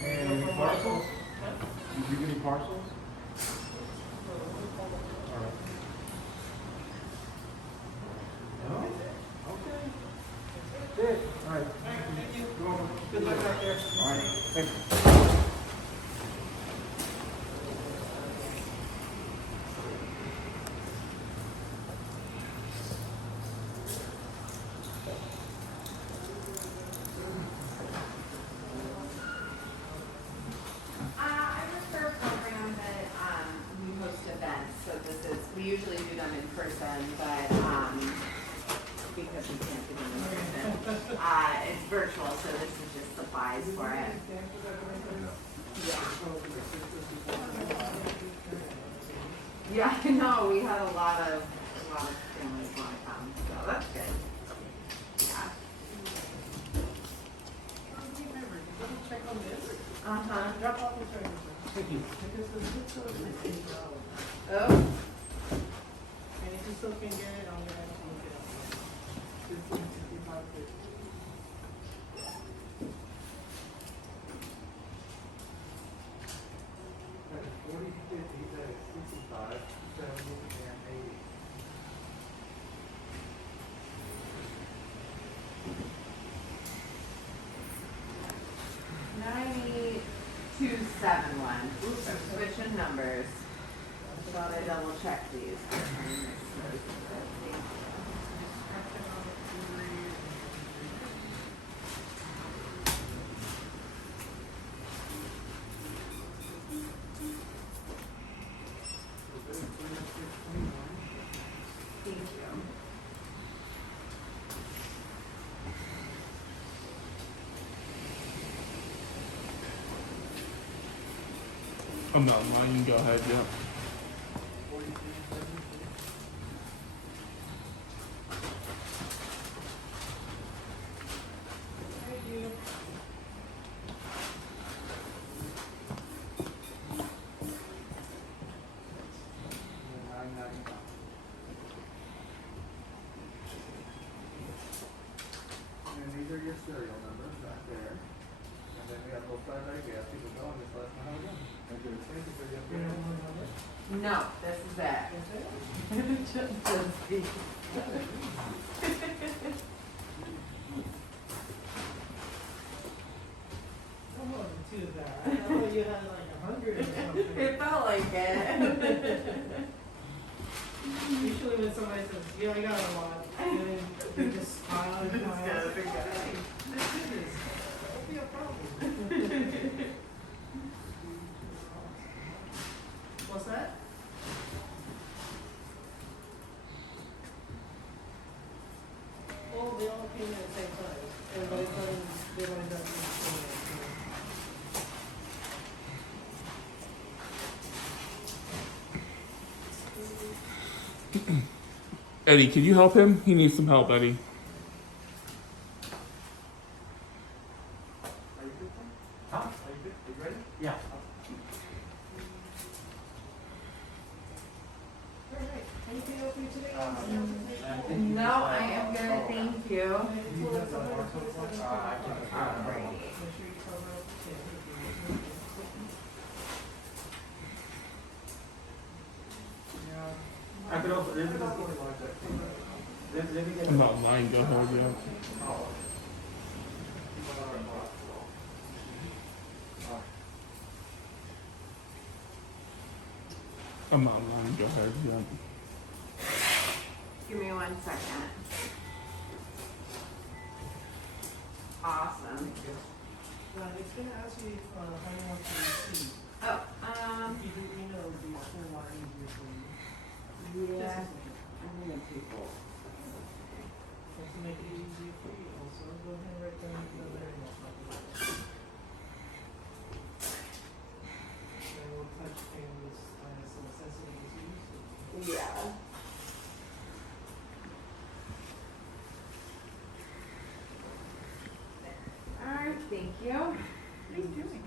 And any parcels? Did you get any parcels? All right. No? Okay. Good. All right. Thank you. You're welcome. Good luck out there. All right. Thank you. usually do them in person, but, because we can't do them in person, it's virtual, so this is just supplies for it. Yeah, I know, we had a lot of families want to come, so that's good. Yeah. Check on this. Uh-huh. Drop off the furniture. Thank you. Because the zip code is $8. Oh, And if you still can get it, I'm gonna have to look it up. 1565. That is 40, 50, that is 65, 70, and 80. $9271. Oops, I'm switching numbers. Thought I double checked these. Thank you. I'm not lying. You can go ahead. Yeah. And these are your serial numbers right there. And then we have both sides right here. People go and just let us know how we're doing. Thank you. Thank you for your information. No, this is it. Just these. Come on, to that. I thought you had like 100 or something. It felt like it. Usually when somebody says, yeah, I got a lot, then they just smile and smile. Let's do this. That'll be a problem. What's that? Well, they all came in at the same time. Everybody thought they wanted that to Eddie, can you help him? He needs some help, Eddie. Are you good? Huh? Are you good? Are you ready? Yeah. Alright, anything else for you today? No, I am good, thank you. Make sure you cover up the I could also, let me get I'm not lying. Go ahead. Yeah. I'm not lying. Go ahead. Yeah. Give me 1 second. Awesome. It's gonna ask you if, how you want to receive. Oh, If you do email, it would be a whole lot easier for you. yeah, I'm gonna people. Just to make it easier for you also, go ahead and write down another email. Then we'll touch things, some sensitive issues. Yeah. Alright, thank you. What are you doing?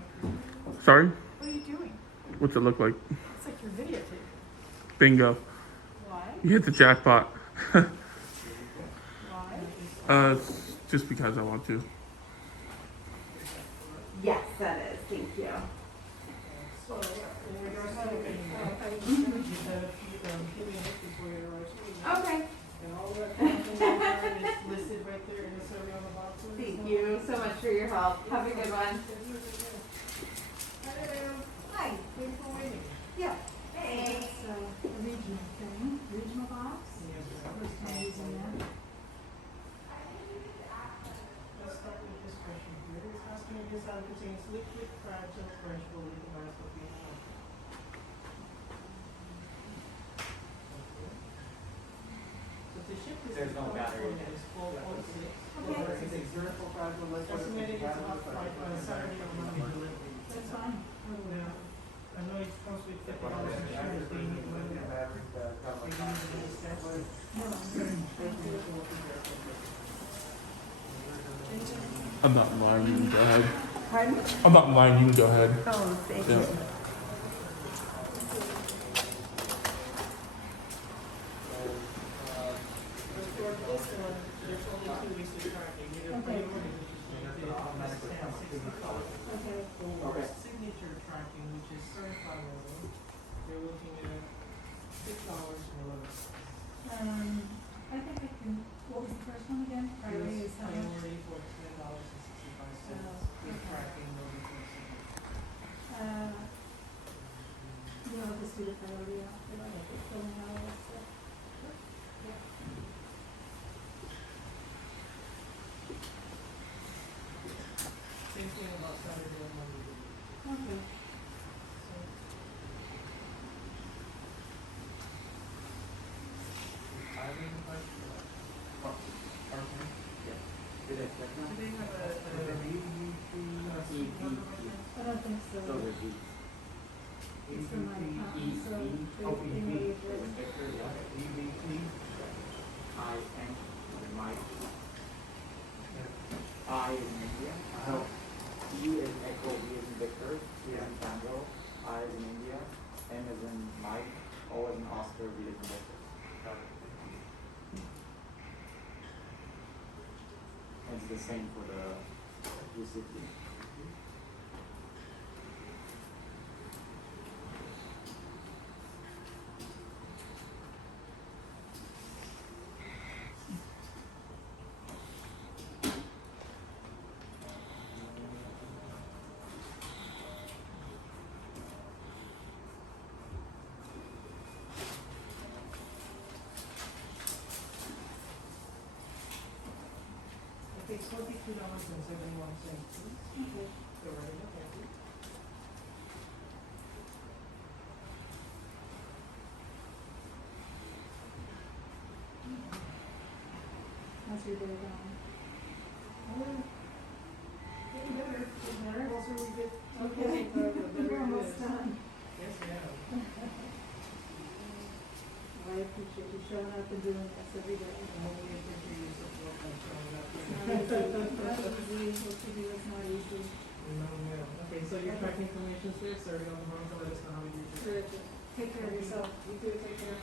Sorry. What are you doing? What's it look like? It's like your videotape. Bingo. Why? You hit the jackpot. Why? Just because I want to. Yes, that is, thank you. So, in regards to your email, you have PDF before you arrive. Okay. And all that content is listed right there in the survey on the box. Thank you so much for your help. Have a good one. Hi, thanks for waiting. Yeah. It's a regional thing, regional box. First time using that. Let's start with this question here. It's asking if this item contains liquid, fragile, fresh, or liquid mass of being I'm not lying, you can go ahead. Pardon? I'm not lying, you can go ahead. Oh, thank Yeah. you. For this one, there's only 2 weeks of tracking, either Okay. pay or Okay. or signature tracking, which is certified level, you're looking at $6.11. I think I can, what was the first one again? Priority is how much? Priority for $10.65, with okay. tracking will be $4.60. Yeah, I'll just do the priority after, like, filling out all that stuff. Yeah. Same thing about Saturday and Monday. Okay. Do they have a I don't think so. It's from my account, so they may have written. I is in India. E is Echo, V is in Victor, T is in Tango, I is in India, M is in Mike, O is in Oscar, V is in Victor. It's the same for the recipient. Okay, $22.71. Okay. Go right ahead, thank you. How's your day going? Getting better, getting better. Also, we get Okay. We're almost done. Yes, ma'am. I appreciate you showing up and doing this every day. We appreciate your support by showing up. It's not easy. What you do is not easy. No, ma'am. Okay, so your tracking information's there, so you're on the phone, so let us know how we do this. Terrific. Take care of yourself. You too, take care.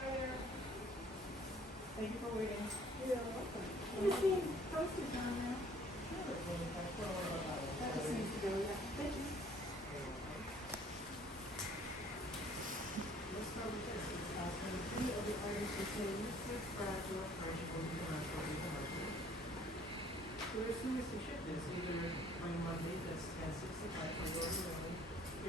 Hi there. Thank you for waiting. You're welcome. You're seeing posters on now. That just needs to go, yeah. Thank you. Let's start with this. It's asking three of the items to say listed fragile commercial or commercial or commercial. There is 2 ways to ship this, either on Monday, that's 10/65 priority mailing.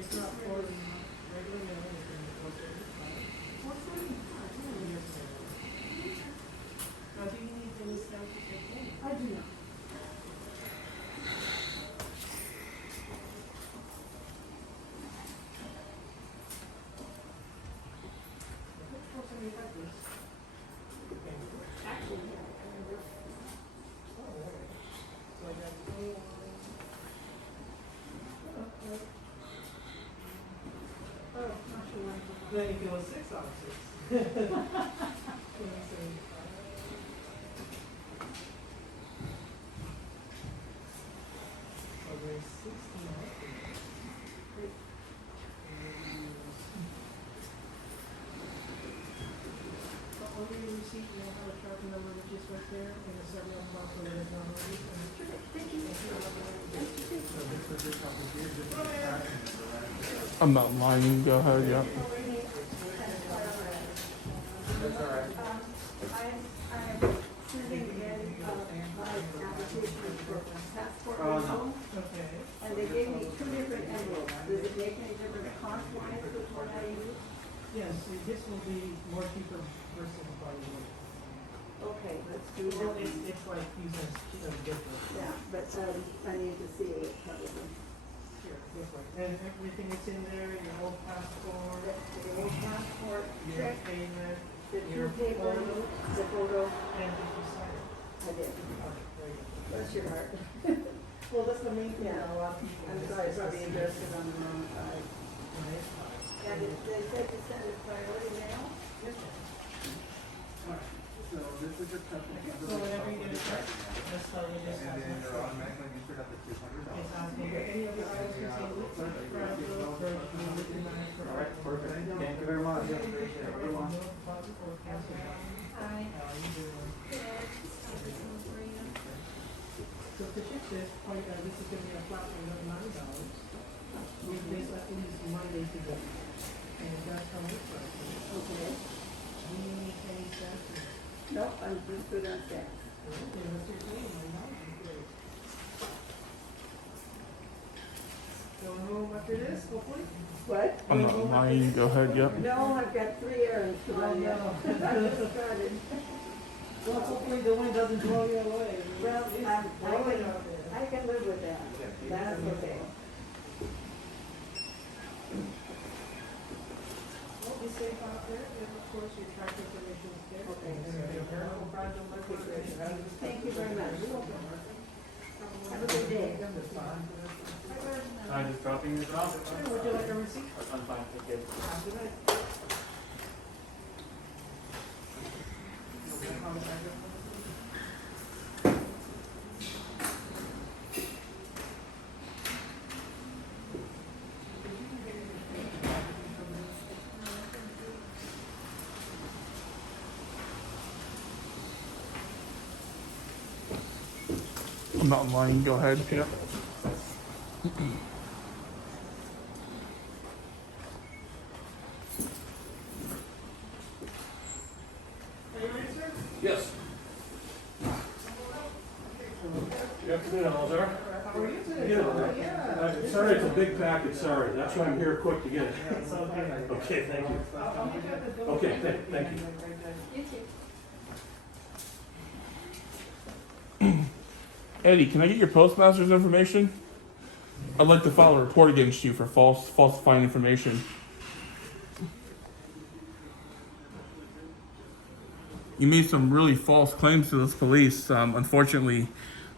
If not for the regular mailing, it's going to be 4/35. 4:35, yeah. Yes, ma'am. Now, do you need any stamps to take in? I do not. Actually, yeah. So I got 21. Oh, not sure. Then if it was 6 out of 6. 2075. So there's 16 right there. Great. So on your receipt, you'll have a tracking number which is right there, and a serial number so that it's not released. Thank you. I'm not lying, you can go ahead, yeah. That's all right. I'm sending in my application for passport renewal, Okay. and they gave me 2 different envelopes. Does it make any difference cost-wise which one I use? Yes, so this will be more cheaper versus the body weight. Okay, let's do Well, that. it's like using different. Yeah, but I need to see it probably. Here, this way. And everything that's in there, your old passport, The old passport, your check, payment, the your 2 paper, photo, the photo, and did you sign it? I did. Okay, very good. Bless your heart. Well, that's the main thing, Yeah. a lot of people. I'm sorry, I probably addressed it on the wrong side. No, it's fine. And they said to send it priority mail? Yes, ma'am. Alright, so this is your custom. So whenever you get a check, just slowly just. And then you're automatically entered at the $200. It's asking for any other items received. All right, perfect. Thank you very much. Appreciate it, everyone. Hi. So to ship this, this is gonna be a flat rate of $9. We place that in this Monday to go. And that's how we price it. Okay. We need any cents. No, I'm just good on that. Okay, let's just wait, $9. Don't know what it is, hopefully? What? I'm not lying. Go ahead. Yep. No, I've got 3 errands to run yet. I just started. Well, hopefully the wind doesn't blow you away. Well, It's I blowing out there. can live with that. That's okay. Well, be safe out there, and of course your track information is there. Okay. No fragile liquid. Thank you very much. Have a good day. I'm just dropping this off. Would you like a receipt? I'm fine, thank you. Have a good night. I'm not lying. Go ahead. Yep. Yes. Good afternoon, Alzar. How are you today? Good. Sorry, it's a big package, sorry. That's why I'm here quick to get it. Okay, thank you. Okay, thank you. You too. Eddie, can I get your postmaster's information? I'd like to file a report against you for falsifying information. You made some really false claims to this police. Unfortunately,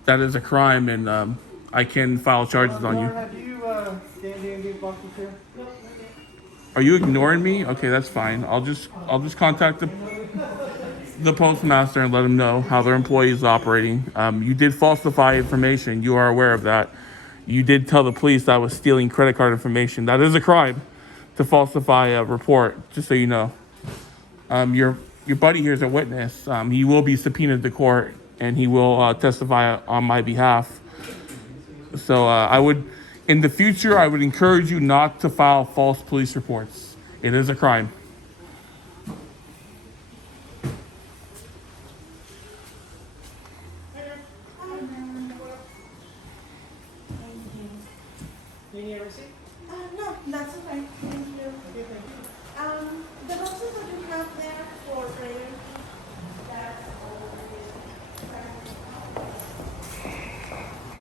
that is a crime, and I can file charges on you. Have you scanned the Indian boxes here? Are you ignoring me? Okay, that's fine. I'll just contact the postmaster and let them know how their employee is operating. You did falsify information. You are aware of that. You did tell the police that I was stealing credit card information. That is a crime to falsify a report, just so you know. Your buddy here is a witness. He will be subpoenaed to court, and he will testify on my behalf. So in the future, I would encourage you not to file false police reports. It is a crime. You need a receipt?